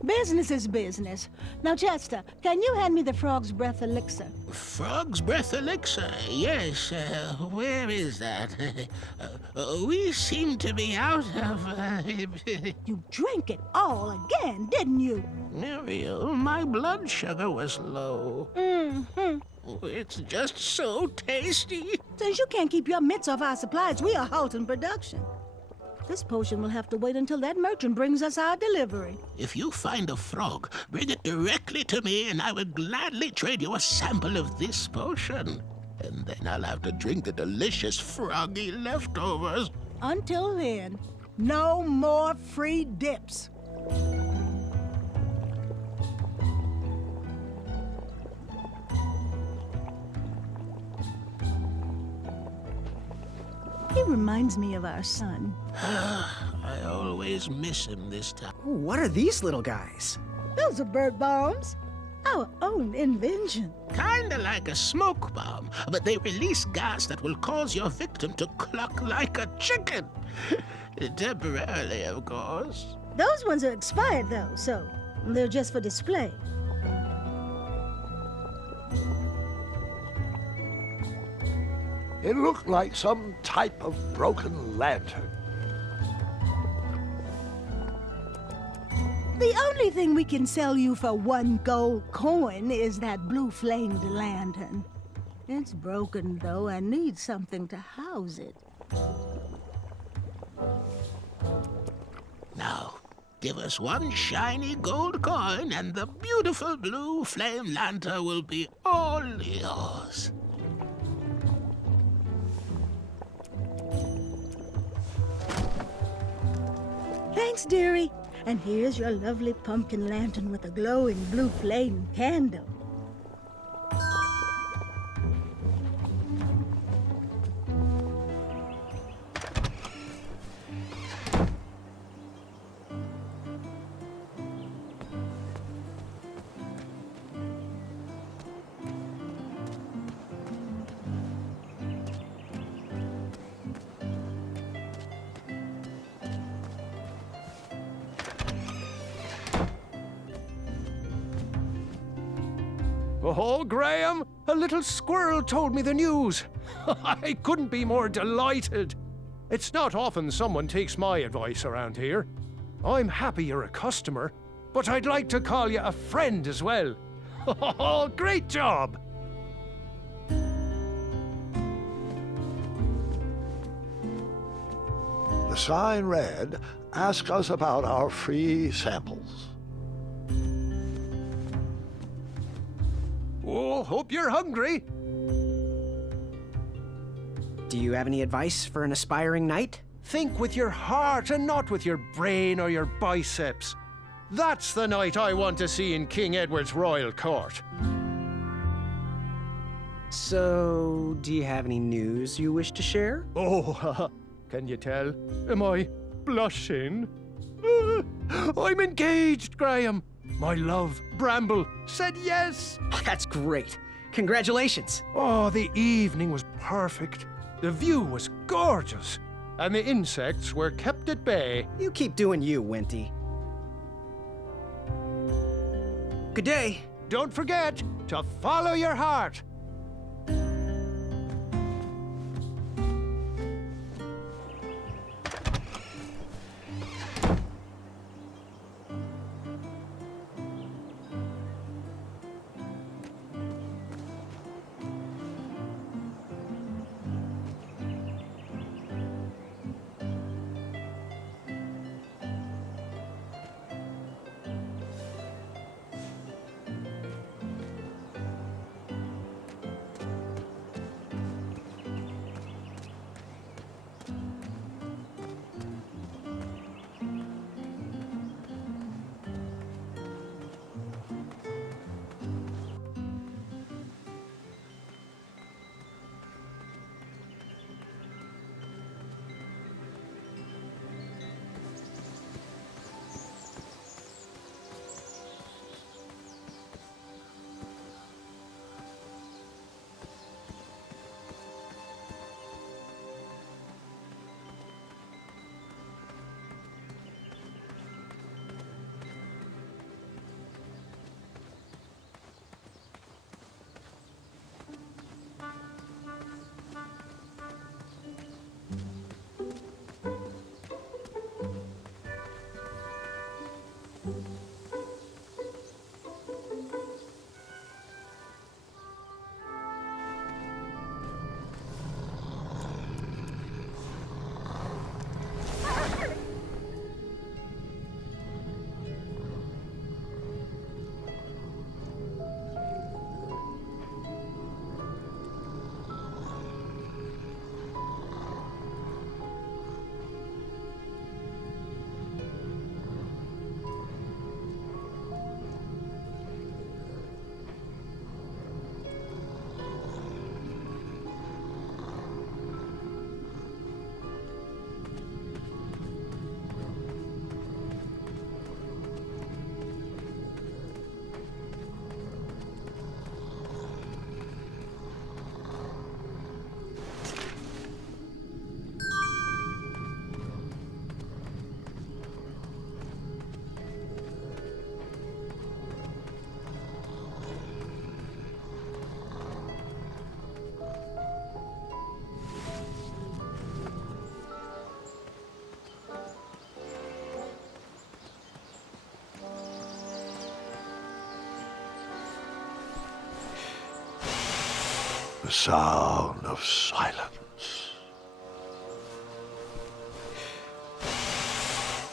Business is business. Now, Chester, can you hand me the frog's breath elixir? Frog's breath elixir? Yes. Where is that? We seem to be out of... You drank it all again, didn't you? Muriel, my blood sugar was low. Mm-hmm. It's just so tasty. Since you can't keep your mitts off our supplies, we are halting production. This potion will have to wait until that merchant brings us our delivery. If you find a frog, bring it directly to me and I will gladly trade you a sample of this potion. And then I'll have to drink the delicious froggy leftovers. Until then, no more free dips. He reminds me of our son. I always miss him this time. Ooh, what are these little guys? Those are bird bombs. Our own invention. Kinda like a smoke bomb, but they release gas that will cause your victim to cluck like a chicken. Temporarily, of course. Those ones are expired, though, so they're just for display. It looked like some type of broken lantern. The only thing we can sell you for 1 gold coin is that blue-flamed lantern. It's broken, though, and needs something to house it. Now, give us 1 shiny gold coin and the beautiful blue flame lantern will be all yours. Thanks, dearie. And here's your lovely pumpkin lantern with a glowing blue flame candle. Oh, Graham, a little squirrel told me the news. I couldn't be more delighted. It's not often someone takes my advice around here. I'm happy you're a customer, but I'd like to call you a friend as well. Oh, great job! The sign read, "Ask us about our free samples." Oh, hope you're hungry. Do you have any advice for an aspiring knight? Think with your heart and not with your brain or your biceps. That's the knight I want to see in King Edward's royal court. So, do you have any news you wish to share? Oh, can you tell? Am I blushing? I'm engaged, Graham. My love, Bramble, said yes. That's great. Congratulations. Oh, the evening was perfect. The view was gorgeous. And the insects were kept at bay. You keep doing you, Winty. Good day. Don't forget to follow your heart. The sound of silence.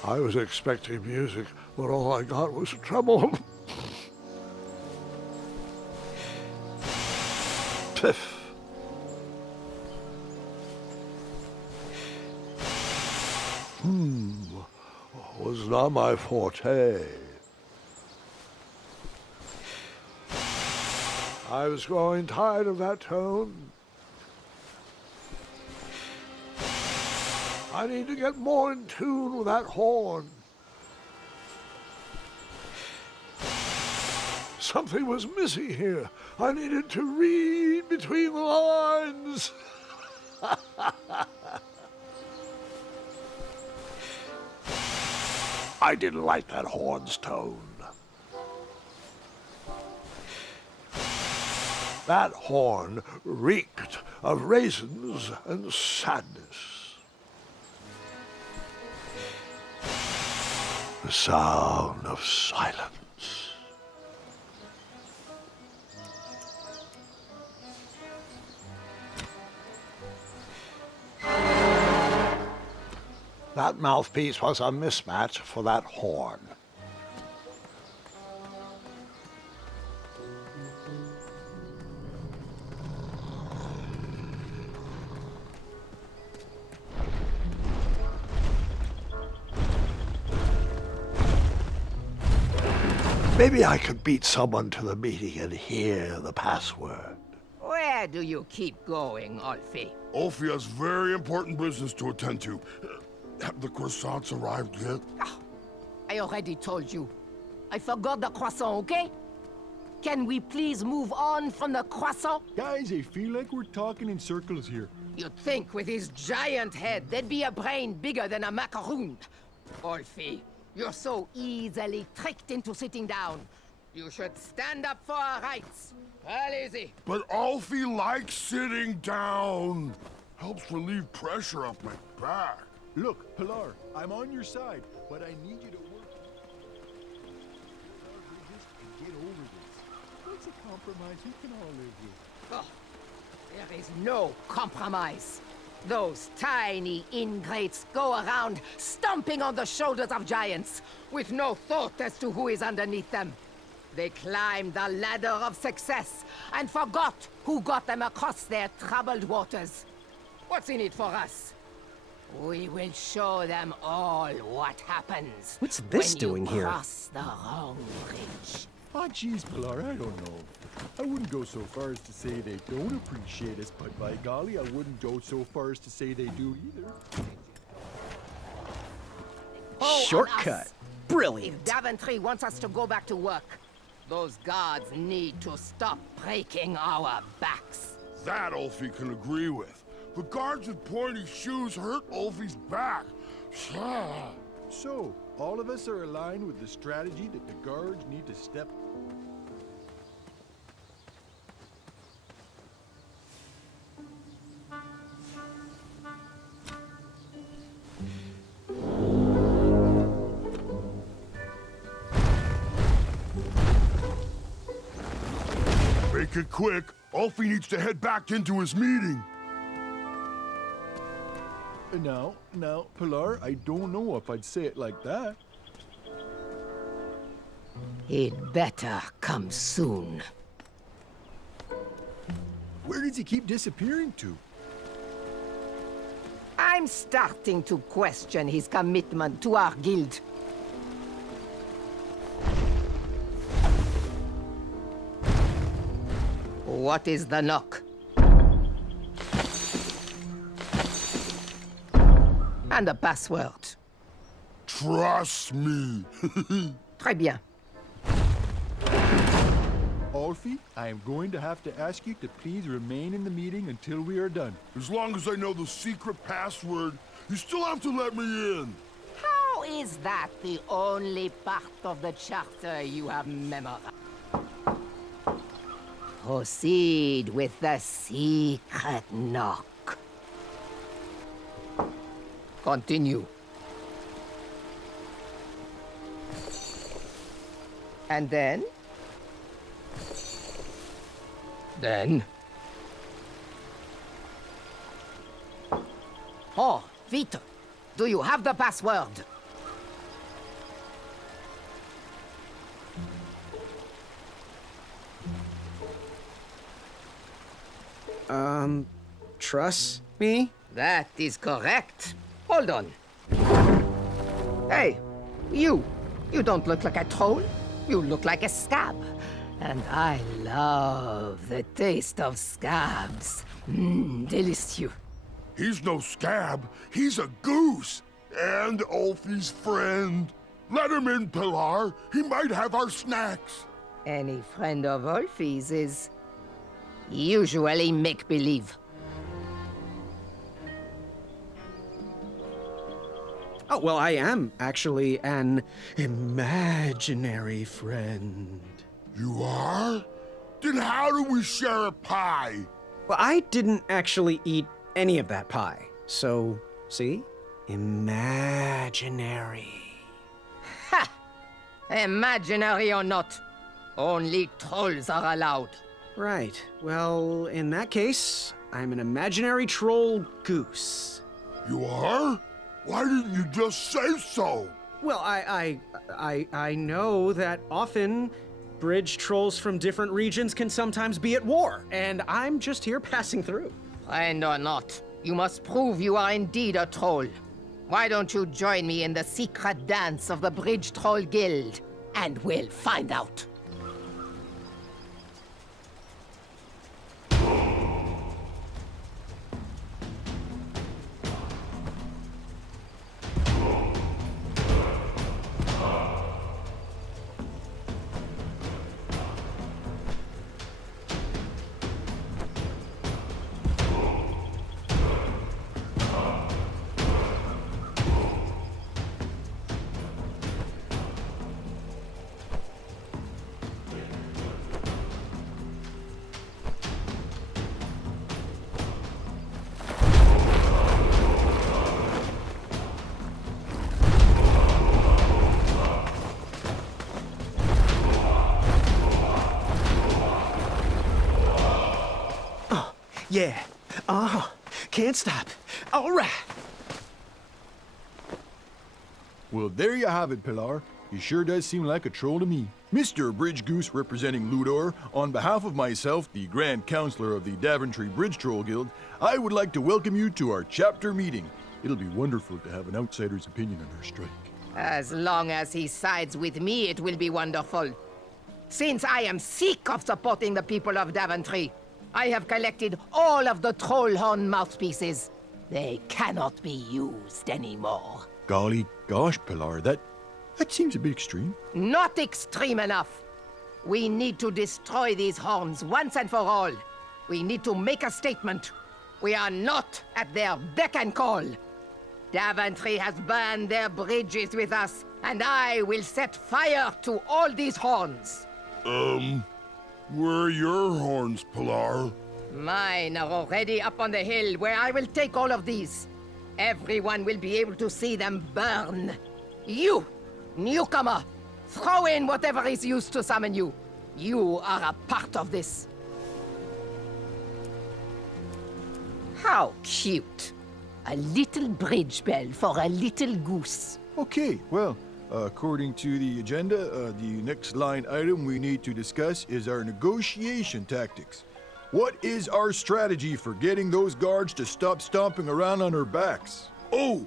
I was expecting music, but all I got was trouble. Piff. Was not my forte. I was growing tired of that tone. I need to get more in tune with that horn. Something was missing here. I needed to read between the lines. I didn't like that horn's tone. That horn reeked of raisins and sadness. The sound of silence. That mouthpiece was a mismatch for that horn. Maybe I could beat someone to the meeting and hear the password. Where do you keep going, Alfie? Ulfie has very important business to attend to. Have the croissants arrived yet? I already told you. I forgot the croissant, okay? Can we please move on from the croissant? Guys, I feel like we're talking in circles here. You'd think with his giant head, there'd be a brain bigger than a macaroon. Alfie, you're so easily tricked into sitting down. You should stand up for our rights. Well, easy. But Alfie likes sitting down. Helps relieve pressure off my back. Look, Pilar, I'm on your side, but I need you to work and get over this. What's a compromise we can all live with? Oh, there is no compromise. Those tiny ingrates go around stomping on the shoulders of giants with no thought as to who is underneath them. They climbed the ladder of success and forgot who got them across their troubled waters. What's in it for us? We will show them all what happens. What's this when doing you here? cross the wrong bridge. Oh, jeez, Pilar, I don't know. I wouldn't go so far as to say they don't appreciate us, but by golly, I wouldn't go so far as to say they do either. Oh, Shortcut. Brilliant. If Daventry wants us to go back to work, those guards need to stop breaking our backs. That Ulfie can agree with. The guards with pointy shoes hurt Ulfie's back. So, all of us are aligned with the strategy that the guards need to step. Make it quick. Ulfie needs to head back into his meeting. Now, Pilar, I don't know if I'd say it like that. He'd better come soon. Where does he keep disappearing to? I'm starting to question his commitment to our guild. What is the knock? And the password. Trust me. Très bien. Alfie, I am going to have to ask you to please remain in the meeting until we are done. As long as I know the secret password, you still have to let me in. How is that the only part of the charter you have memorized? Proceed with the secret knock. Continue. And then? Then? Vite! Do you have the password? Trust me? That is correct. Hold on. Hey, you don't look like a troll. You look like a scab. And I love the taste of scabs. Delicious. He's no scab. He's a goose. And Ulfie's friend. Let him in, Pilar. He might have our snacks. Any friend of Ulfie's is usually make-believe. Oh, well, I am actually an imaginary friend. You are? Then how do we share a pie? Well, I didn't actually eat any of that pie. So, see? Imaginary. Ha! Imaginary or not, only trolls are allowed. Right. Well, in that case, I'm an imaginary troll goose. You are? Why didn't you just say so? Well, I know that often bridge trolls from different regions can sometimes be at war, and I'm just here passing through. Friend or not, you must prove you are indeed a troll. Why don't you join me in the secret dance of the Bridge Troll Guild, and we'll find out. Yeah. Can't stop. All right. Well, there you have it, Pilar. He sure does seem like a troll to me. Mr. Bridge Goose representing Ludor, on behalf of myself, the Grand Counselor of the Daventry Bridge Troll Guild, I would like to welcome you to our chapter meeting. It'll be wonderful to have an outsider's opinion on our strike. As long as he sides with me, it will be wonderful. Since I am sick of supporting the people of Daventry, I have collected all of the troll horn mouthpieces. They cannot be used anymore. Golly gosh, Pilar, that seems a bit extreme. Not extreme enough. We need to destroy these horns once and for all. We need to make a statement. We are not at their beck and call. Daventry has burned their bridges with us, and I will set fire to all these horns. Where are your horns, Pilar? Mine are already up on the hill where I will take all of these. Everyone will be able to see them burn. You, newcomer, throw in whatever is used to summon you. You are a part of this. How cute. A little bridge bell for a little goose. Okay, well, according to the agenda, the next line item we need to discuss is our negotiation tactics. What is our strategy for getting those guards to stop stomping around on our backs? Oh!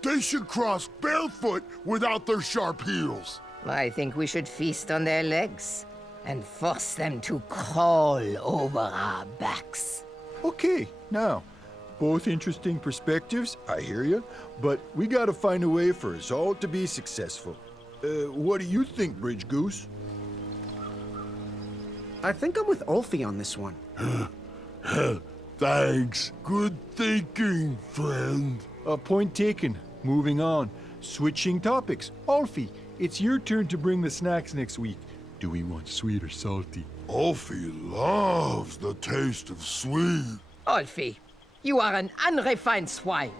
They should cross barefoot without their sharp heels. I think we should feast on their legs and force them to crawl over our backs. Okay, now, both interesting perspectives, I hear you, but we gotta find a way for us all to be successful. What do you think, Bridge Goose? I think I'm with Ulfie on this one. Thanks. Good thinking, friend. Point taken. Moving on. Switching topics. Ulfie, it's your turn to bring the snacks next week. Do we want sweet or salty? Ulfie loves the taste of sweet. Ulfie, you are an unrefined swine.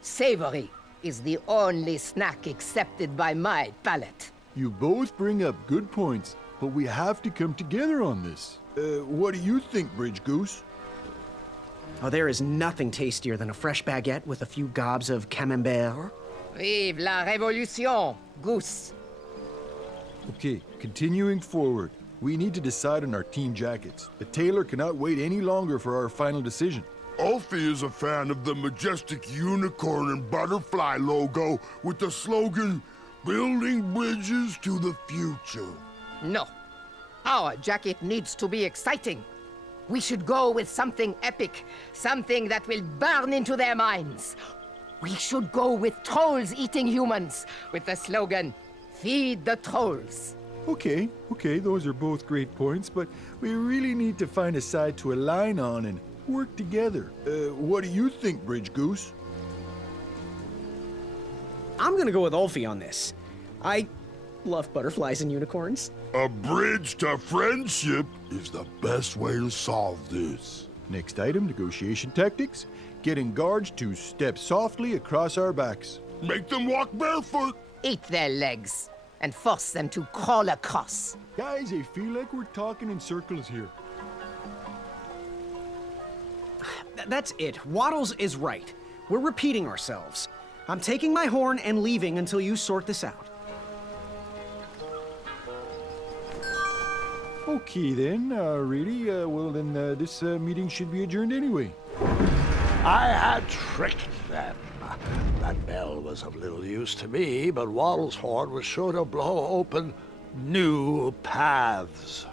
Savory is the only snack accepted by my palate. You both bring up good points, but we have to come together on this. What do you think, Bridge Goose? Oh, there is nothing tastier than a fresh baguette with a few gobs of camembert. Vive la révolution, Goose. Okay, continuing forward. We need to decide on our team jackets. The tailor cannot wait any longer for our final decision. Ulfie is a fan of the majestic unicorn and butterfly logo with the slogan, "Building bridges to the future." No. Our jacket needs to be exciting. We should go with something epic, something that will burn into their minds. We should go with trolls eating humans, with the slogan, "Feed the trolls." Okay, those are both great points, but we really need to find a side to align on and work together. What do you think, Bridge Goose? I'm gonna go with Ulfie on this. I love butterflies and unicorns. A bridge to friendship is the best way to solve this. Next item, negotiation tactics. Getting guards to step softly across our backs. Make them walk barefoot. Eat their legs and force them to crawl across. Guys, I feel like we're talking in circles here. That's it. Waddles is right. We're repeating ourselves. I'm taking my horn and leaving until you sort this out. Okay then, really? Well then, this meeting should be adjourned anyway. I had tricked them. That bell was of little use to me, but Waddle's horn was sure to blow open new paths.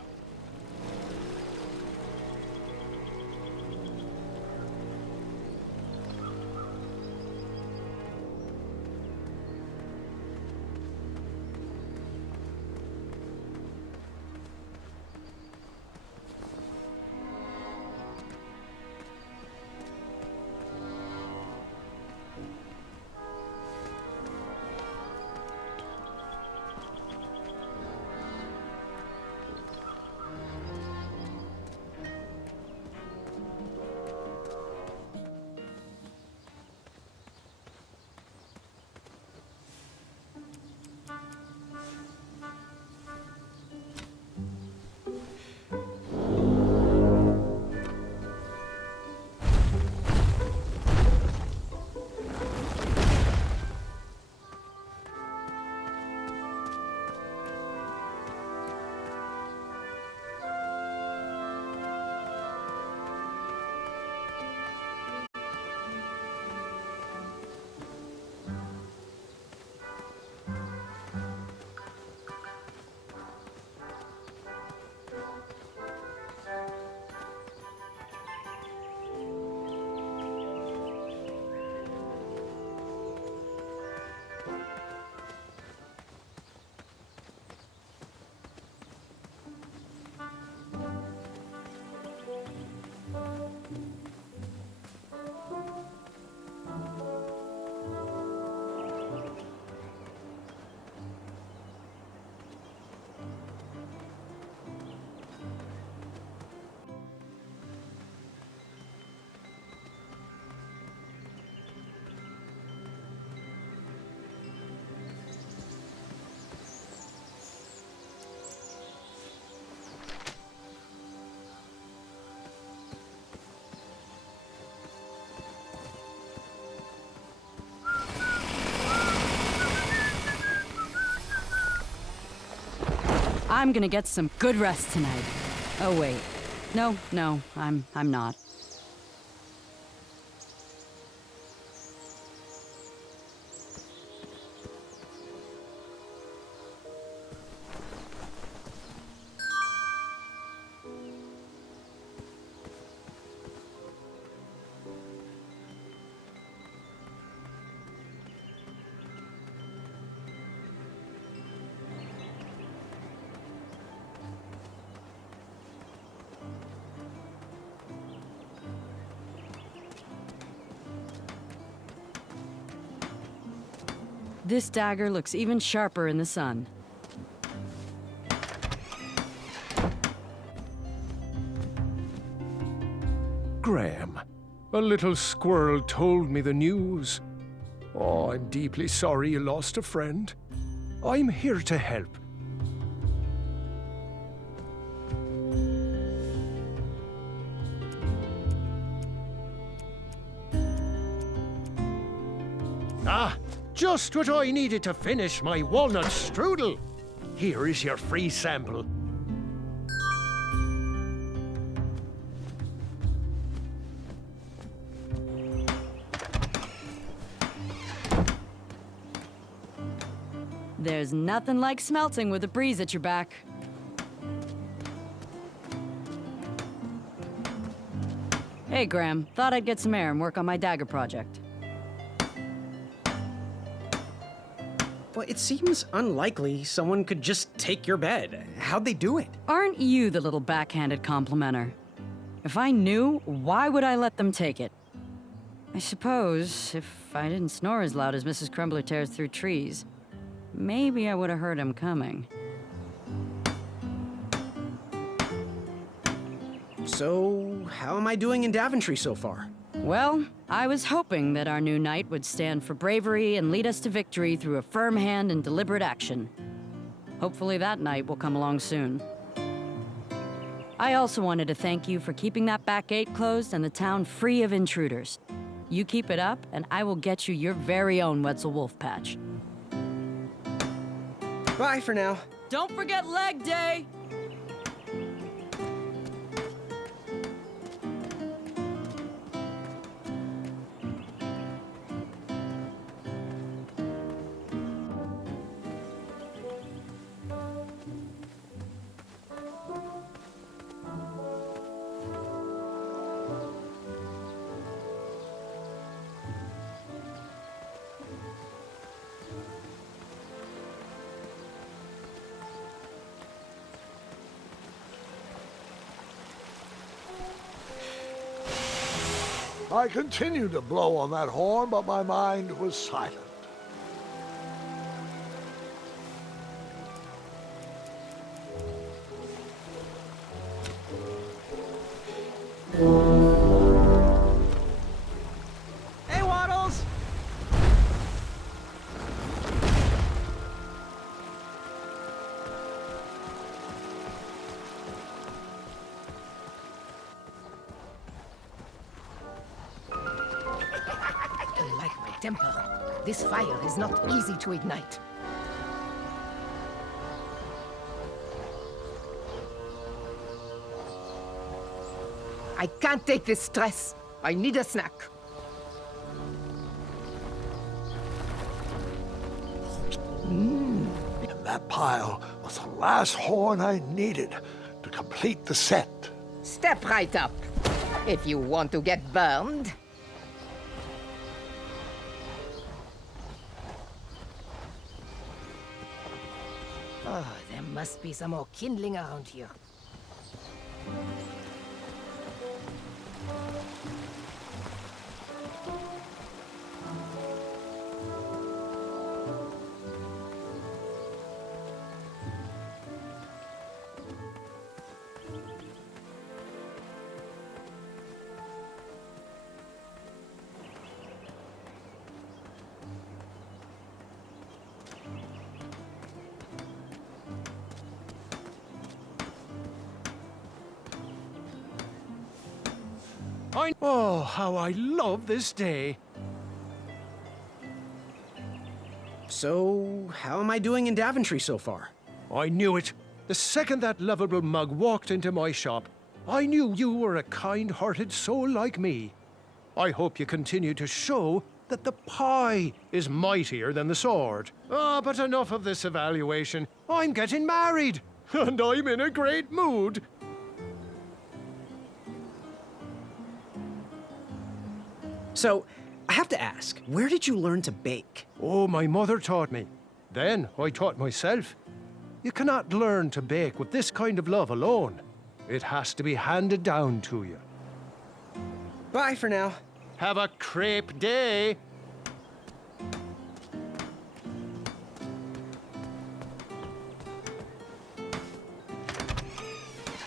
I'm gonna get some good rest tonight. Oh wait. No, I'm not. This dagger looks even sharper in the sun. Graham, a little squirrel told me the news. Oh, I'm deeply sorry you lost a friend. I'm here to help. Just what I needed to finish my walnut strudel. Here is your free sample. There's nothing like smelting with a breeze at your back. Hey, Graham. Thought I'd get some air and work on my dagger project. Well, it seems unlikely someone could just take your bed. How'd they do it? Aren't you the little backhanded complimenter? If I knew, why would I let them take it? I suppose if I didn't snore as loud as Mrs. Crumbler tears through trees, maybe I would have heard him coming. So, how am I doing in Daventry so far? Well, I was hoping that our new knight would stand for bravery and lead us to victory through a firm hand and deliberate action. Hopefully that night will come along soon. I also wanted to thank you for keeping that back gate closed and the town free of intruders. You keep it up, and I will get you your very own Wetzel Wolf patch. Bye for now. Don't forget leg day! I continued to blow on that horn, but my mind was silent. Hey, Waddles! Like my temper, this fire is not easy to ignite. I can't take this stress. I need a snack. In that pile was the last horn I needed to complete the set. Step right up, if you want to get burned. Oh, there must be some more kindling around here. Oh, how I love this day. So, how am I doing in Daventry so far? I knew it. The second that lovable mug walked into my shop, I knew you were a kind-hearted soul like me. I hope you continue to show that the pie is mightier than the sword. But enough of this evaluation. I'm getting married, and I'm in a great mood. So, I have to ask, where did you learn to bake? Oh, my mother taught me. Then I taught myself. You cannot learn to bake with this kind of love alone. It has to be handed down to you. Bye for now. Have a crepe day.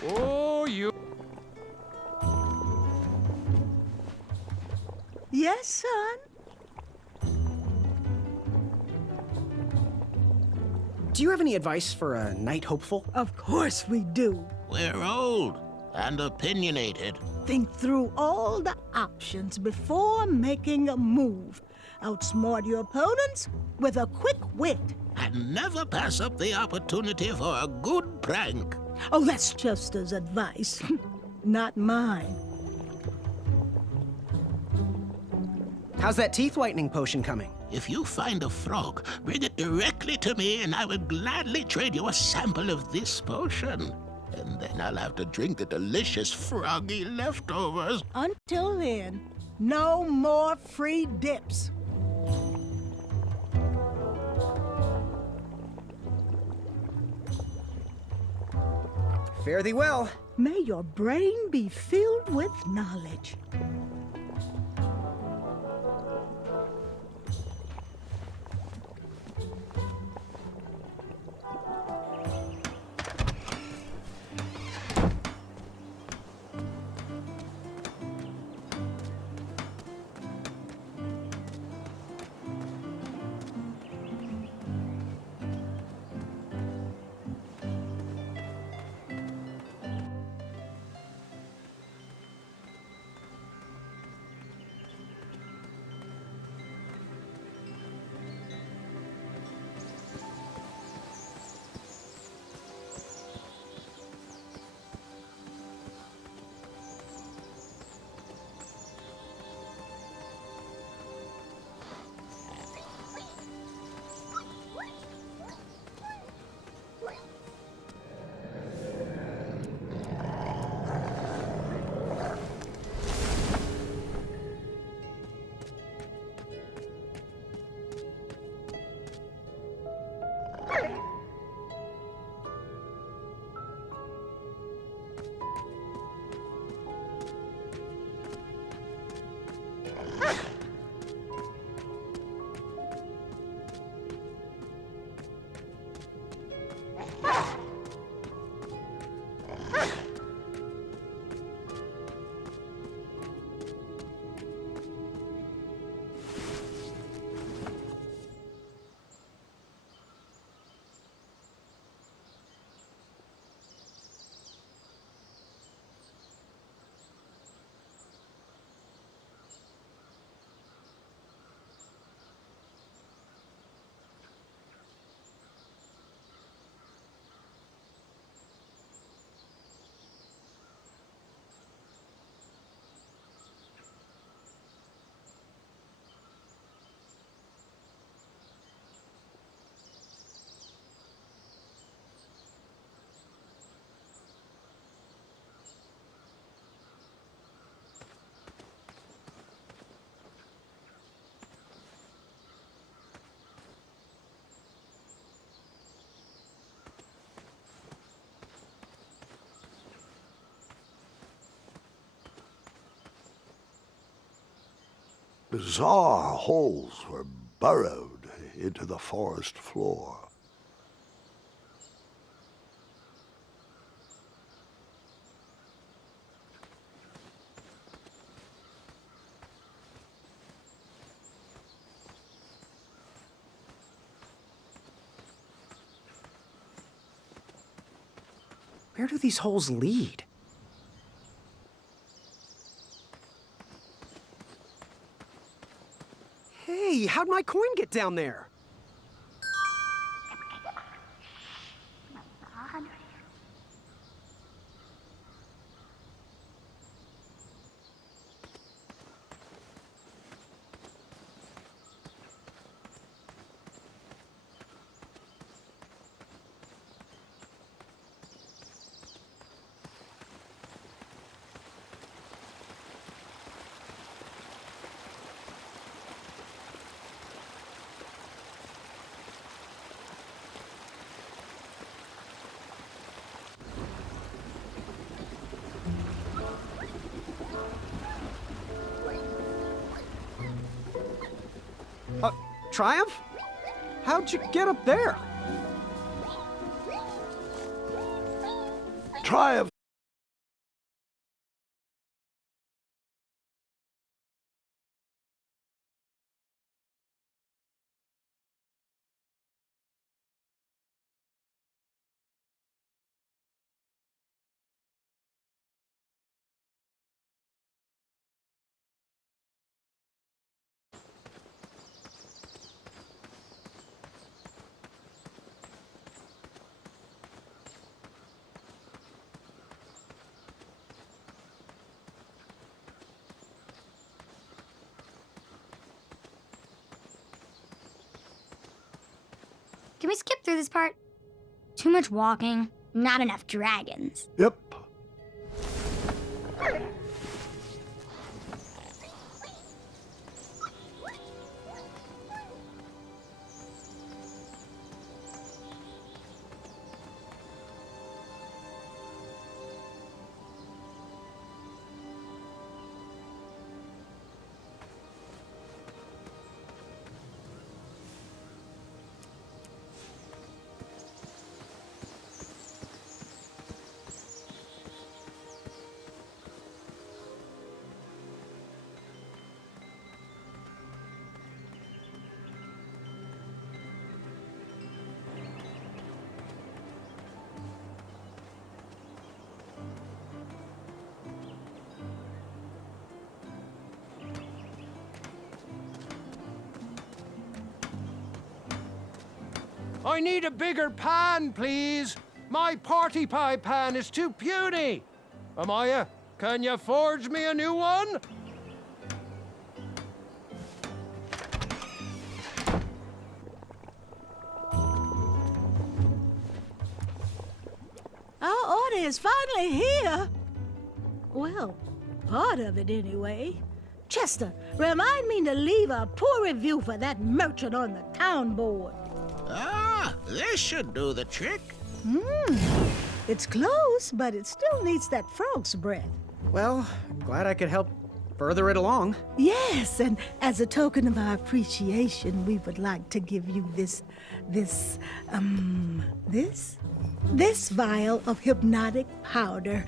Oh, you... Yes, son? Do you have any advice for a Knight Hopeful? Of course we do. We're old and opinionated. Think through all the options before making a move. outsmart your opponents with a quick wit. And never pass up the opportunity for a good prank. Oh, that's Chester's advice, not mine. How's that teeth whitening potion coming? If you find a frog, bring it directly to me and I will gladly trade you a sample of this potion. And then I'll have to drink the delicious froggy leftovers. Until then, no more free dips. Fare thee well. May your brain be filled with knowledge. Bizarre holes were burrowed into the forest floor. Where do these holes lead? Hey, how'd my coin get down there? Triumph? How'd you get up there? Triumph! Can we skip through this part? Too much walking, not enough dragons. Yep. I need a bigger pan, please. My party pie pan is too puny. Amaya, can you forge me a new one? Our order is finally here. Well, part of it anyway. Chester, remind me to leave a poor review for that merchant on the town board. Ah, this should do the trick. It's close, but it still needs that frog's breath. Well, glad I could help further it along. Yes, and as a token of our appreciation, we would like to give you this vial of hypnotic powder.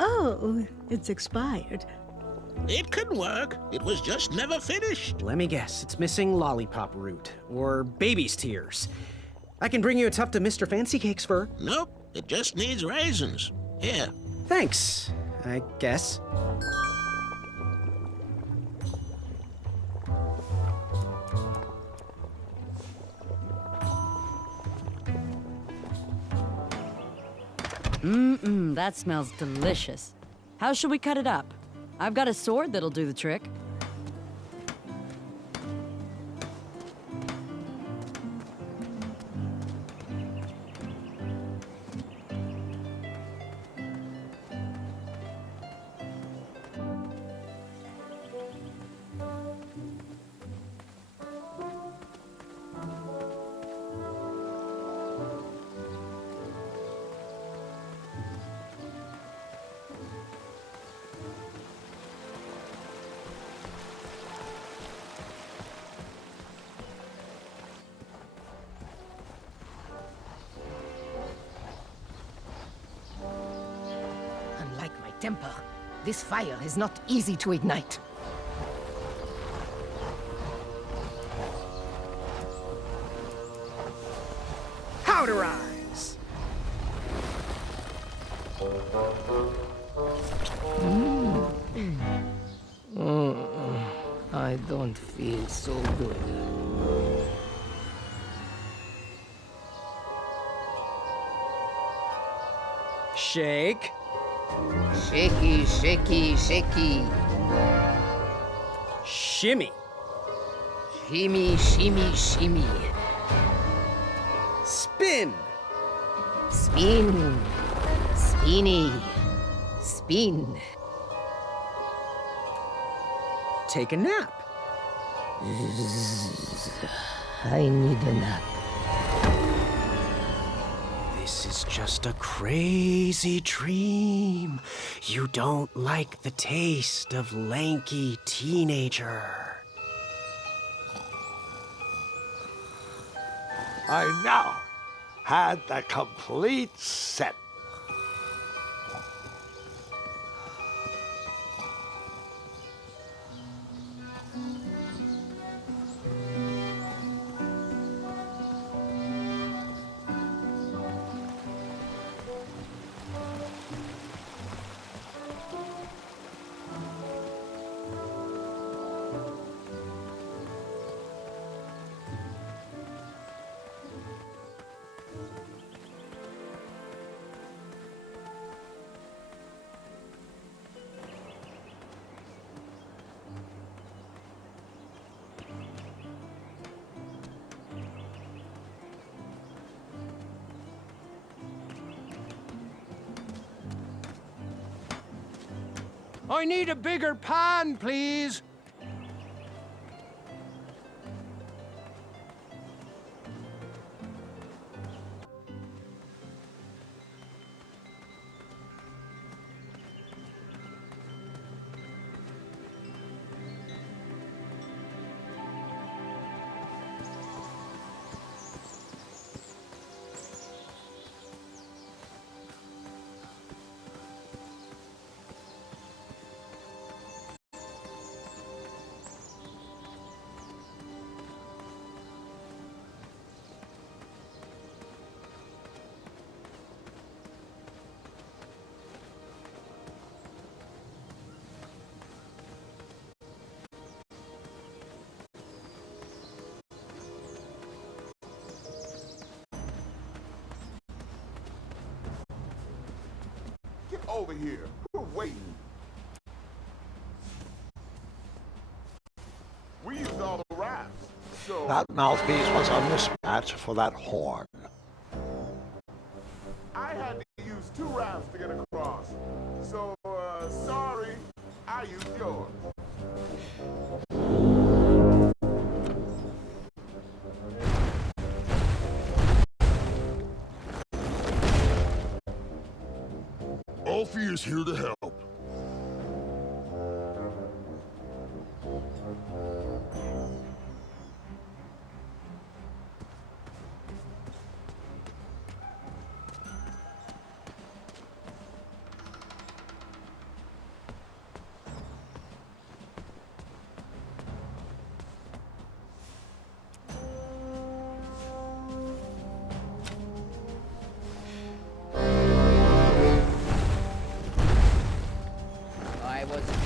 Oh, it's expired. It could work. It was just never finished. Let me guess, it's missing lollipop root, or baby's tears. I can bring you a tuft of Mr. Fancy Cake's fur. Nope, it just needs raisins. Here. Thanks, I guess. That smells delicious. How should we cut it up? I've got a sword that'll do the trick. Unlike my temper, this fire is not easy to ignite. Powderize! I don't feel so good. Shake. Shaky, shaky, shaky. Shimmy. Shimmy, shimmy, shimmy. Spin. Spin. Spinny. Spin. Take a nap. I need a nap. This is just a crazy dream. You don't like the taste of lanky teenager. I now had the complete set. I need a bigger pan, please. Get over here. We're waiting. We used all the rafts, so... That mouthpiece was a mismatch for that horn. I had to use 2 rafts to get across. So, sorry, I used yours. Alfie is here to help.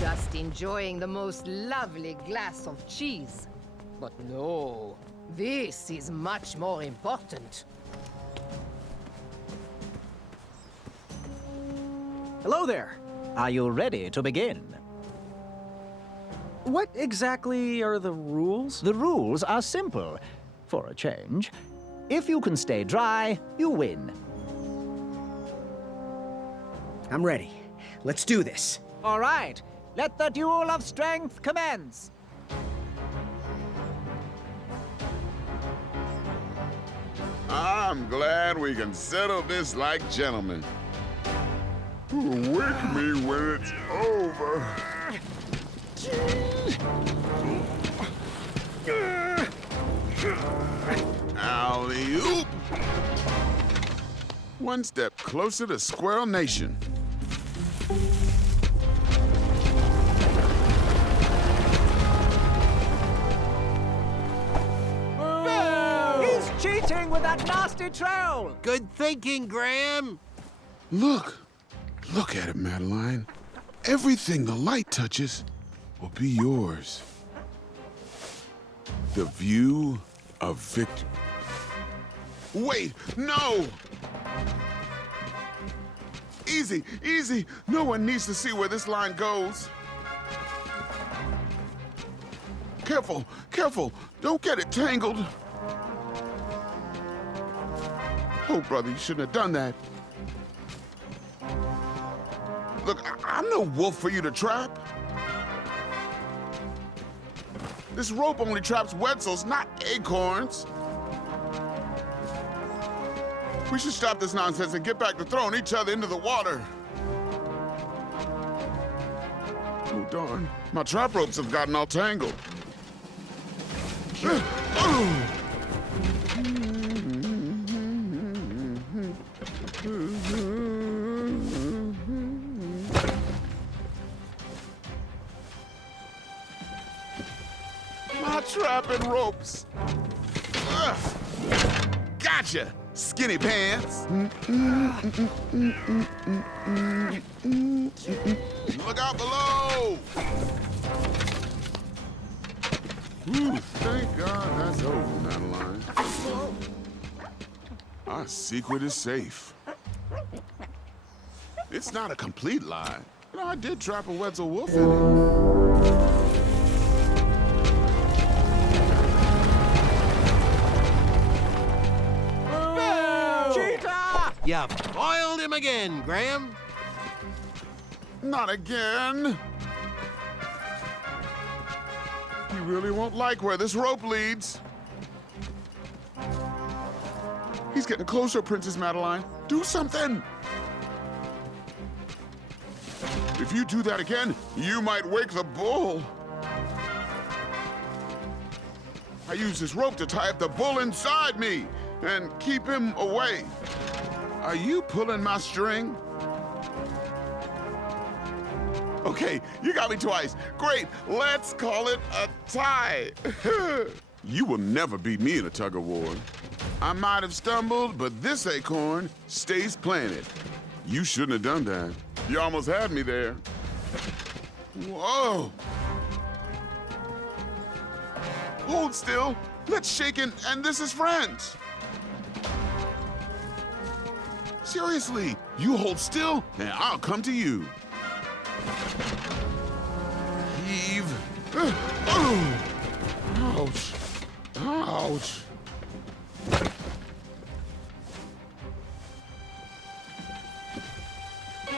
Just enjoying the most lovely glass of cheese. But no, this is much more important. Hello there. Are you ready to begin? What exactly are the rules? The rules are simple. For a change, if you can stay dry, you win. I'm ready. Let's do this. All right. Let the duel of strength commence! I'm glad we can settle this like gentlemen. Wake me when it's over. Alley-oop! One step closer to Squirrel Nation. Cheating with that nasty troll! Good thinking, Graham. Look at it, Madeline. Everything the light touches will be yours. The view of victory. Wait, no! Easy, easy. No one needs to see where this line goes. Careful, careful. Don't get it tangled. Oh, brother, you shouldn't have done that. Look, I'm no wolf for you to trap. This rope only traps Wetzels, not acorns. We should stop this nonsense and get back to throwing each other into the water. Oh, darn. My trap ropes have gotten all tangled. My trap and ropes. Gotcha, skinny pants. Look out below. Ooh, thank God that's over, Madeline. Our secret is safe. It's not a complete lie. You know, I did trap a Wetzel wolf in it. You foiled him again, Graham. Not again. He really won't like where this rope leads. He's getting closer, Princess Madeline. Do something! If you do that again, you might wake the bull. I use this rope to tie up the bull inside me and keep him away. Are you pulling my string? Okay, you got me twice. Great, let's call it a tie. You will never beat me in a tug-of-war. I might have stumbled, but this acorn stays planted. You shouldn't have done that. You almost had me there. Whoa! Hold still. Let's shake and this is friends. Seriously, you hold still and I'll come to you. Heave. Ouch. Ouch.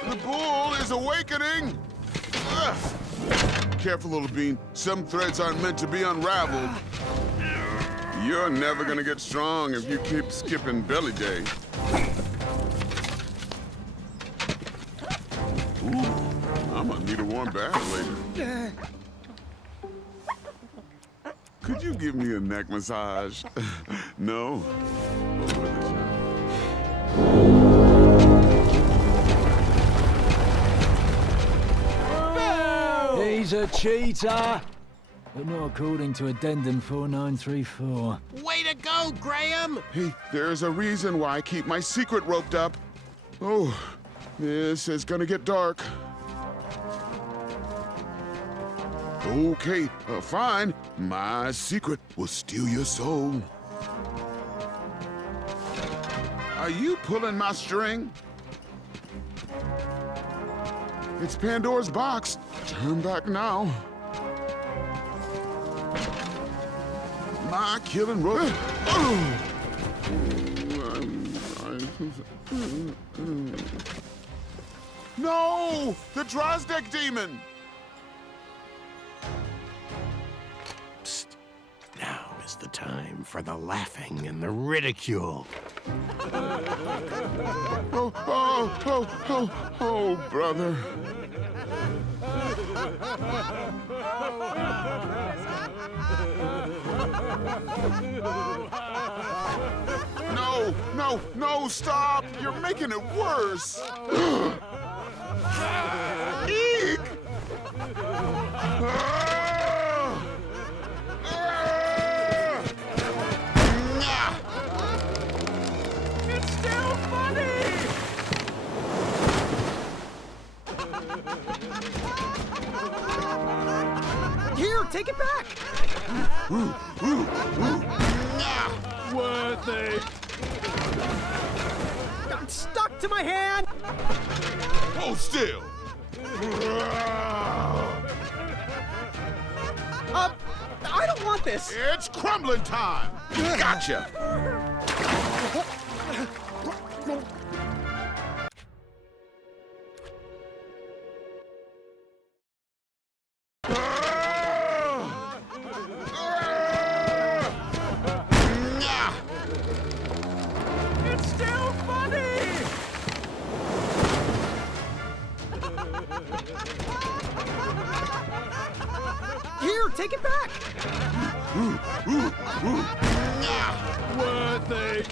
The bull is awakening. Careful, little bean. Some threads aren't meant to be unraveled. You're never gonna get strong if you keep skipping belly day. Ooh, I'm gonna need a warm bath later. Could you give me a neck massage? No? He's a cheater! But not according to Addendum 4934. Way to go, Graham! Hey, there's a reason why I keep my secret roped up. Oh, this is gonna get dark. Okay, fine. My secret will steal your soul. Are you pulling my string? It's Pandora's box. Turn back now. My killing rope. No! The Drozdek demon! Psst. Now is the time for the laughing and the ridicule. Oh, brother. No, stop! You're making it worse! Eek! It's still funny! Here, take it back! Worth it. I'm stuck to my hand! Hold still! I don't want this! It's crumbling time! Gotcha! It's still funny! Here, take it back! Worth it.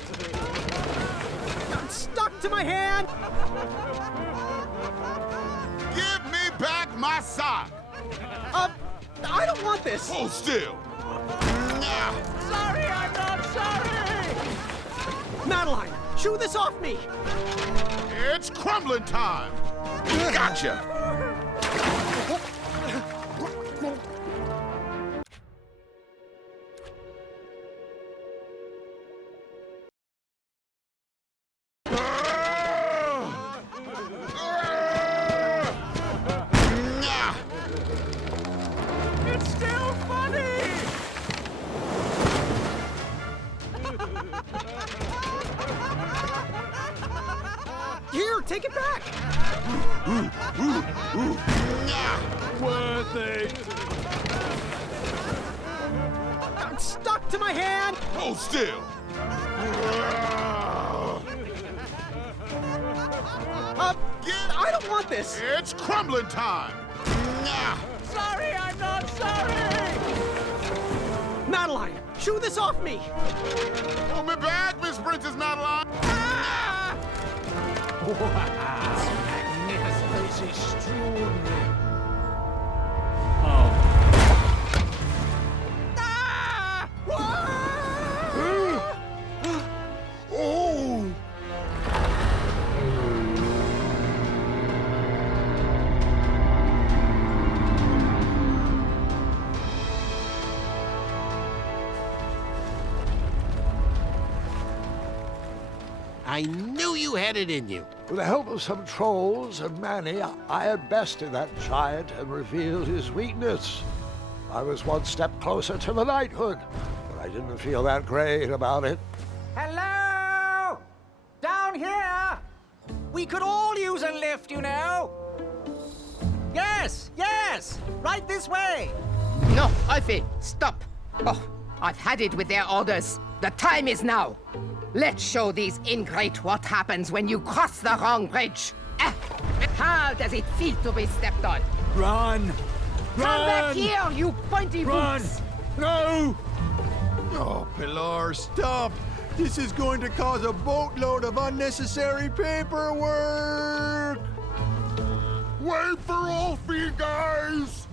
I'm stuck to my hand! Give me back my sock! I don't want this! Hold still! Sorry, I'm not sorry! Madeline, chew this off me! It's crumbling time! Gotcha! It's still funny! Here, take it back! Worthy! It's stuck to my hand! Hold still! I don't want this! It's crumbling time! Sorry, I'm not sorry! Madeline, shoo this off me! Pull me back, Miss Princess Madeline! Magnificent, extraordinary. Oh! I knew you had it in you. With the help of some trolls and Manny, I had bested that giant and revealed his weakness. I was one step closer to the knighthood, but I didn't feel that great about it. Hello? Down here? We could all use a lift, you know. Yes, yes, right this way. No, Alfie, stop. Oh, I've had it with their orders. The time is now. Let's show these ingrate what happens when you cross the wrong bridge. How does it feel to be stepped on? Run! Come back here, you pointy boots! No! Oh, Pilar, stop! This is going to cause a boatload of unnecessary paperwork! Wait for Alfie, guys!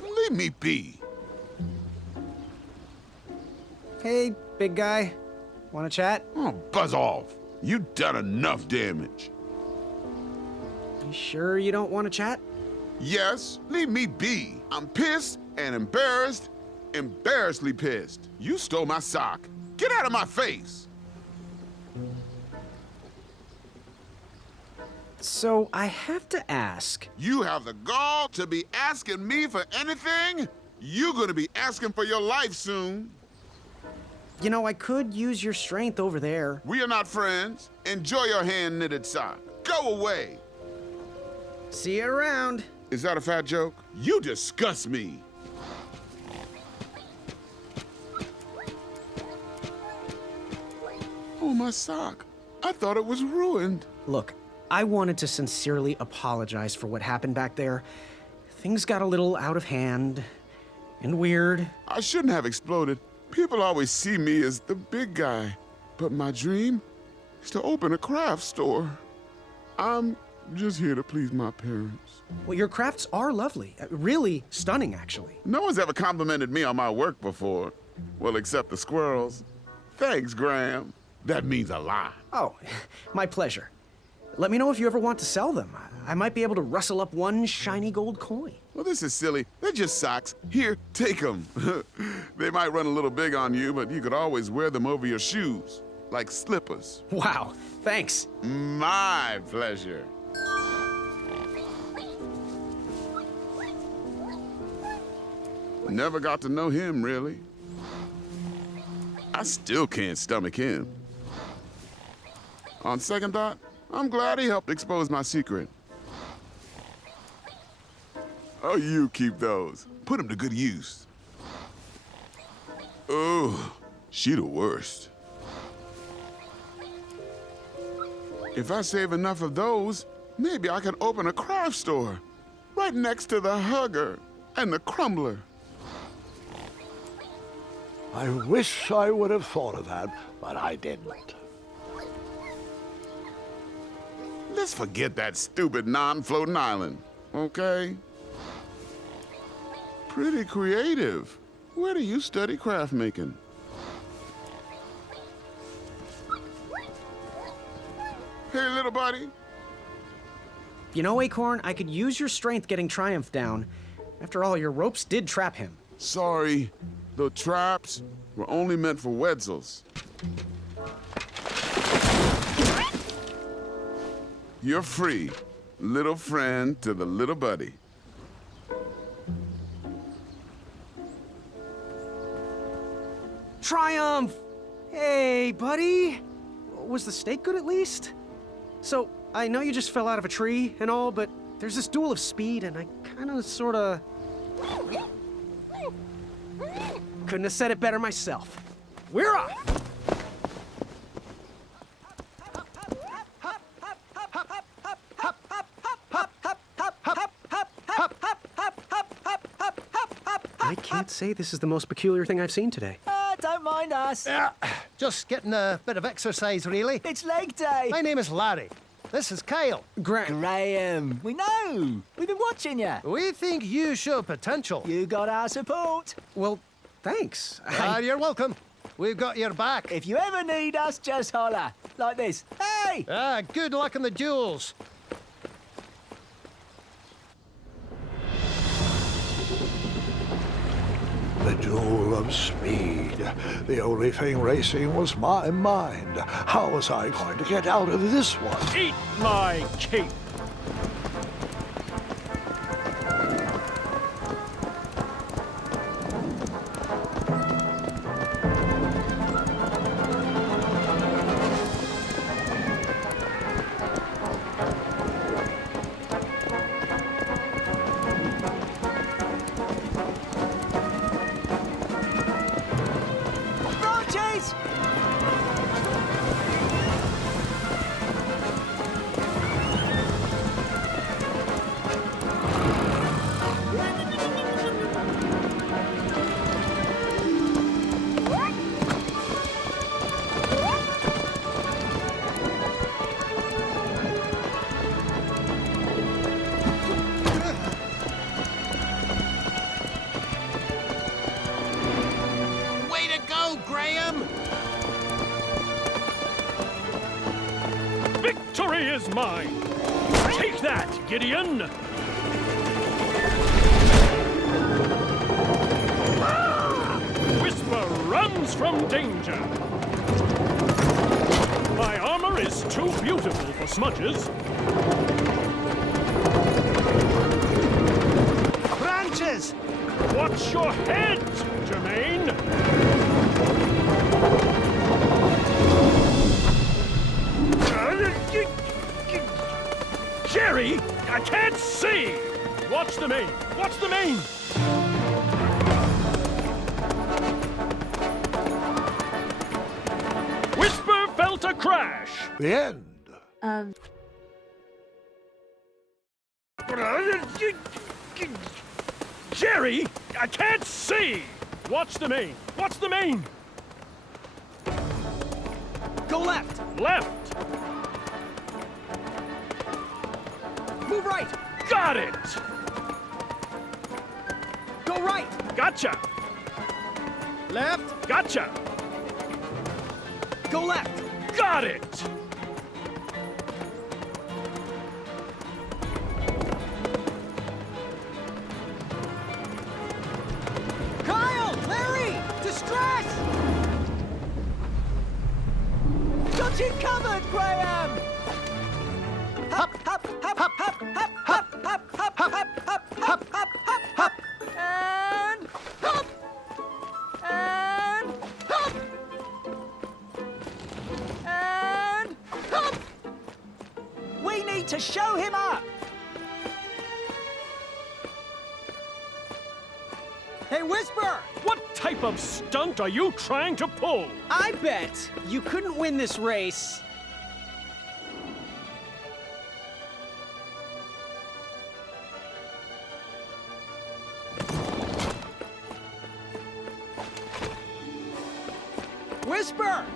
Leave me be. Hey, big guy. Want to chat? Oh, buzz off. You've done enough damage. You sure you don't want to chat? Yes, leave me be. I'm pissed and embarrassed. Embarrassedly pissed. You stole my sock. Get out of my face. So, I have to ask. You have the gall to be asking me for anything? You're gonna be asking for your life soon. You know, I could use your strength over there. We are not friends. Enjoy your hand-knitted sock. Go away. See you around. Is that a fat joke? You disgust me. Oh, my sock. I thought it was ruined. Look, I wanted to sincerely apologize for what happened back there. Things got a little out of hand and weird. I shouldn't have exploded. People always see me as the big guy. But my dream is to open a craft store. I'm just here to please my parents. Well, your crafts are lovely. Really stunning, actually. No one's ever complimented me on my work before. Well, except the squirrels. Thanks, Graham. That means a lot. Oh, my pleasure. Let me know if you ever want to sell them. I might be able to rustle up one shiny gold coin. Well, this is silly. They're just socks. Here, take them. They might run a little big on you, but you could always wear them over your shoes, like slippers. Wow, thanks. My pleasure. Never got to know him, really. I still can't stomach him. On second thought, I'm glad he helped expose my secret. Oh, you keep those. Put them to good use. Oh, she the worst. If I save enough of those, maybe I can open a craft store right next to the Hugger and the Crumbler. I wish I would have thought of that, but I didn't. Let's forget that stupid non-floating island, okay? Pretty creative. Where do you study craft making? Hey, little buddy. You know, Acorn, I could use your strength getting Triumph down. After all, your ropes did trap him. Sorry, the traps were only meant for Wetzels. You're free, little friend to the little buddy. Triumph! Hey, buddy! Was the steak good at least? So, I know you just fell out of a tree and all, but there's this duel of speed, and I kinda sorta... couldn't have said it better myself. We're off! I can't say this is the most peculiar thing I've seen today. Don't mind us. Yeah, just getting a bit of exercise, really. It's leg day. My name is Larry. This is Kyle. Graham. We know. We've been watching you. We think you show potential. You got our support. Well, thanks. You're welcome. We've got your back. If you ever need us, just holler. Like this. Hey! Good luck in the duels. The duel of speed. The only thing racing was my mind. How was I going to get out of this one? Eat my cape. Victory is mine! Take that, Gideon! Whisper runs from danger! My armor is too beautiful for smudges. Branches! Watch your head, Jermaine! Jerry, I can't see! Watch the main! Watch the main! Whisper felt a crash! The end. Jerry, I can't see! Watch the main! Watch the main! Go left! Left! Move right! Got it! Go right! Gotcha! Left! Gotcha! Go left! Got it! Got you covered, Graham! Hop, hop, hop, hop, hop, hop, hop, hop, hop, hop, hop, hop, hop, hop, hop, and hop! And hop! And hop! We need to show him up! Hey, Whisper! What type of stunt are you trying to pull? I bet you couldn't win this race. Whisper!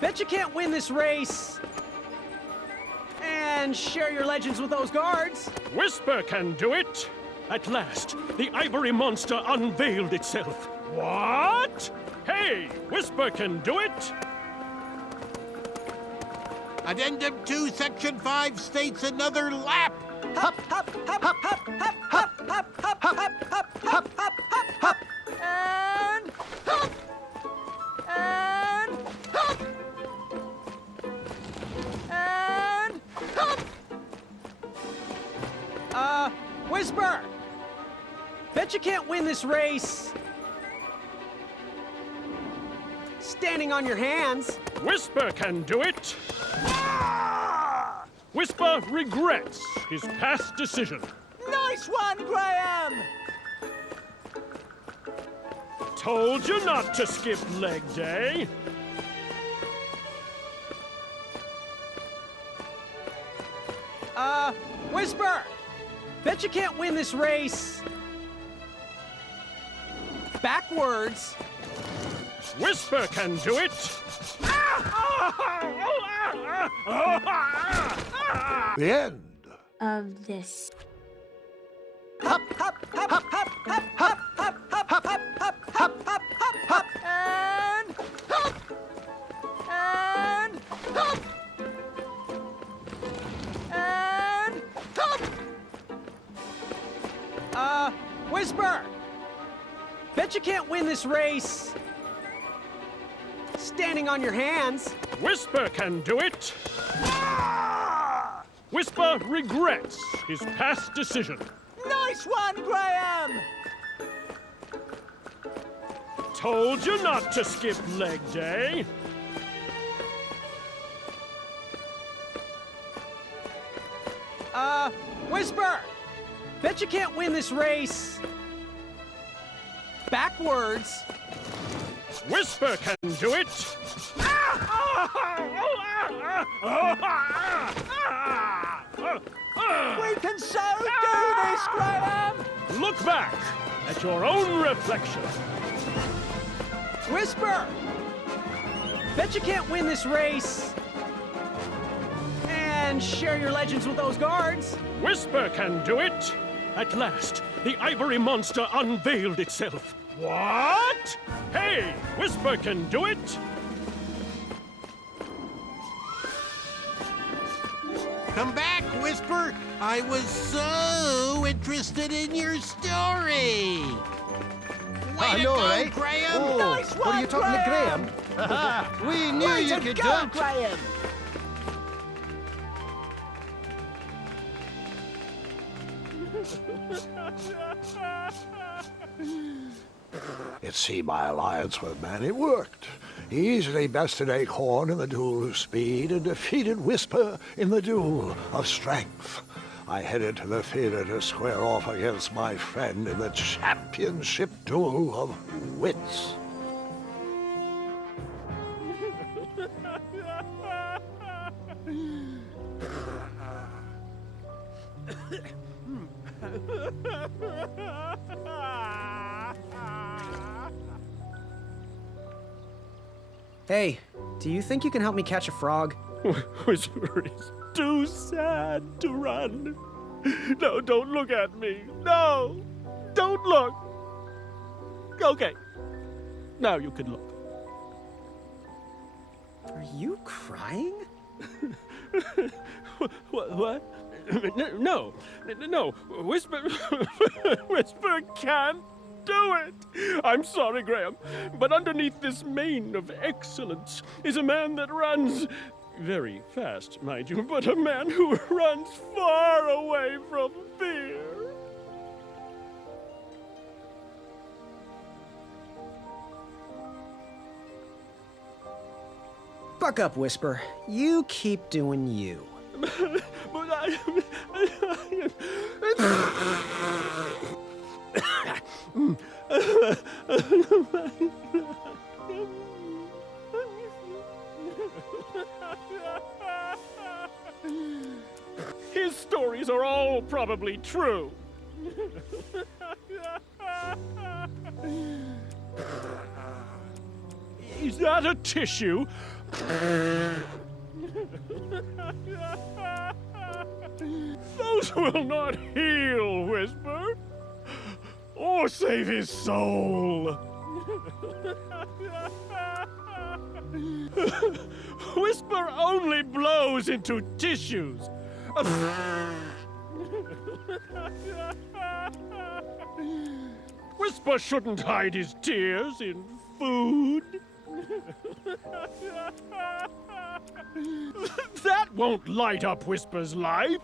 Bet you can't win this race. And share your legends with those guards. Whisper can do it! At last, the ivory monster unveiled itself. What? Hey, Whisper can do it! Addendum 2, Section 5 states another lap. Hop, hop, hop, hop, hop, hop, hop, hop, hop, hop, hop, hop, hop, hop, hop, and hop, and hop, and hop. Whisper! Bet you can't win this race. Standing on your hands. Whisper can do it! Whisper regrets his past decision. Nice one, Graham! Told you not to skip leg day. Whisper! Bet you can't win this race. Backwards. Whisper can do it. The end. Of this. Hop, hop, hop, hop, hop, hop, hop, hop, hop, hop, hop, hop, hop, hop, hop, and hop, and hop, and hop. Whisper! Bet you can't win this race. Standing on your hands. Whisper can do it. Whisper regrets his past decision. Nice one, Graham! Told you not to skip leg day. Whisper! Bet you can't win this race. Backwards. Whisper can do it. We can so do this, Graham! Look back at your own reflection. Whisper! Bet you can't win this race. And share your legends with those guards. Whisper can do it. At last, the ivory monster unveiled itself. What? Hey, Whisper can do it. Come back, Whisper. I was so interested in your story. I know, right? Graham. Oh, Nice what are you one, talking Graham. to Graham? We knew Way you to could go, do it. Graham! It seemed my alliance with man, it worked. He easily bested Acorn in the duel of speed and defeated Whisper in the duel of strength. I headed to the theater to square off against my friend in the championship duel of wits. Hey, do you think you can help me catch a frog? Whisper is too sad to run. No, don't look at me. No, don't look. Okay, now you can look. Are you crying? What? No. Whisper, Whisper can't do it! I'm sorry, Graham, but underneath this mane of excellence is a man that runs very fast, mind you, but a man who runs far away from fear. Buck up, Whisper. You keep doing you. But I... His stories are all probably true. Is that a tissue? Those will not heal, Whisper, or save his soul. Whisper only blows into tissues. Whisper shouldn't hide his tears in food. That won't light up Whisper's life.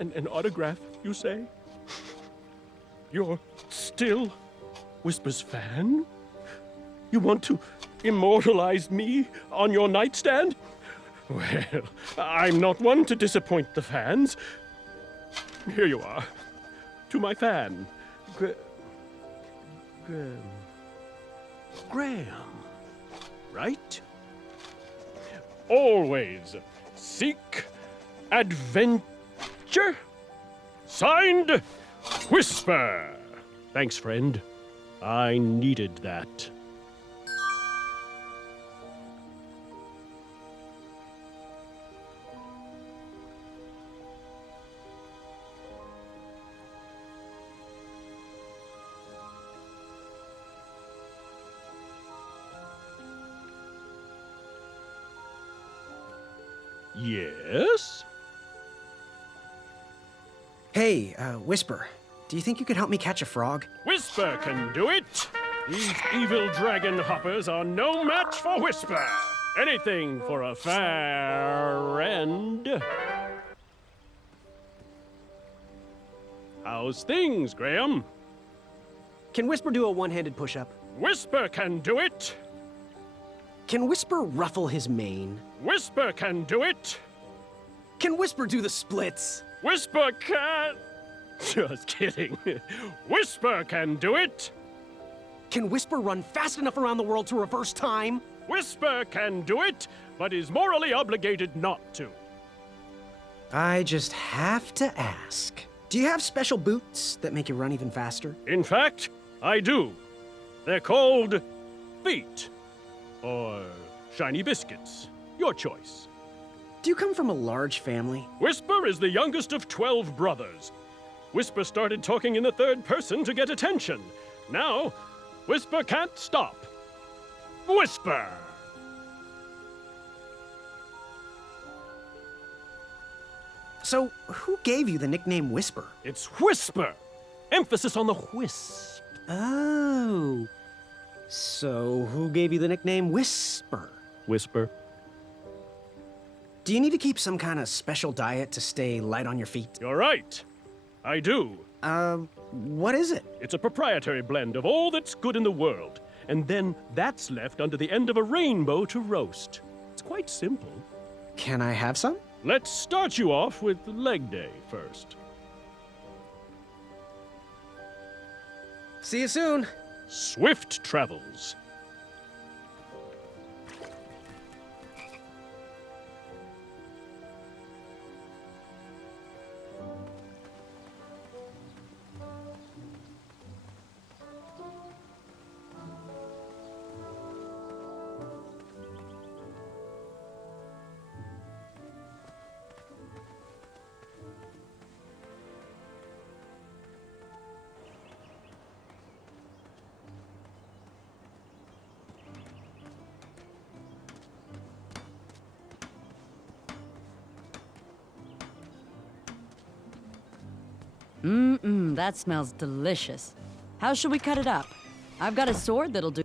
An autograph, you say? You're still Whisper's fan? You want to immortalize me on your nightstand? Well, I'm not one to disappoint the fans. Here you are. To my fan, Graham. Right? Always seek adventure. Signed, Whisper. Thanks, friend. I needed that. Yes? Hey, Whisper, do you think you could help me catch a frog? Whisper can do it! These evil dragon hoppers are no match for Whisper! Anything for a friend. How's things, Graham? Can Whisper do a one-handed push-up? Whisper can do it! Can Whisper ruffle his mane? Whisper can do it! Can Whisper do the splits? Whisper can... Just kidding. Whisper can do it! Can Whisper run fast enough around the world to reverse time? Whisper can do it, but is morally obligated not to. I just have to ask. Do you have special boots that make you run even faster? In fact, I do. They're called feet. Or shiny biscuits. Your choice. Do you come from a large family? Whisper is the youngest of 12 brothers. Whisper started talking in the third person to get attention. Now, Whisper can't stop. Whisper! So, who gave you the nickname Whisper? It's Whisper! Emphasis on the whisp. Oh. So, who gave you the nickname Whisper? Whisper. Do you need to keep some kind of special diet to stay light on your feet? You're right. I do. What is it? It's a proprietary blend of all that's good in the world. And then that's left under the end of a rainbow to roast. It's quite simple. Can I have some? Let's start you off with leg day first. See you soon. Swift travels. That smells delicious. How should we cut it up? I've got a sword that'll do.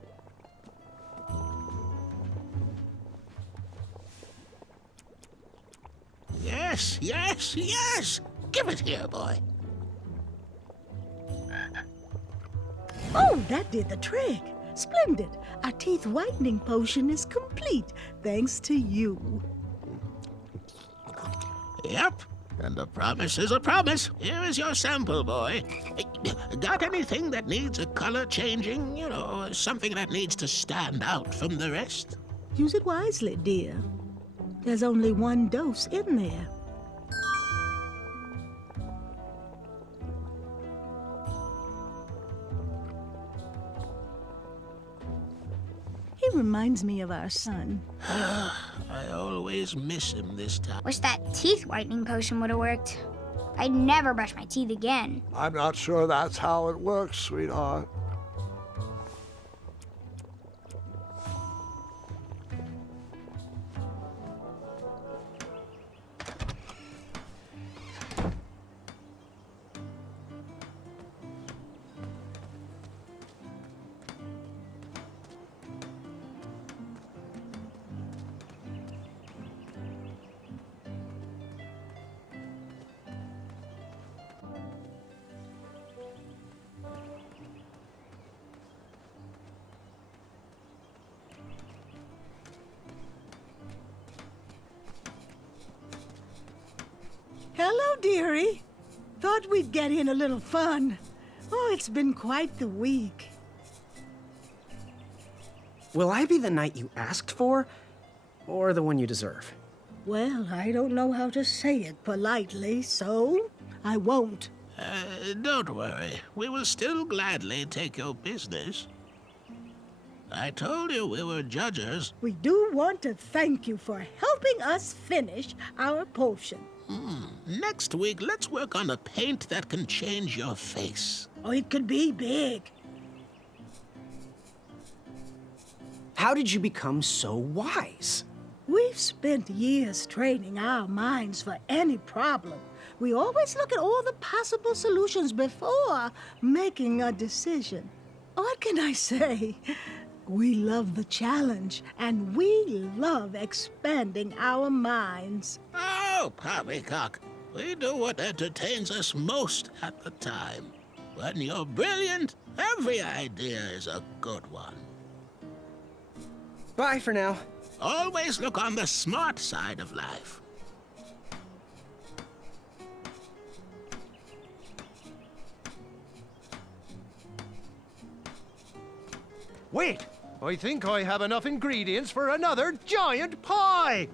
Yes, yes, yes! Give it here, boy. Oh, that did the trick. Splendid. Our teeth whitening potion is complete, thanks to you. Yep, and a promise is a promise. Here is your sample, boy. Got anything that needs a color changing? You know, something that needs to stand out from the rest? Use it wisely, dear. There's only one dose in there. He reminds me of our son. I always miss him this time. Wish that teeth whitening potion would have worked. I'd never brush my teeth again. I'm not sure that's how it works, sweetheart. Hello, dearie. Thought we'd get in a little fun. Oh, it's been quite the week. Will I be the knight you asked for, or the one you deserve? Well, I don't know how to say it politely, so I won't. Don't worry. We will still gladly take your business. I told you we were judges. We do want to thank you for helping us finish our potion. Next week, let's work on a paint that can change your face. Oh, it could be big. How did you become so wise? We've spent years training our minds for any problem. We always look at all the possible solutions before making a decision. What can I say? We love the challenge, and we love expanding our minds. Oh, poppycock. We do what entertains us most at the time. When you're brilliant, every idea is a good one. Bye for now. Always look on the smart side of life. Wait! I think I have enough ingredients for another giant pie!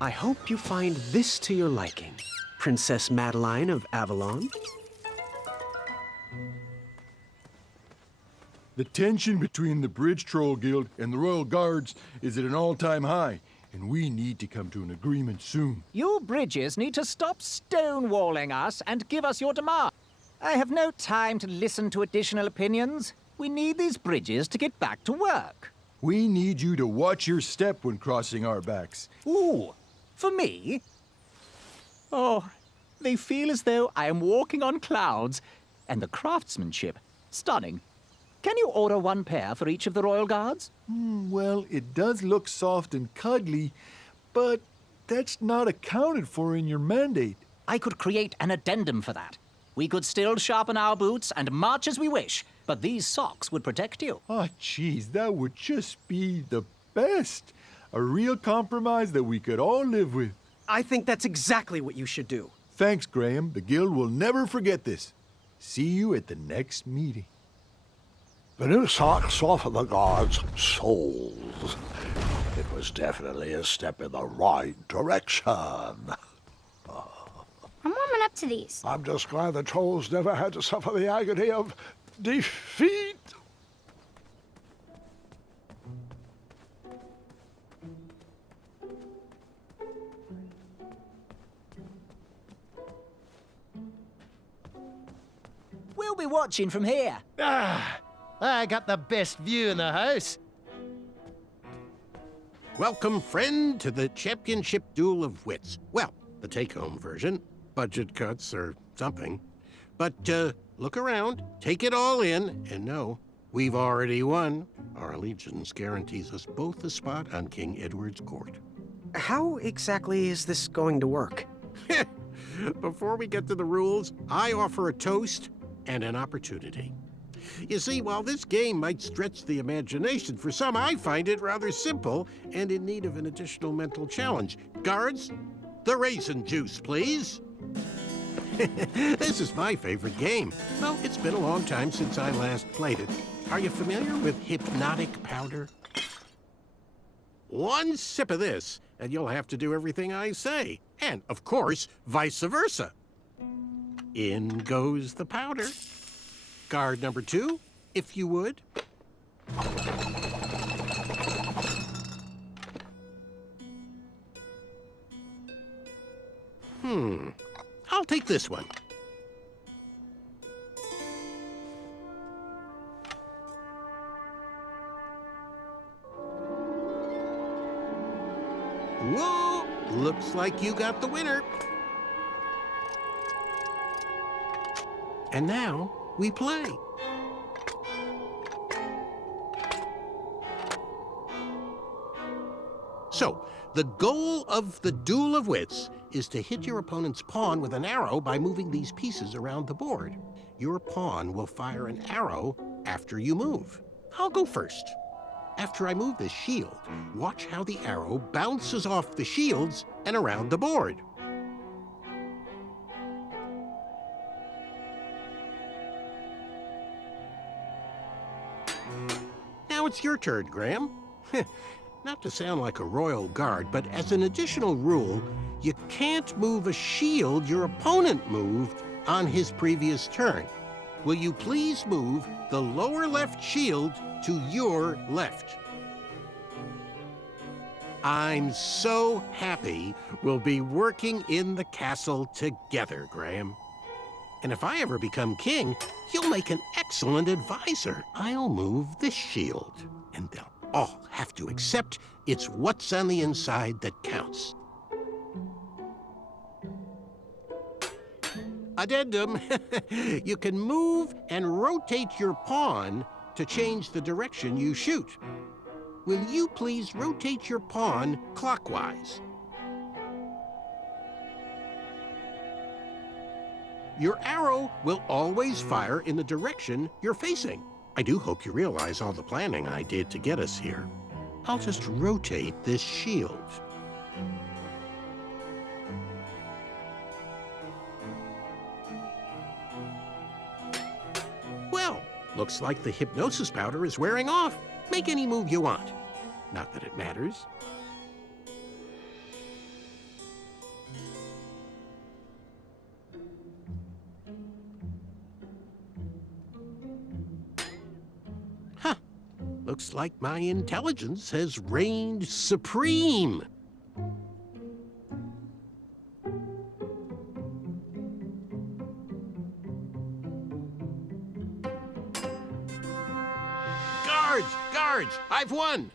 I hope you find this to your liking, Princess Madeline of Avalon. The tension between the Bridge Troll Guild and the Royal Guards is at an all-time high, and we need to come to an agreement soon. You bridges need to stop stonewalling us and give us your demand. I have no time to listen to additional opinions. We need these bridges to get back to work. We need you to watch your step when crossing our backs. Ooh, for me? Oh, they feel as though I am walking on clouds, and the craftsmanship, stunning. Can you order one pair for each of the Royal Guards? Well, it does look soft and cuddly, but that's not accounted for in your mandate. I could create an addendum for that. We could still sharpen our boots and march as we wish, but these socks would protect you. Oh, geez, that would just be the best. A real compromise that we could all live with. I think that's exactly what you should do. Thanks, Graham. The Guild will never forget this. See you at the next meeting. The new socks soften the guards' souls. It was definitely a step in the right direction. up to these? I'm just glad the trolls never had to suffer the agony of defeat. We'll be watching from here. I got the best view in the house. Welcome, friend, to the championship duel of wits. Well, the take-home version. Budget cuts or something. But look around, take it all in, and know we've already won. Our allegiance guarantees us both a spot on King Edward's court. How exactly is this going to work? Before we get to the rules, I offer a toast and an opportunity. You see, while this game might stretch the imagination for some, I find it rather simple and in need of an additional mental challenge. Guards, the raisin juice, please. This is my favorite game. Well, it's been a long time since I last played it. Are you familiar with hypnotic powder? One sip of this, and you'll have to do everything I say. And, of course, vice versa. In goes the powder. Guard number 2, if you would. I'll take this one. Whoa! Looks like you got the winner. And now, we play. So, the goal of the Duel of Wits is to hit your opponent's pawn with an arrow by moving these pieces around the board. Your pawn will fire an arrow after you move. I'll go first. After I move the shield, watch how the arrow bounces off the shields and around the board. Now it's your turn, Graham. Not to sound like a royal guard, but as an additional rule, you can't move a shield your opponent moved on his previous turn. Will you please move the lower left shield to your left? I'm so happy we'll be working in the castle together, Graham. And if I ever become king, you'll make an excellent advisor. I'll move this shield, and they'll all have to accept it's what's on the inside that counts. Addendum, you can move and rotate your pawn to change the direction you shoot. Will you please rotate your pawn clockwise? Your arrow will always fire in the direction you're facing. I do hope you realize all the planning I did to get us here. I'll just rotate this shield. Well, looks like the hypnosis powder is wearing off. Make any move you want. Not that it matters. Looks like my intelligence has reigned supreme. Guards, I've won.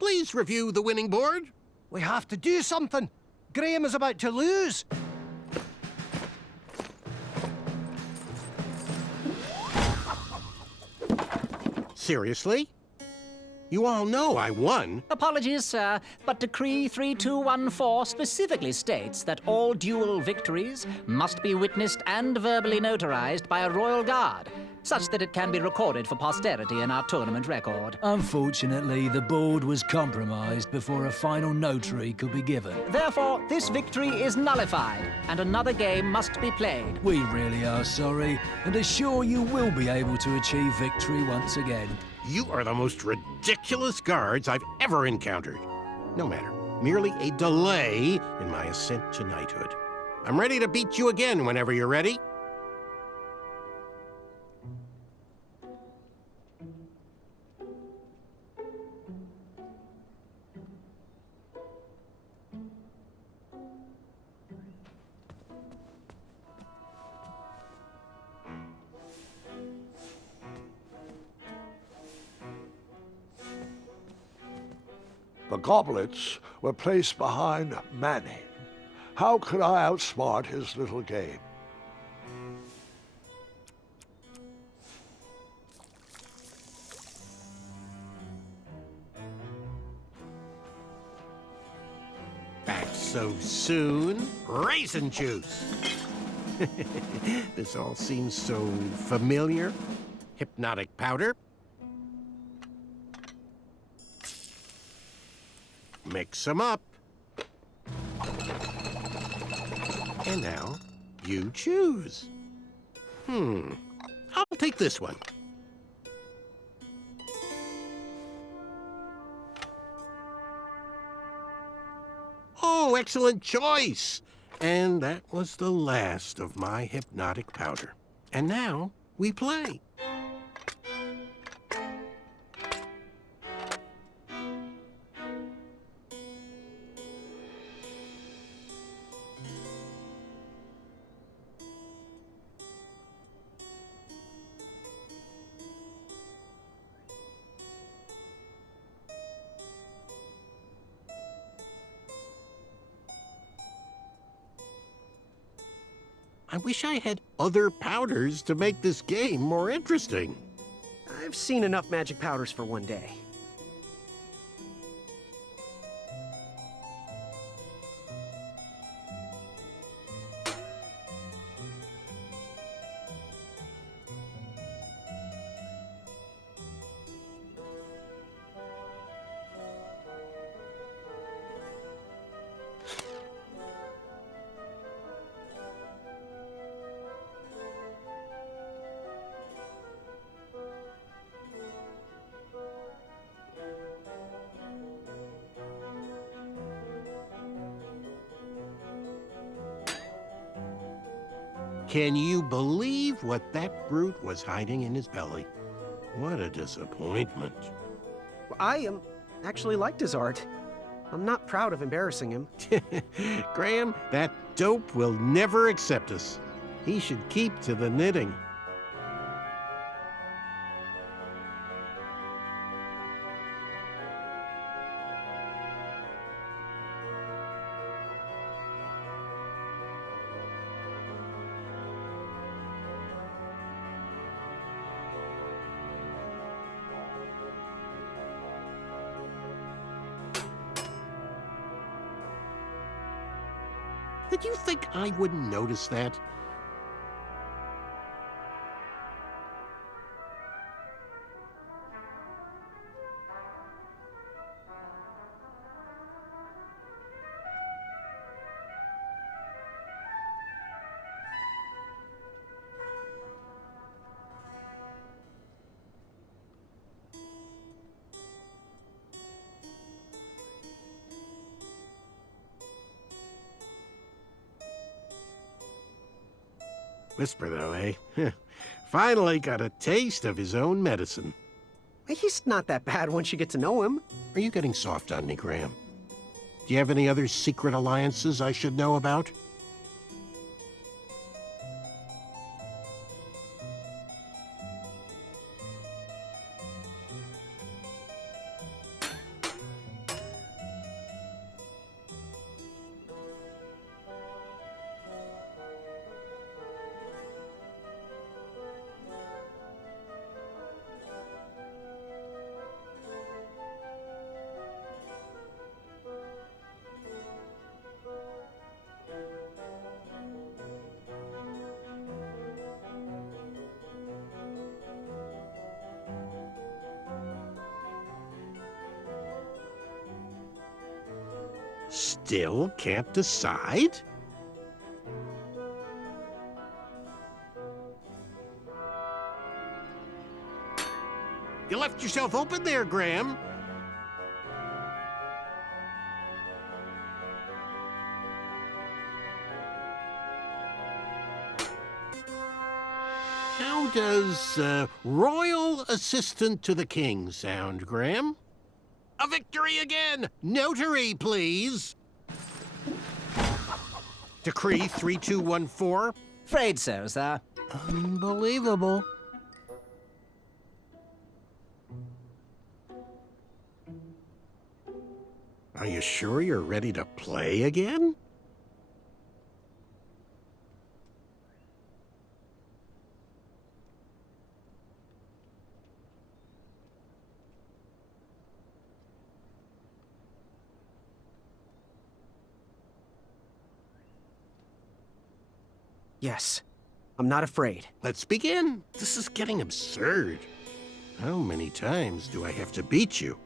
Please review the winning board. We have to do something. Graham is about to lose. Seriously? You all know I won. Apologies, sir, but Decree 3214 specifically states that all duel victories must be witnessed and verbally notarized by a royal guard, such that it can be recorded for posterity in our tournament record. Unfortunately, the board was compromised before a final notary could be given. Therefore, this victory is nullified, and another game must be played. We really are sorry, and assure you will be able to achieve victory once again. You are the most ridiculous guards I've ever encountered. No matter, merely a delay in my ascent to knighthood. I'm ready to beat you again whenever you're ready. The goblets were placed behind Manning. How could I outsmart his little game? Back so soon? Raisin juice! This all seems so familiar. Hypnotic powder. Mix them up. And now, you choose. I'll take this one. Oh, excellent choice! And that was the last of my hypnotic powder. And now, we play. I wish I had other powders to make this game more interesting. I've seen enough magic powders for one day. Can you believe what that brute was hiding in his belly? What a disappointment. I actually liked his art. I'm not proud of embarrassing him. Graham, that dope will never accept us. He should keep to the knitting. Did you think I wouldn't notice that? Whisper, though, eh? Finally got a taste of his own medicine. He's not that bad once you get to know him. Are you getting soft on me, Graham? Do you have any other secret alliances I should know about? Still can't decide? You left yourself open there, Graham. does royal assistant to the king sound, Graham? A victory again! Notary, please! Decree 3214. Afraid so, sir. Unbelievable. Are you sure you're ready to play again? Yes, I'm not afraid. Let's begin. This is getting absurd. How many times do I have to beat you?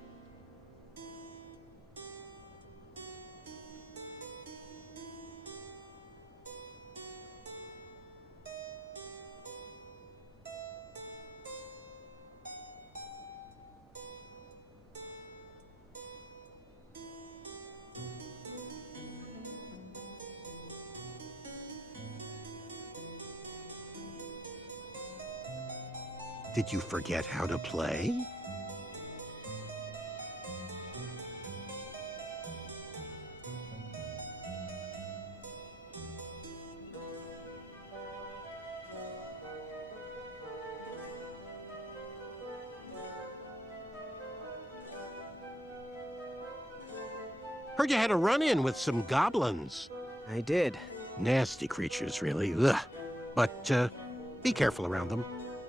Did you forget how to play? Heard you had a run-in with some goblins. I did. Nasty creatures, really. Ugh. But, be careful around them.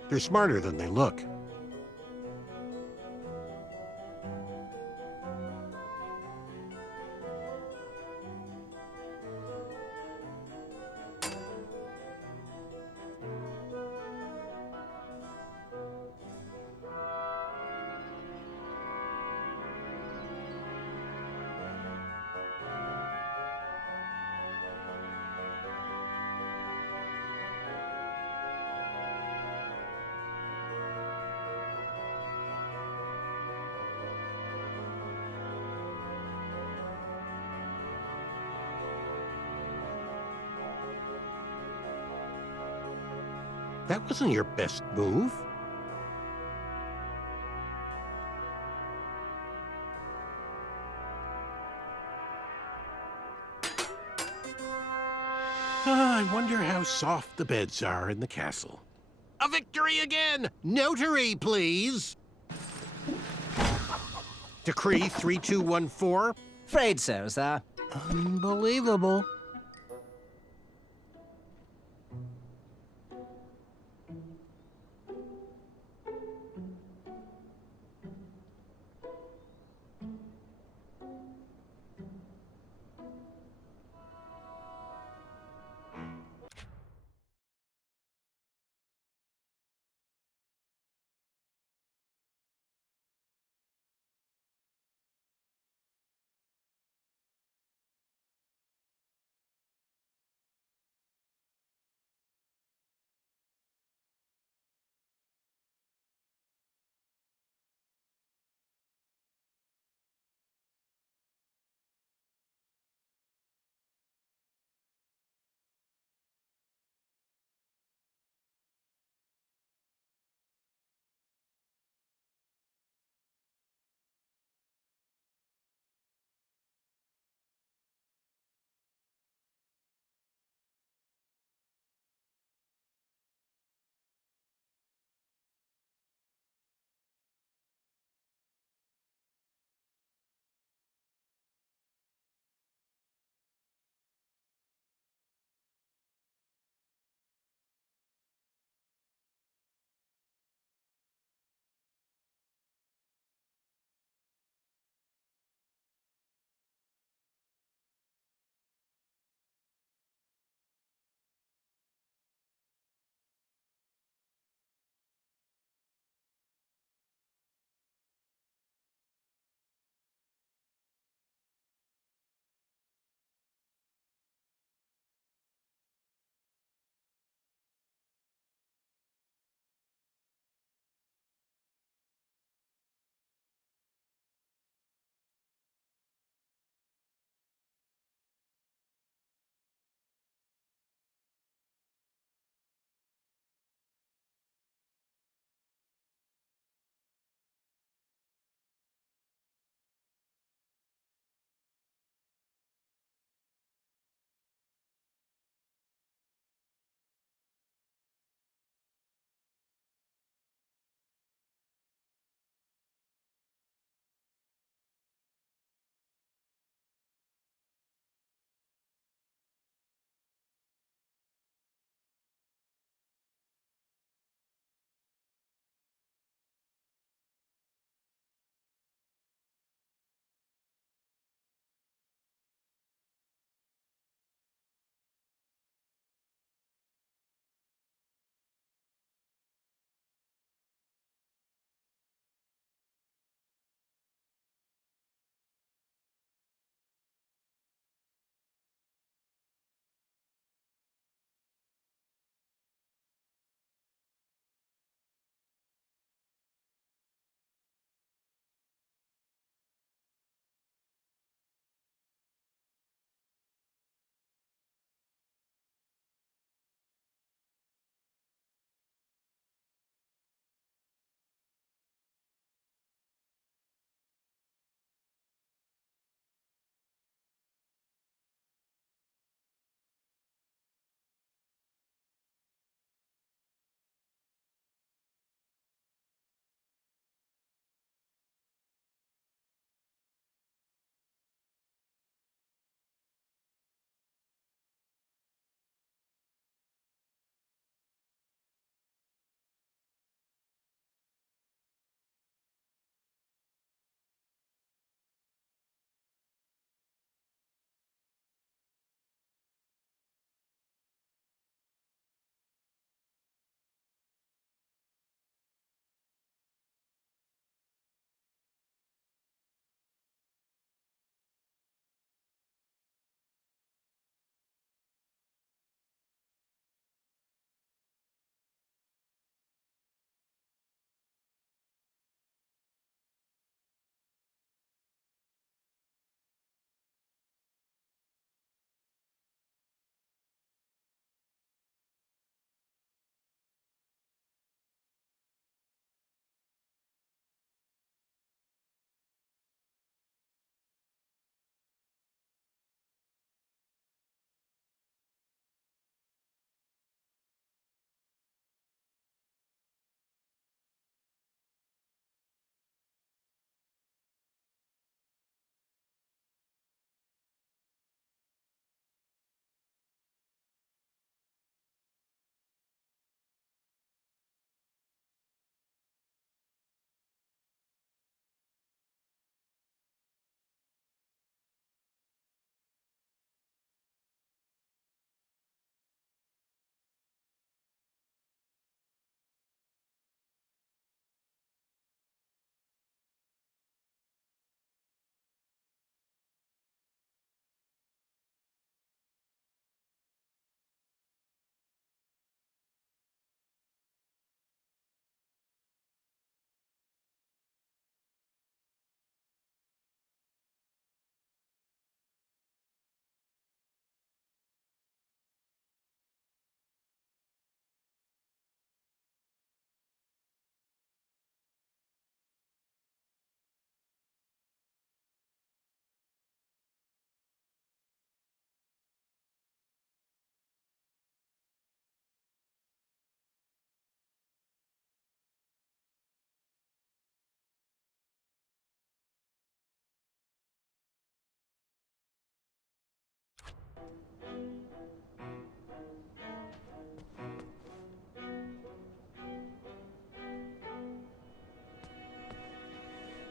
They're smarter than they look. That wasn't your best move. I wonder how soft the beds are in the castle. A victory again! Notary, please! Decree 3214. Afraid so, sir. Unbelievable.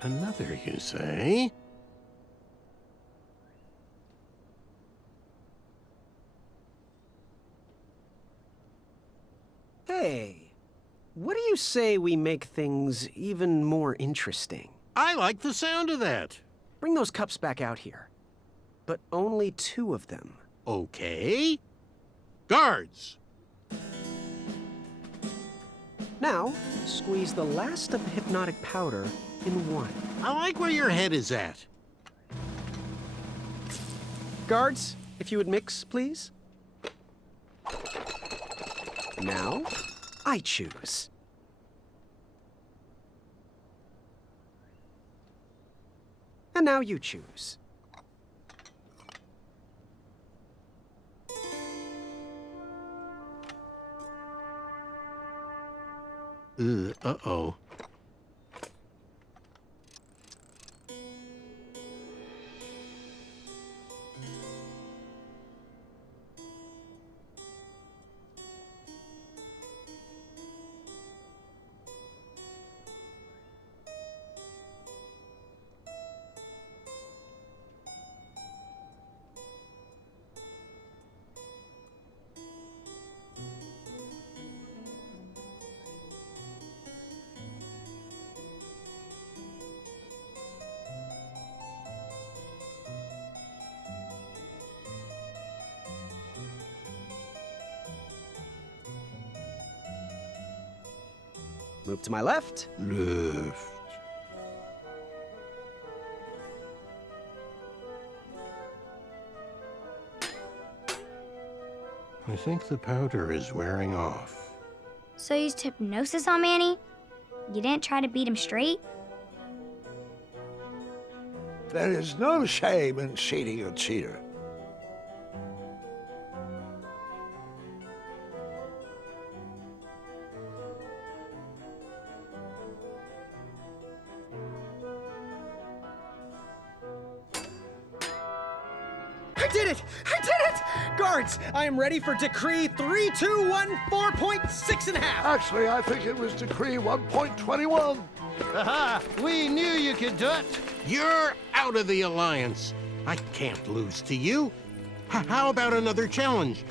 Another, you say? Hey, what do you say we make things even more interesting? I like the sound of that. Bring those cups back out here. But only 2 of them. Okay. Guards! Now, squeeze the last of the hypnotic powder in one. I like where your head is at. Guards, if you would mix, please. Now, I choose. And now you choose. Uh-oh. Move to my left. Left. I think the powder is wearing off. So you used hypnosis on Manny? You didn't try to beat him straight? There is no shame in cheating a cheater. I did it! I did it! Guards, I am ready for Decree 3214.6 1/2. Actually, I think it was Decree 1.21. Aha! We knew you could do it! You're out of the Alliance. I can't lose to you. How about another challenge?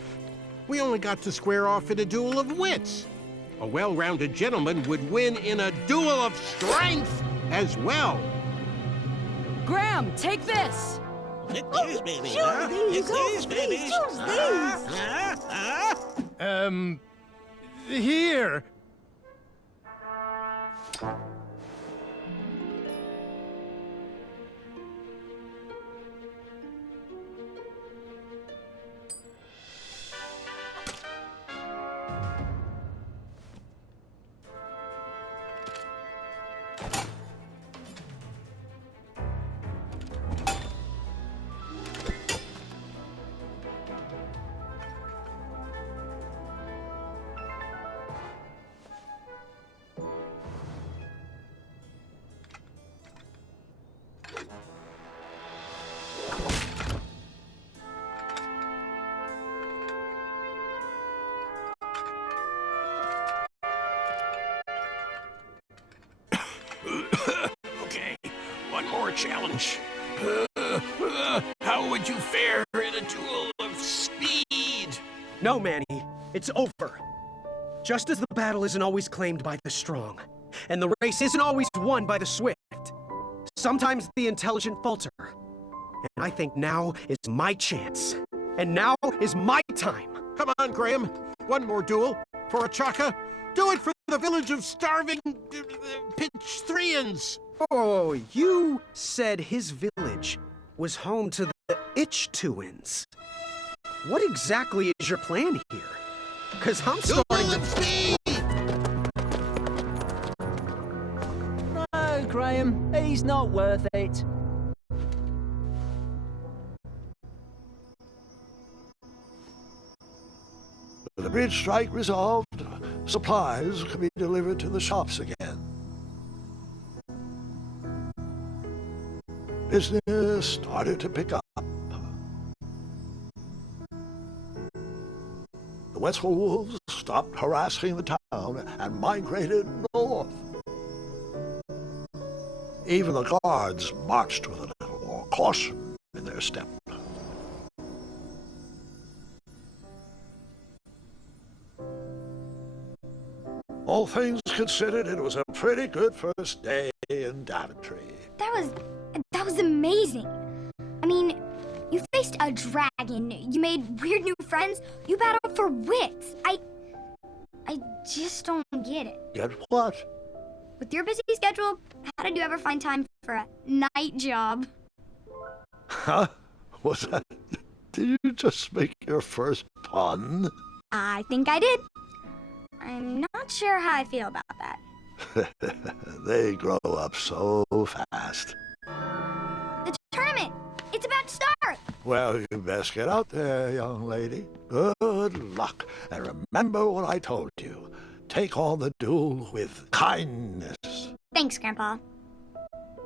We only got to square off in a duel of wits. A well-rounded gentleman would win in a duel of strength as well. Graham, take this! Choose these, choose these. Here. Okay, one more challenge. How would you fare in a duel of speed? No, Manny, it's over. Just as the battle isn't always claimed by the strong, and the race isn't always won by the swift, sometimes the intelligent falter. And I think now is my chance. And now is my time. Come on, Graham. One more duel for a chaka. Do it for the village of starving Pitchthreans. Oh, you said his village was home to the Itchtuins. What exactly is your plan here? Because I'm starting to... No, Graham, he's not worth it. With the bridge strike resolved, supplies can be delivered to the shops again. Business started to pick up. Whistle Wolves stopped harassing the town and migrated north. Even the guards marched with a little more caution in their step. All things considered, it was a pretty good first day in Daventry. That was amazing. I mean, you faced a dragon, you made weird new friends, you battled for wits. I just don't get it. Get what? With your busy schedule, how did you ever find time for a night job? Huh? Was that... Did you just make your first pun? I think I did. I'm not sure how I feel about that. They grow up so fast. The tournament! It's about to start! Well, you best get out there, young lady. Good luck. And remember what I told you. Take on the duel with kindness. Thanks, Grandpa.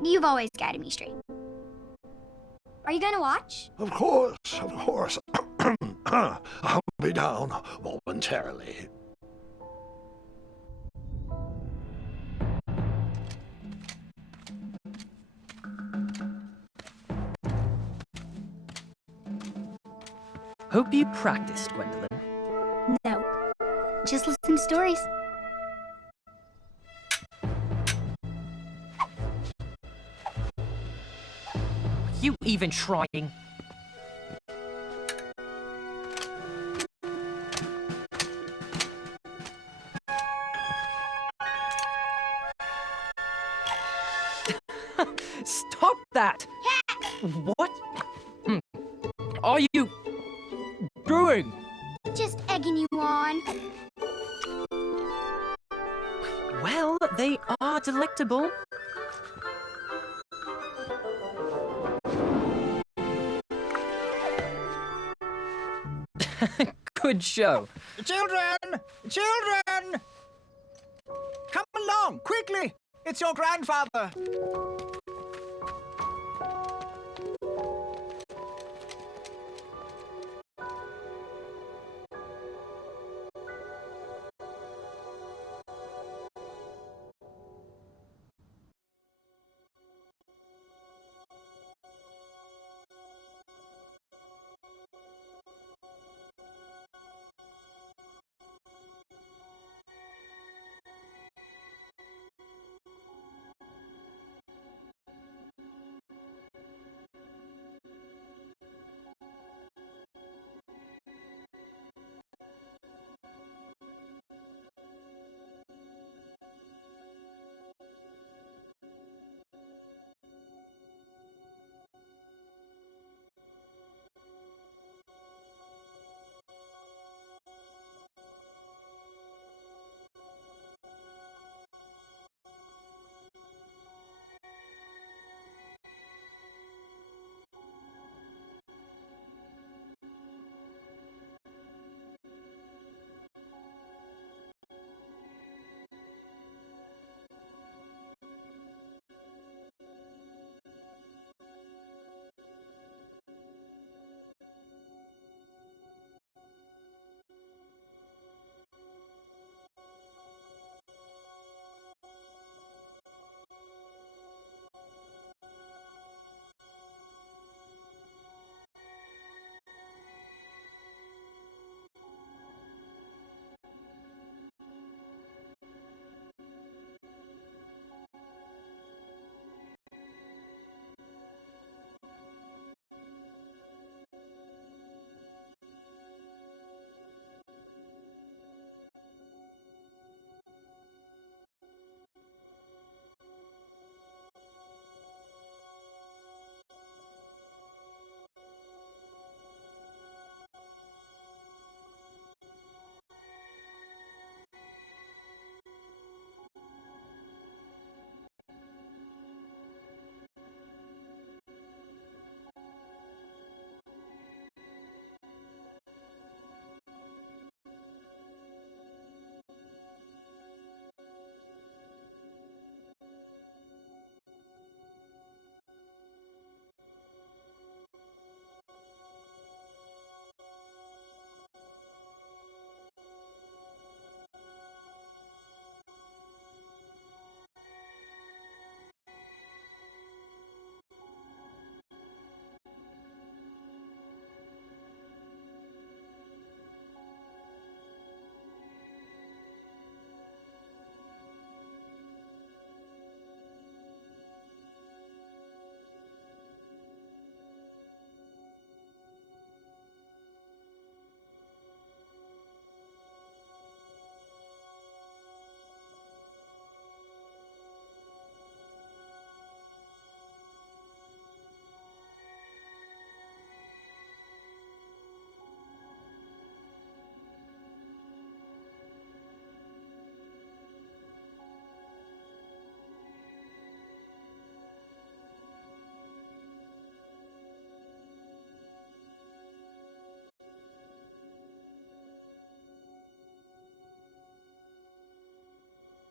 You've always guided me straight. Are you gonna watch? Of course, of course. I'll be down momentarily. Hope you practiced, Gwendolyn. No. Just listen to stories. Are you even trying? Stop that! What are you doing? Just egging you on. Well, they are delectable. Good show. Children! Children! Come along, quickly! It's your grandfather!